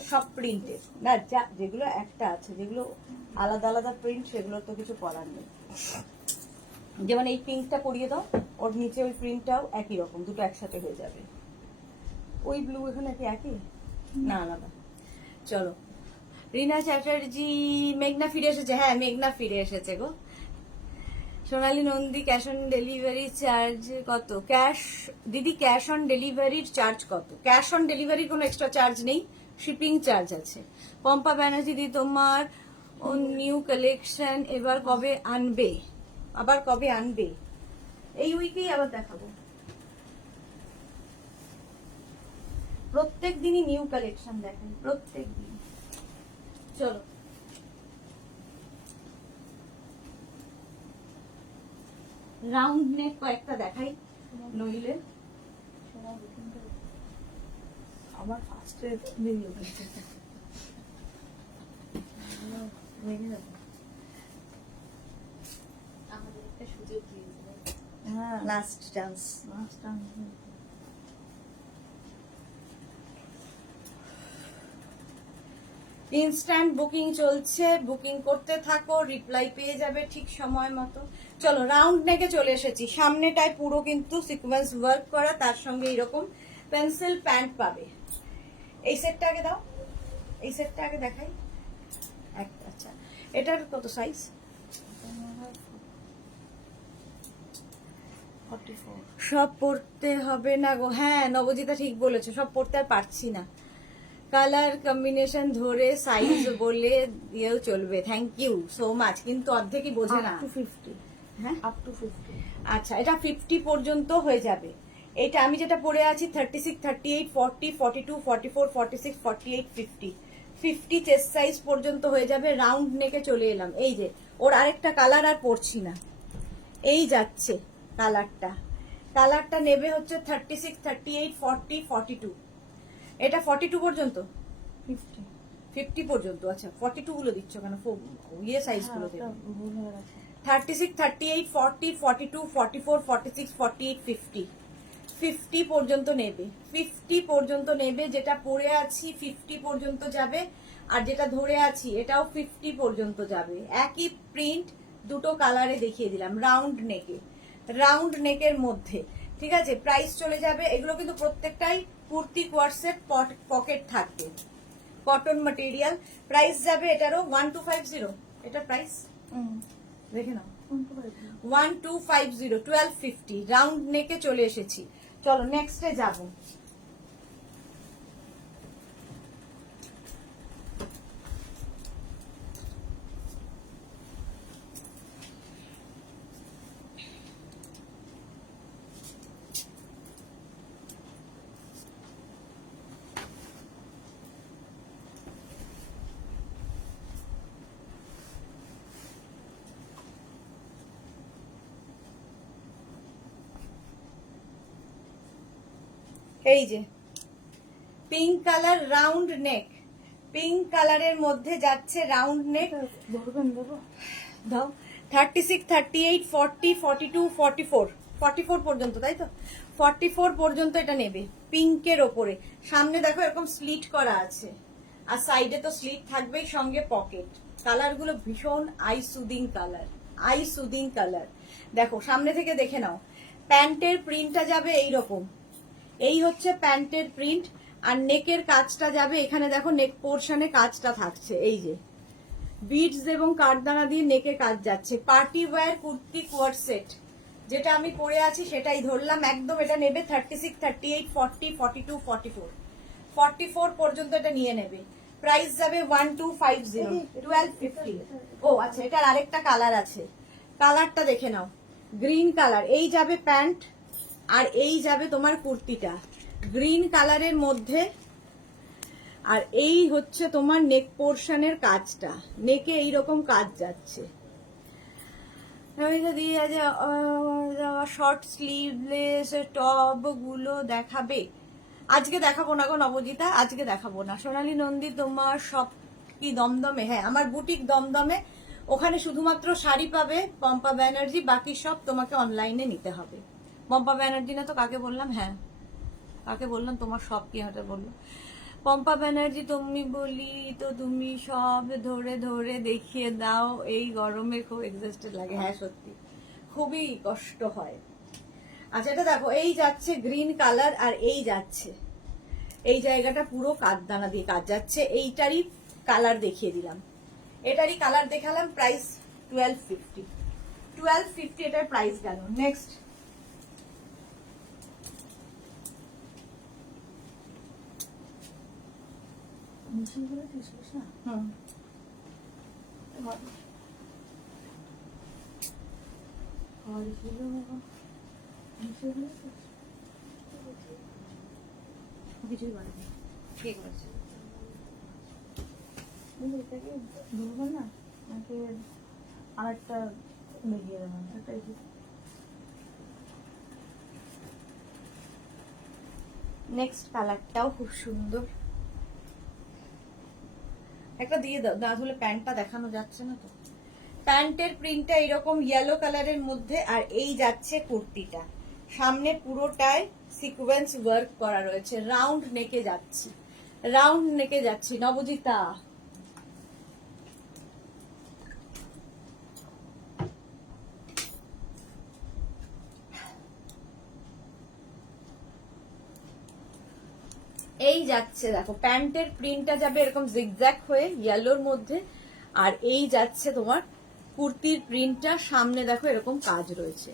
সব প্রিন্টের না, যা যেগুলো একটা আছে, যেগুলো আলাদা আলাদা প্রিন্ট সেগুলো তো কিছু করার নেই। যেমন এই পিঙ্কটা করিয়ে দাও, ওর নিচে ওই প্রিন্টটাও একই রকম, দুটো একসাথে হয়ে যাবে। ওই ব্লু এখানে কি একই না আলাদা? চলো, রিনা চ্যাটার্জি, মেঘনা ফিরে এসেছে। হ্যাঁ, মেঘনা ফিরে এসেছে গো। Sonali Nandi, cash on delivery charge কত? ক্যাশ দিদি, ক্যাশ অন ডেলিভারির চার্জ কত? ক্যাশ অন ডেলিভারির কোনো এক্সট্রা চার্জ নেই, শিপিং চার্জ আছে। পম্পা ব্যানার্জি দি, তোমার নিউ কালেকশন এবার কবে আনবে? আবার কবে আনবে? এই উইকেই আবার দেখাবো। প্রত্যেক দিনই নিউ কালেকশন দেখেন, প্রত্যেক দিন। চলো, রাউন্ড নেক কয়েকটা দেখাই, নইলে আমার ফার্স্টে বেরিয়ে গেছে। আমাদের একটা সুযোগ দিয়েছিল। হ্যাঁ, লাস্ট চান্স। ইনস্ট্যান্ট বুকিং চলছে, বুকিং করতে থাকো, রিপ্লাই পেয়ে যাবে ঠিক সময় মতো। চলো, রাউন্ড নেকে চলে এসেছি। সামনেটায় পুরো কিন্তু সিকোয়েন্স ওয়ার্ক করা, তার সঙ্গে এরকম পেন্সিল প্যান্ট পাবে। এই সেটটা আগে দাও, এই সেটটা আগে দেখাই। আচ্ছা, এটার কত সাইজ? 44। সব পড়তে হবে না গো। হ্যাঁ, নবজিতা ঠিক বলেছো, সব পড়তে আর পারছি না। কালার কম্বিনেশন ধরে সাইজ বলে দিয়েও চলবে। থ্যাংক ইউ সো মাচ, কিন্তু অর্ধেকই বোঝে না। Up to 50। হ্যাঁ, আপ টু 50। আচ্ছা, এটা 50 পর্যন্ত হয়ে যাবে। এটা আমি যেটা পরে আছি 36, 38, 40, 42, 44, 46, 48, 50। 50 চেস্ট সাইজ পর্যন্ত হয়ে যাবে। রাউন্ড নেকে চলে এলাম। এই যে ওর আরেকটা কালার আর পরছি না, এই যাচ্ছে কালারটা। কালারটা নেবে হচ্ছে 36, 38, 40, 42। এটা 42 পর্যন্ত, 50। 50 পর্যন্ত। আচ্ছা, 42 গুলো দিচ্ছ কেন? ইয়ে সাইজ গুলো দেবে। ভুল হয়ে গেছে। 36, 38, 40, 42, 44, 46, 48, 50। 50 পর্যন্ত নেবে, 50 পর্যন্ত নেবে। যেটা পরে আছি 50 পর্যন্ত যাবে, আর যেটা ধরে আছি এটাও 50 পর্যন্ত যাবে। একই প্রিন্ট, দুটো কালারে দেখিয়ে দিলাম। রাউন্ড নেকে, রাউন্ড নেকের মধ্যে, ঠিক আছে। প্রাইস চলে যাবে, এগুলো কিন্তু প্রত্যেকটাই কুর্তি কোয়ার্সেট, পকেট থাকবে, কটন ম্যাটেরিয়াল। প্রাইস যাবে এটারও 1250। এটার প্রাইস দেখে নাও, 1250, 1250। রাউন্ড নেকে চলে এসেছি। চলো, নেক্সটে যাব। এই যে pink colour round neck, pink কালারের মধ্যে যাচ্ছে রাউন্ড নেক। ধরবেন দেবো। দাও। 36, 38, 40, 42, 44, 44 পর্যন্ত, তাই তো? 44 পর্যন্ত এটা নেবে, পিঙ্কের ওপরে। সামনে দেখো এরকম স্লিট করা আছে, আর সাইডে তো স্লিট থাকবেই, সঙ্গে পকেট। কালার গুলো ভীষণ I soothing colour, I soothing colour. দেখো সামনে থেকে দেখে নাও। প্যান্টের প্রিন্টটা যাবে এইরকম, এই হচ্ছে প্যান্টের প্রিন্ট। আর নেকের কাজটা যাবে এখানে, দেখো নেক পোর্শনে কাজটা থাকছে, এই যে বিডস এবং কাঠদানা দিয়ে নেকে কাজ যাচ্ছে। পার্টি ওয়্যার কুর্তি কোয়ার সেট, যেটা আমি পরে আছি সেটাই ধরলাম একদম। এটা নেবে 36, 38, 40, 42, 44, 44 পর্যন্ত এটা নিয়ে নেবে। প্রাইস যাবে 1250, 1250। ও আচ্ছা, এটার আরেকটা কালার আছে, কালারটা দেখে নাও। গ্রিন কালার, এই যাবে প্যান্ট, আর এই যাবে তোমার কুর্তিটা গ্রিন কালারের মধ্যে। আর এই হচ্ছে তোমার নেক পোর্শনের কাজটা, নেকে এইরকম কাজ যাচ্ছে। শর্ট স্লিভলেস টপ গুলো দেখাবে? আজকে দেখাবো না গো নবজিতা, আজকে দেখাবো না। সোনালী নন্দী, তোমার সব কি দমদমে? হ্যাঁ, আমার বুটিক দমদমে, ওখানে শুধুমাত্র শাড়ি পাবে পম্পা ব্যানার্জি, বাকি সব তোমাকে অনলাইনে নিতে হবে। পম্পা ব্যানার্জি না তো কাকে বললাম? হ্যাঁ, কাকে বললাম? তোমার সব কি এটা বললো। পম্পা ব্যানার্জি, তুমি বলি তো তুমি সব ধরে ধরে দেখিয়ে দাও, এই গরমে খুব এক্সস্টেড লাগে। হ্যাঁ সত্যি খুবই কষ্ট হয়। আচ্ছা এটা দেখো, এই যাচ্ছে গ্রিন কালার আর এই যাচ্ছে, এই জায়গাটা পুরো কাঠদানা দিয়ে কাজ যাচ্ছে। এইটারই কালার দেখিয়ে দিলাম, এটারই কালার দেখালাম। প্রাইস 1250, 1250 এটার প্রাইস গেল। নেক্সট মিশিয়ে দিস না। হুম কিছুই বানাবি, ঠিক আছে। এটাকে ধরবো না, আমাকে আরেকটা মিলিয়ে দেবেন, এটাই নেক্সট কালারটাও খুব সুন্দর, একটা দিয়ে দাও। আসলে প্যান্টটা দেখানো যাচ্ছে না তো। প্যান্টের প্রিন্টটা এরকম ইয়েলো কালারের মধ্যে, আর এই যাচ্ছে কুর্তিটা, সামনে পুরোটায় সিকোয়েন্স ওয়ার্ক করা রয়েছে, রাউন্ড নেকে যাচ্ছি, রাউন্ড নেকে যাচ্ছি। নবজিতা এই যাচ্ছে, দেখো প্যান্টের প্রিন্টটা যাবে এরকম জিগজ্যাগ হয়ে ইয়েলোর মধ্যে, আর এই যাচ্ছে তোমার কুর্তির প্রিন্টটা, সামনে দেখো এরকম কাজ রয়েছে,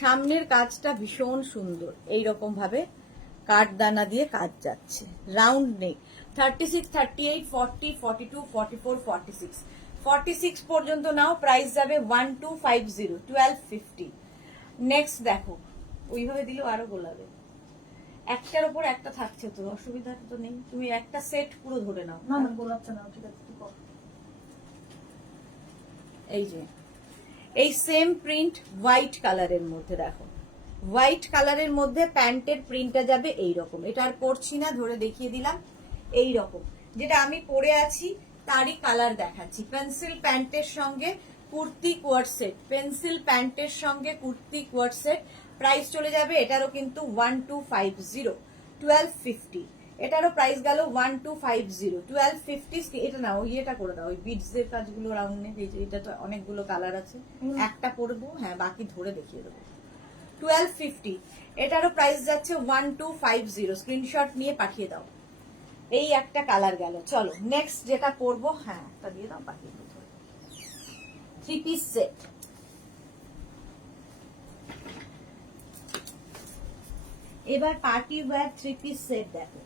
সামনের কাজটা ভীষণ সুন্দর, এইরকম ভাবে কাঠদানা দিয়ে কাজ যাচ্ছে, রাউন্ড নেক। 36, 38, 40, 42, 44, 46, 46 পর্যন্ত নাও। প্রাইস যাবে 1250, 1250। নেক্সট দেখো, ওইভাবে দিলেও আরো গোলাবে, একটার উপর একটা থাকছে তো, অসুবিধা তো নেই। তুমি একটা সেট পুরো ধরে নাও। না না গোলাচ্ছে না, ঠিক আছে তুই কর। এই যে এই সেম প্রিন্ট হোয়াইট কালারের মধ্যে, দেখো হোয়াইট কালারের মধ্যে প্যান্টের প্রিন্টটা যাবে এইরকম। এটা আর পরছি না, ধরে দেখিয়ে দিলাম। এই রকম যেটা আমি পরে আছি তারই কালার দেখাচ্ছি। পেন্সিল প্যান্টের সঙ্গে কুর্তি কোয়ার্ড সেট, পেন্সিল প্যান্টের সঙ্গে কুর্তি কোয়ার্ড সেট। প্রাইস চলে যাবে এটারও কিন্তু 1250, 1250। এটারও প্রাইস গেল 1250, 1250। এটা না ওই এটা করে দাও, ওই বিডস এর কাজগুলো রাউন্ড নেক। এই যে এটা তো অনেকগুলো কালার আছে, একটা পরবো, হ্যাঁ বাকি ধরে দেখিয়ে দেবো। 1250, এটারও প্রাইস যাচ্ছে 1250। স্ক্রিনশট নিয়ে পাঠিয়ে দাও। এই একটা কালার গেল। চলো নেক্সট যেটা পরবো, হ্যাঁ একটা দিয়ে দাও, বাকি 3 পিস সেট। এবার পার্টি ওয়্যার 3 পিস সেট দেখো।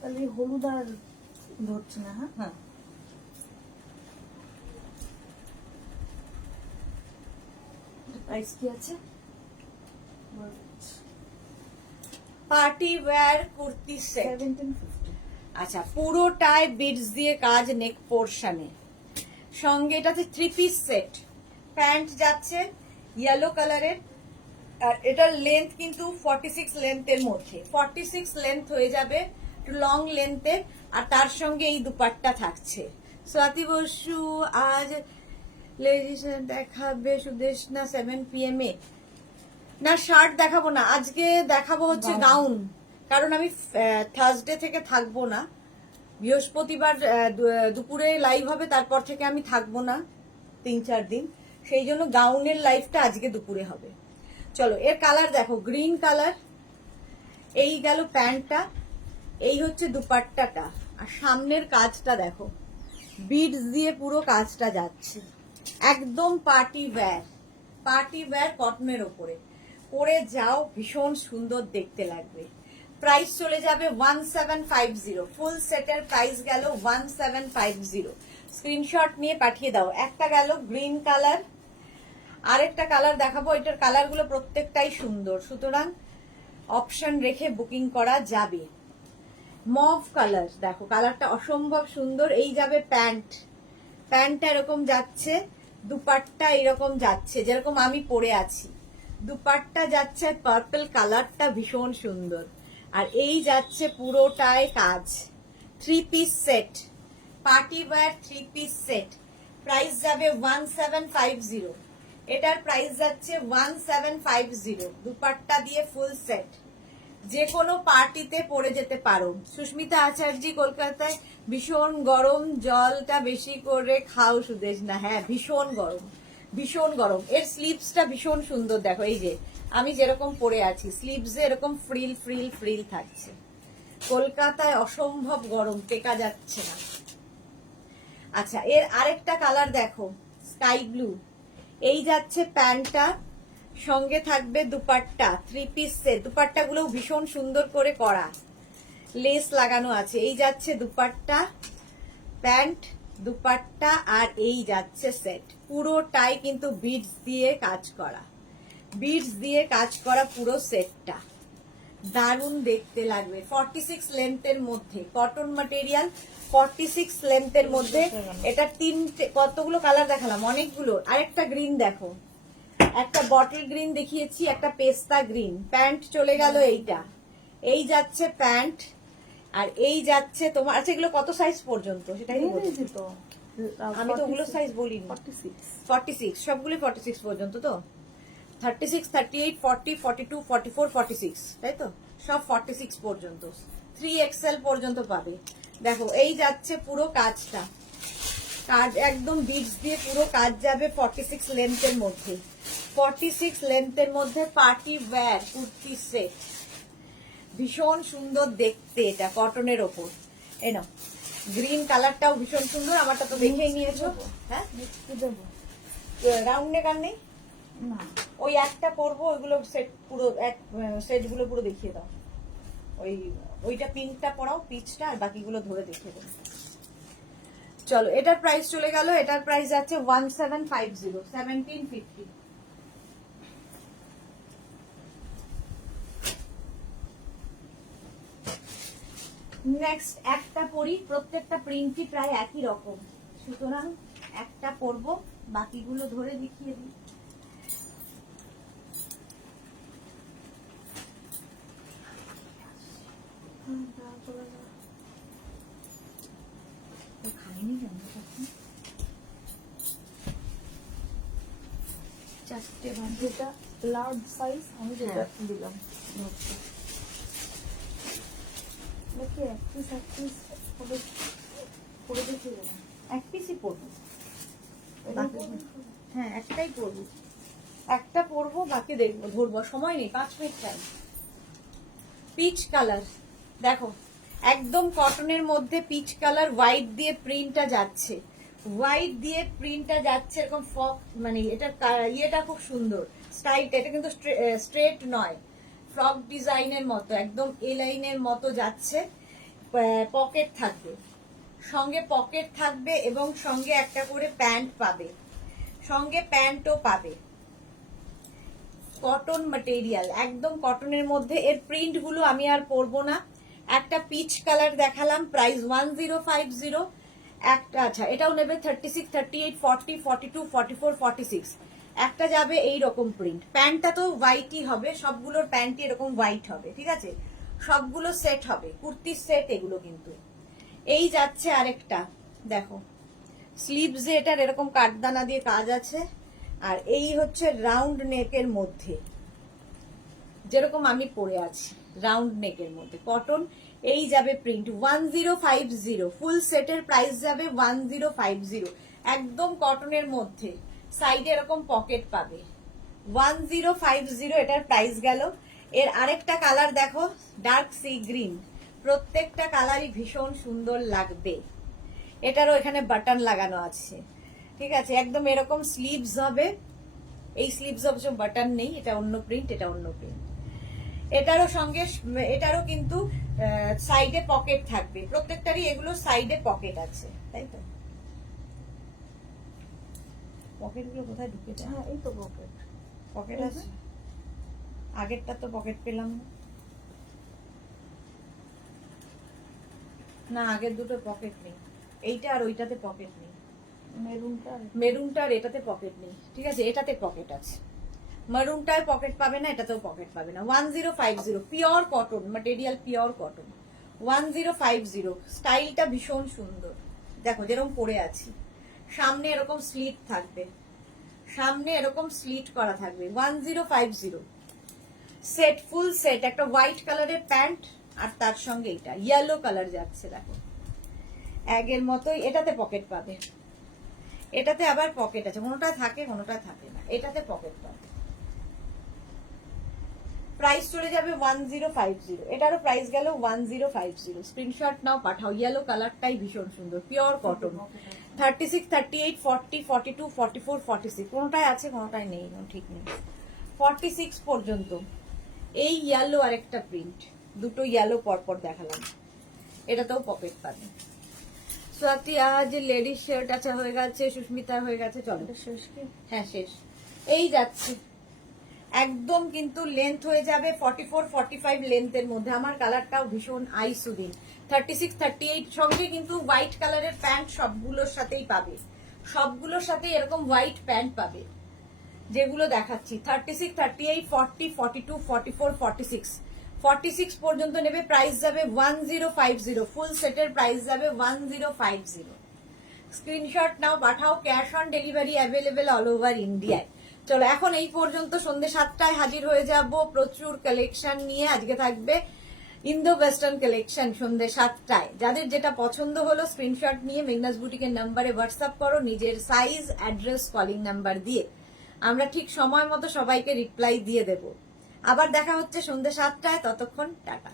তাহলে হলুদ আর ধরছি না। হ্যাঁ হ্যাঁ প্রাইস কি আছে? Party wear kurti set 1750। আচ্ছা, পুরোটায় বিডস দিয়ে কাজ নেক পোর্শনে, সঙ্গে এটাতে 3 পিস সেট। প্যান্ট যাচ্ছে ইয়েলো কালারের, আর এটার লেন্থ কিন্তু 46 লেন্থের মধ্যে, 46 লেন্থ হয়ে যাবে, একটু লং লেন্থের। আর তার সঙ্গে এই দুপাট্টা থাকছে। স্বাতি বসু আজ লেডিস দেখাবে সুদেশনা 7 PM এ। না শার্ট দেখাবো না আজকে, দেখাবো হচ্ছে গাউন, কারণ আমি থার্সডে থেকে থাকবো না, বৃহস্পতিবার দুপুরে লাইভ হবে, তারপর থেকে আমি থাকবো না 3-4 দিন, সেই জন্য গাউনের লাইভটা আজকে দুপুরে হবে। চলো এর কালার দেখো, গ্রিন কালার। এই গেল প্যান্টটা, এই হচ্ছে দুপাট্টাটা, আর সামনের কাজটা দেখো, বিডস দিয়ে পুরো কাজটা যাচ্ছে, একদম পার্টি ওয়্যার, পার্টি ওয়্যার কটনের ওপরে পরে যাও, ভীষণ সুন্দর দেখতে লাগবে। প্রাইস চলে যাবে 1750, ফুল সেটের প্রাইস গেল 1750। স্ক্রিনশট নিয়ে পাঠিয়ে দাও। একটা গেল গ্রিন কালার, আরেকটা কালার দেখাবো, এটার কালারগুলো প্রত্যেকটাই সুন্দর, সুতরাং অপশন রেখে বুকিং করা যাবে। মভ কালার দেখো, কালারটা অসম্ভব সুন্দর। এই যাবে প্যান্ট, প্যান্টটা এরকম যাচ্ছে, দুপাট্টা এরকম যাচ্ছে যেরকম আমি পরে আছি, দুপাট্টা যাচ্ছে পার্পল কালারটা ভীষণ সুন্দর, আর এই যাচ্ছে পুরোটায় কাজ। 3 piece set, party wear 3 piece set. Price যাবে 1750। এটার প্রাইস যাচ্ছে 1750। দুপাট্টা দিয়ে ফুল সেট, যে কোনো পার্টিতে পরে যেতে পারো। সুস্মিতা আচার্য কলকাতায় ভীষণ গরম, জলটা বেশি করে খাও সুদেশ না। হ্যাঁ ভীষণ গরম, ভীষণ গরম। এর স্লিভসটা ভীষণ সুন্দর, দেখো এই যে আমি যেরকম পরে আছি স্লিভসে এরকম ফ্রিল ফ্রিল ফ্রিল থাকছে। কলকাতায় অসম্ভব গরম, টেকা যাচ্ছে না। আচ্ছা এর আরেকটা কালার দেখো, স্কাই ব্লু। এই যাচ্ছে প্যান্টটা, সঙ্গে থাকবে দুপাট্টা, 3 পিস সেট। দুপাট্টা গুলো ভীষণ সুন্দর করে করা, লেস লাগানো আছে। এই যাচ্ছে দুপাট্টা, প্যান্ট, দুপাট্টা, আর এই যাচ্ছে সেট। পুরোটাই কিন্তু বিডস দিয়ে কাজ করা, বিডস দিয়ে কাজ করা পুরো সেটটা। দারুণ দেখতে লাগবে। 46 লেন্থের মধ্যে, কটন ম্যাটেরিয়াল, 46 লেন্থের মধ্যে। এটা তিনটে, কতগুলো কালার দেখালাম, অনেকগুলো। আরেকটা গ্রিন দেখো, একটা বটল গ্রিন দেখিয়েছি, একটা পেস্তা গ্রিন। প্যান্ট চলে গেল এইটা, এই যাচ্ছে প্যান্ট, আর এই যাচ্ছে তোমার। আচ্ছা এগুলো কত সাইজ পর্যন্ত সেটাই বলছি তো, আমি তো ওগুলো সাইজ বলিনি। 46 সবগুলো 46 পর্যন্ত তো, 36, 38, 40, 42, 44, 46, তাই তো? সব 46 পর্যন্ত, 3XL পর্যন্ত পাবে। দেখো এই যাচ্ছে পুরো কাজটা, কাজ একদম বিটস দিয়ে পুরো কাজ যাবে 46 লেন্থের মধ্যে। 46 লেন্থের মধ্যে পার্টি ওয়্যার কুর্তি সেট, ভীষণ সুন্দর দেখতে। এটা কটনের ওপর। এই নাও, গ্রিন কালারটাও ভীষণ সুন্দর। আমারটা তো দেখেই নিয়েছো। হ্যাঁ রাউন্ড নেকার নেই না, ওই একটা পরবো, ওইগুলো সেট পুরো এক সেট গুলো পুরো দেখিয়ে দাও। ওইটা পিঙ্কটা পরাও, পিচটা, আর বাকিগুলো ধরে দেখিয়ে দাও। চলো এটার প্রাইস চলে গেল। এটার প্রাইস আছে 1750, 1750। নেক্সট একটা পরি, প্রত্যেকটা প্রিন্টই প্রায় একই রকম, সুতরাং একটা পরবো, বাকিগুলো ধরে দেখিয়ে দিই। খাইনি জানো চারটে যেটা লার্জ সাইজ আমি যেটা দিলাম। দেখি এক পিস করে দেখিয়ে দিলাম। এক পিসই পরবো, হ্যাঁ একটাই পরবো, একটা পরবো, বাকি দেখবো, ধরবো, সময় নেই, 5 মিনিট টাইম। পিচ কালার দেখো, একদম কটনের মধ্যে পিচ কালার, হোয়াইট দিয়ে প্রিন্টটা যাচ্ছে, হোয়াইট দিয়ে প্রিন্টটা যাচ্ছে এরকম ফক, মানে এটা ইয়েটা খুব সুন্দর স্টাইলটা। এটা কিন্তু স্ট্রেট নয়, ফ্রক ডিজাইনের মতো, একদম এ লাইনের মতো যাচ্ছে। পকেট থাকবে, সঙ্গে পকেট থাকবে, এবং সঙ্গে একটা করে প্যান্ট পাবে, সঙ্গে প্যান্টও পাবে। কটন ম্যাটেরিয়াল, একদম কটনের মধ্যে। এর প্রিন্ট গুলো আমি আর পরবো না। একটা পিচ কালার দেখালাম, প্রাইস 1050। একটা, আচ্ছা এটাও নেবে 36, 38, 40, 42, 44, 46। একটা যাবে এই রকম প্রিন্ট। প্যান্টটা তো হোয়াইটই হবে, সবগুলোর প্যান্টই এরকম হোয়াইট হবে, ঠিক আছে? সবগুলো সেট হবে, কুর্তির সেট এগুলো কিন্তু। এই যাচ্ছে আরেকটা, দেখো স্লিভসে এটার এরকম কাঠদানা দিয়ে কাজ আছে, আর এই হচ্ছে রাউন্ড নেকের মধ্যে, যেরকম আমি পরে আছি রাউন্ড নেকের মধ্যে কটন। এই যাবে প্রিন্ট 1050, ফুল সেটের প্রাইস যাবে 1050, একদম কটনের মধ্যে। সাইডে এরকম পকেট পাবে, 1050 এটার প্রাইস গেল। এর আরেকটা কালার দেখো, ডার্ক সি গ্রিন। প্রত্যেকটা কালারই ভীষণ সুন্দর লাগবে। এটারও এখানে বাটন লাগানো আছে, ঠিক আছে? একদম এরকম স্লিভস হবে, এই স্লিভস অবশ্য বাটন নেই, এটা অন্য প্রিন্ট, এটা অন্য প্রিন্ট। এটারও সঙ্গে, এটারও কিন্তু সাইডে পকেট থাকবে, প্রত্যেকটারই এগুলো সাইডে পকেট আছে, তাই তো? পকেট গুলো কোথায় ঢুকে যায়? হ্যাঁ এই তো পকেট, পকেট আছে, আগেরটা তো পকেট পেলাম না। না আগের দুটো পকেট নেই, এইটা আর ওইটাতে পকেট নেই। মেরুনটার এটাতে পকেট নেই, ঠিক আছে? এটাতে পকেট আছে। মেরুনটায় পকেট পাবে না, এটাতেও পকেট পাবে না। 1050, pure cotton material, pure cotton. 1050, স্টাইলটা ভীষণ সুন্দর, দেখো যেরকম পরে আছি, সামনে এরকম স্লিট থাকবে, সামনে এরকম স্লিট করা থাকবে। 1050 সেট, ফুল সেট, একটা হোয়াইট কালারের প্যান্ট আর তার সঙ্গে এটা ইয়েলো কালার যাচ্ছে, দেখো এগের মতোই। এটাতে পকেট পাবে, এটাতে আবার পকেট আছে, কোনোটা থাকে কোনোটা থাকে না, এটাতে পকেট পাবে। প্রাইস চলে যাবে 1050, এটারও প্রাইস গেল 1050। স্ক্রিনশট নাও, পাঠাও। ইয়েলো কালারটাই ভীষণ সুন্দর, পিওর কটন। 36, 38, 40, 42, 44, 46 কোনোটাই আছে কোনোটাই নেই, ঠিক নেই। 46 পর্যন্ত এই ইয়েলো আর একটা প্রিন্ট, দুটো ইয়েলো পরপর দেখালাম। এটাতেও পকেট পাবে। স্বাতি আজ লেডিস শার্ট আছে, হয়ে গেছে। সুস্মিতা হয়ে গেছে, চলো শেষ কি? হ্যাঁ শেষ। এই যাচ্ছে একদম, কিন্তু লেন্থ হয়ে যাবে 44, 45 লেন্থের মধ্যে। আমার কালারটাও ভীষণ আইসুদিন। 36, 38 সঙ্গে কিন্তু হোয়াইট কালারের প্যান্ট সবগুলোর সাথেই পাবে, সবগুলোর সাথে এরকম হোয়াইট প্যান্ট পাবে যেগুলো দেখাচ্ছি। 36, 38, 40, 42, 44, 46 46 পর্যন্ত নেবে। প্রাইস যাবে 1050, ফুল সেটের প্রাইস যাবে 1050। স্ক্রিনশট নাও, পাঠাও। Cash on delivery available all over ইন্ডিয়ায়। চলো এখন এই পর্যন্ত, সন্ধ্যে 7টায় হাজির হয়ে যাব প্রচুর কালেকশন নিয়ে। আজকে থাকবে ইন্দো ওয়েস্টার্ন কালেকশন সন্ধ্যে 7টায়। যাদের যেটা পছন্দ হলো স্ক্রিনশট নিয়ে মেঘনাস বুটিকের নাম্বারে হোয়াটসঅ্যাপ করো, নিজের সাইজ, অ্যাড্রেস, কলিং নাম্বার দিয়ে। আমরা ঠিক সময় মতো সবাইকে রিপ্লাই দিয়ে দেব। আবার দেখা হচ্ছে সন্ধ্যে 7টায়, ততক্ষণ টাটা।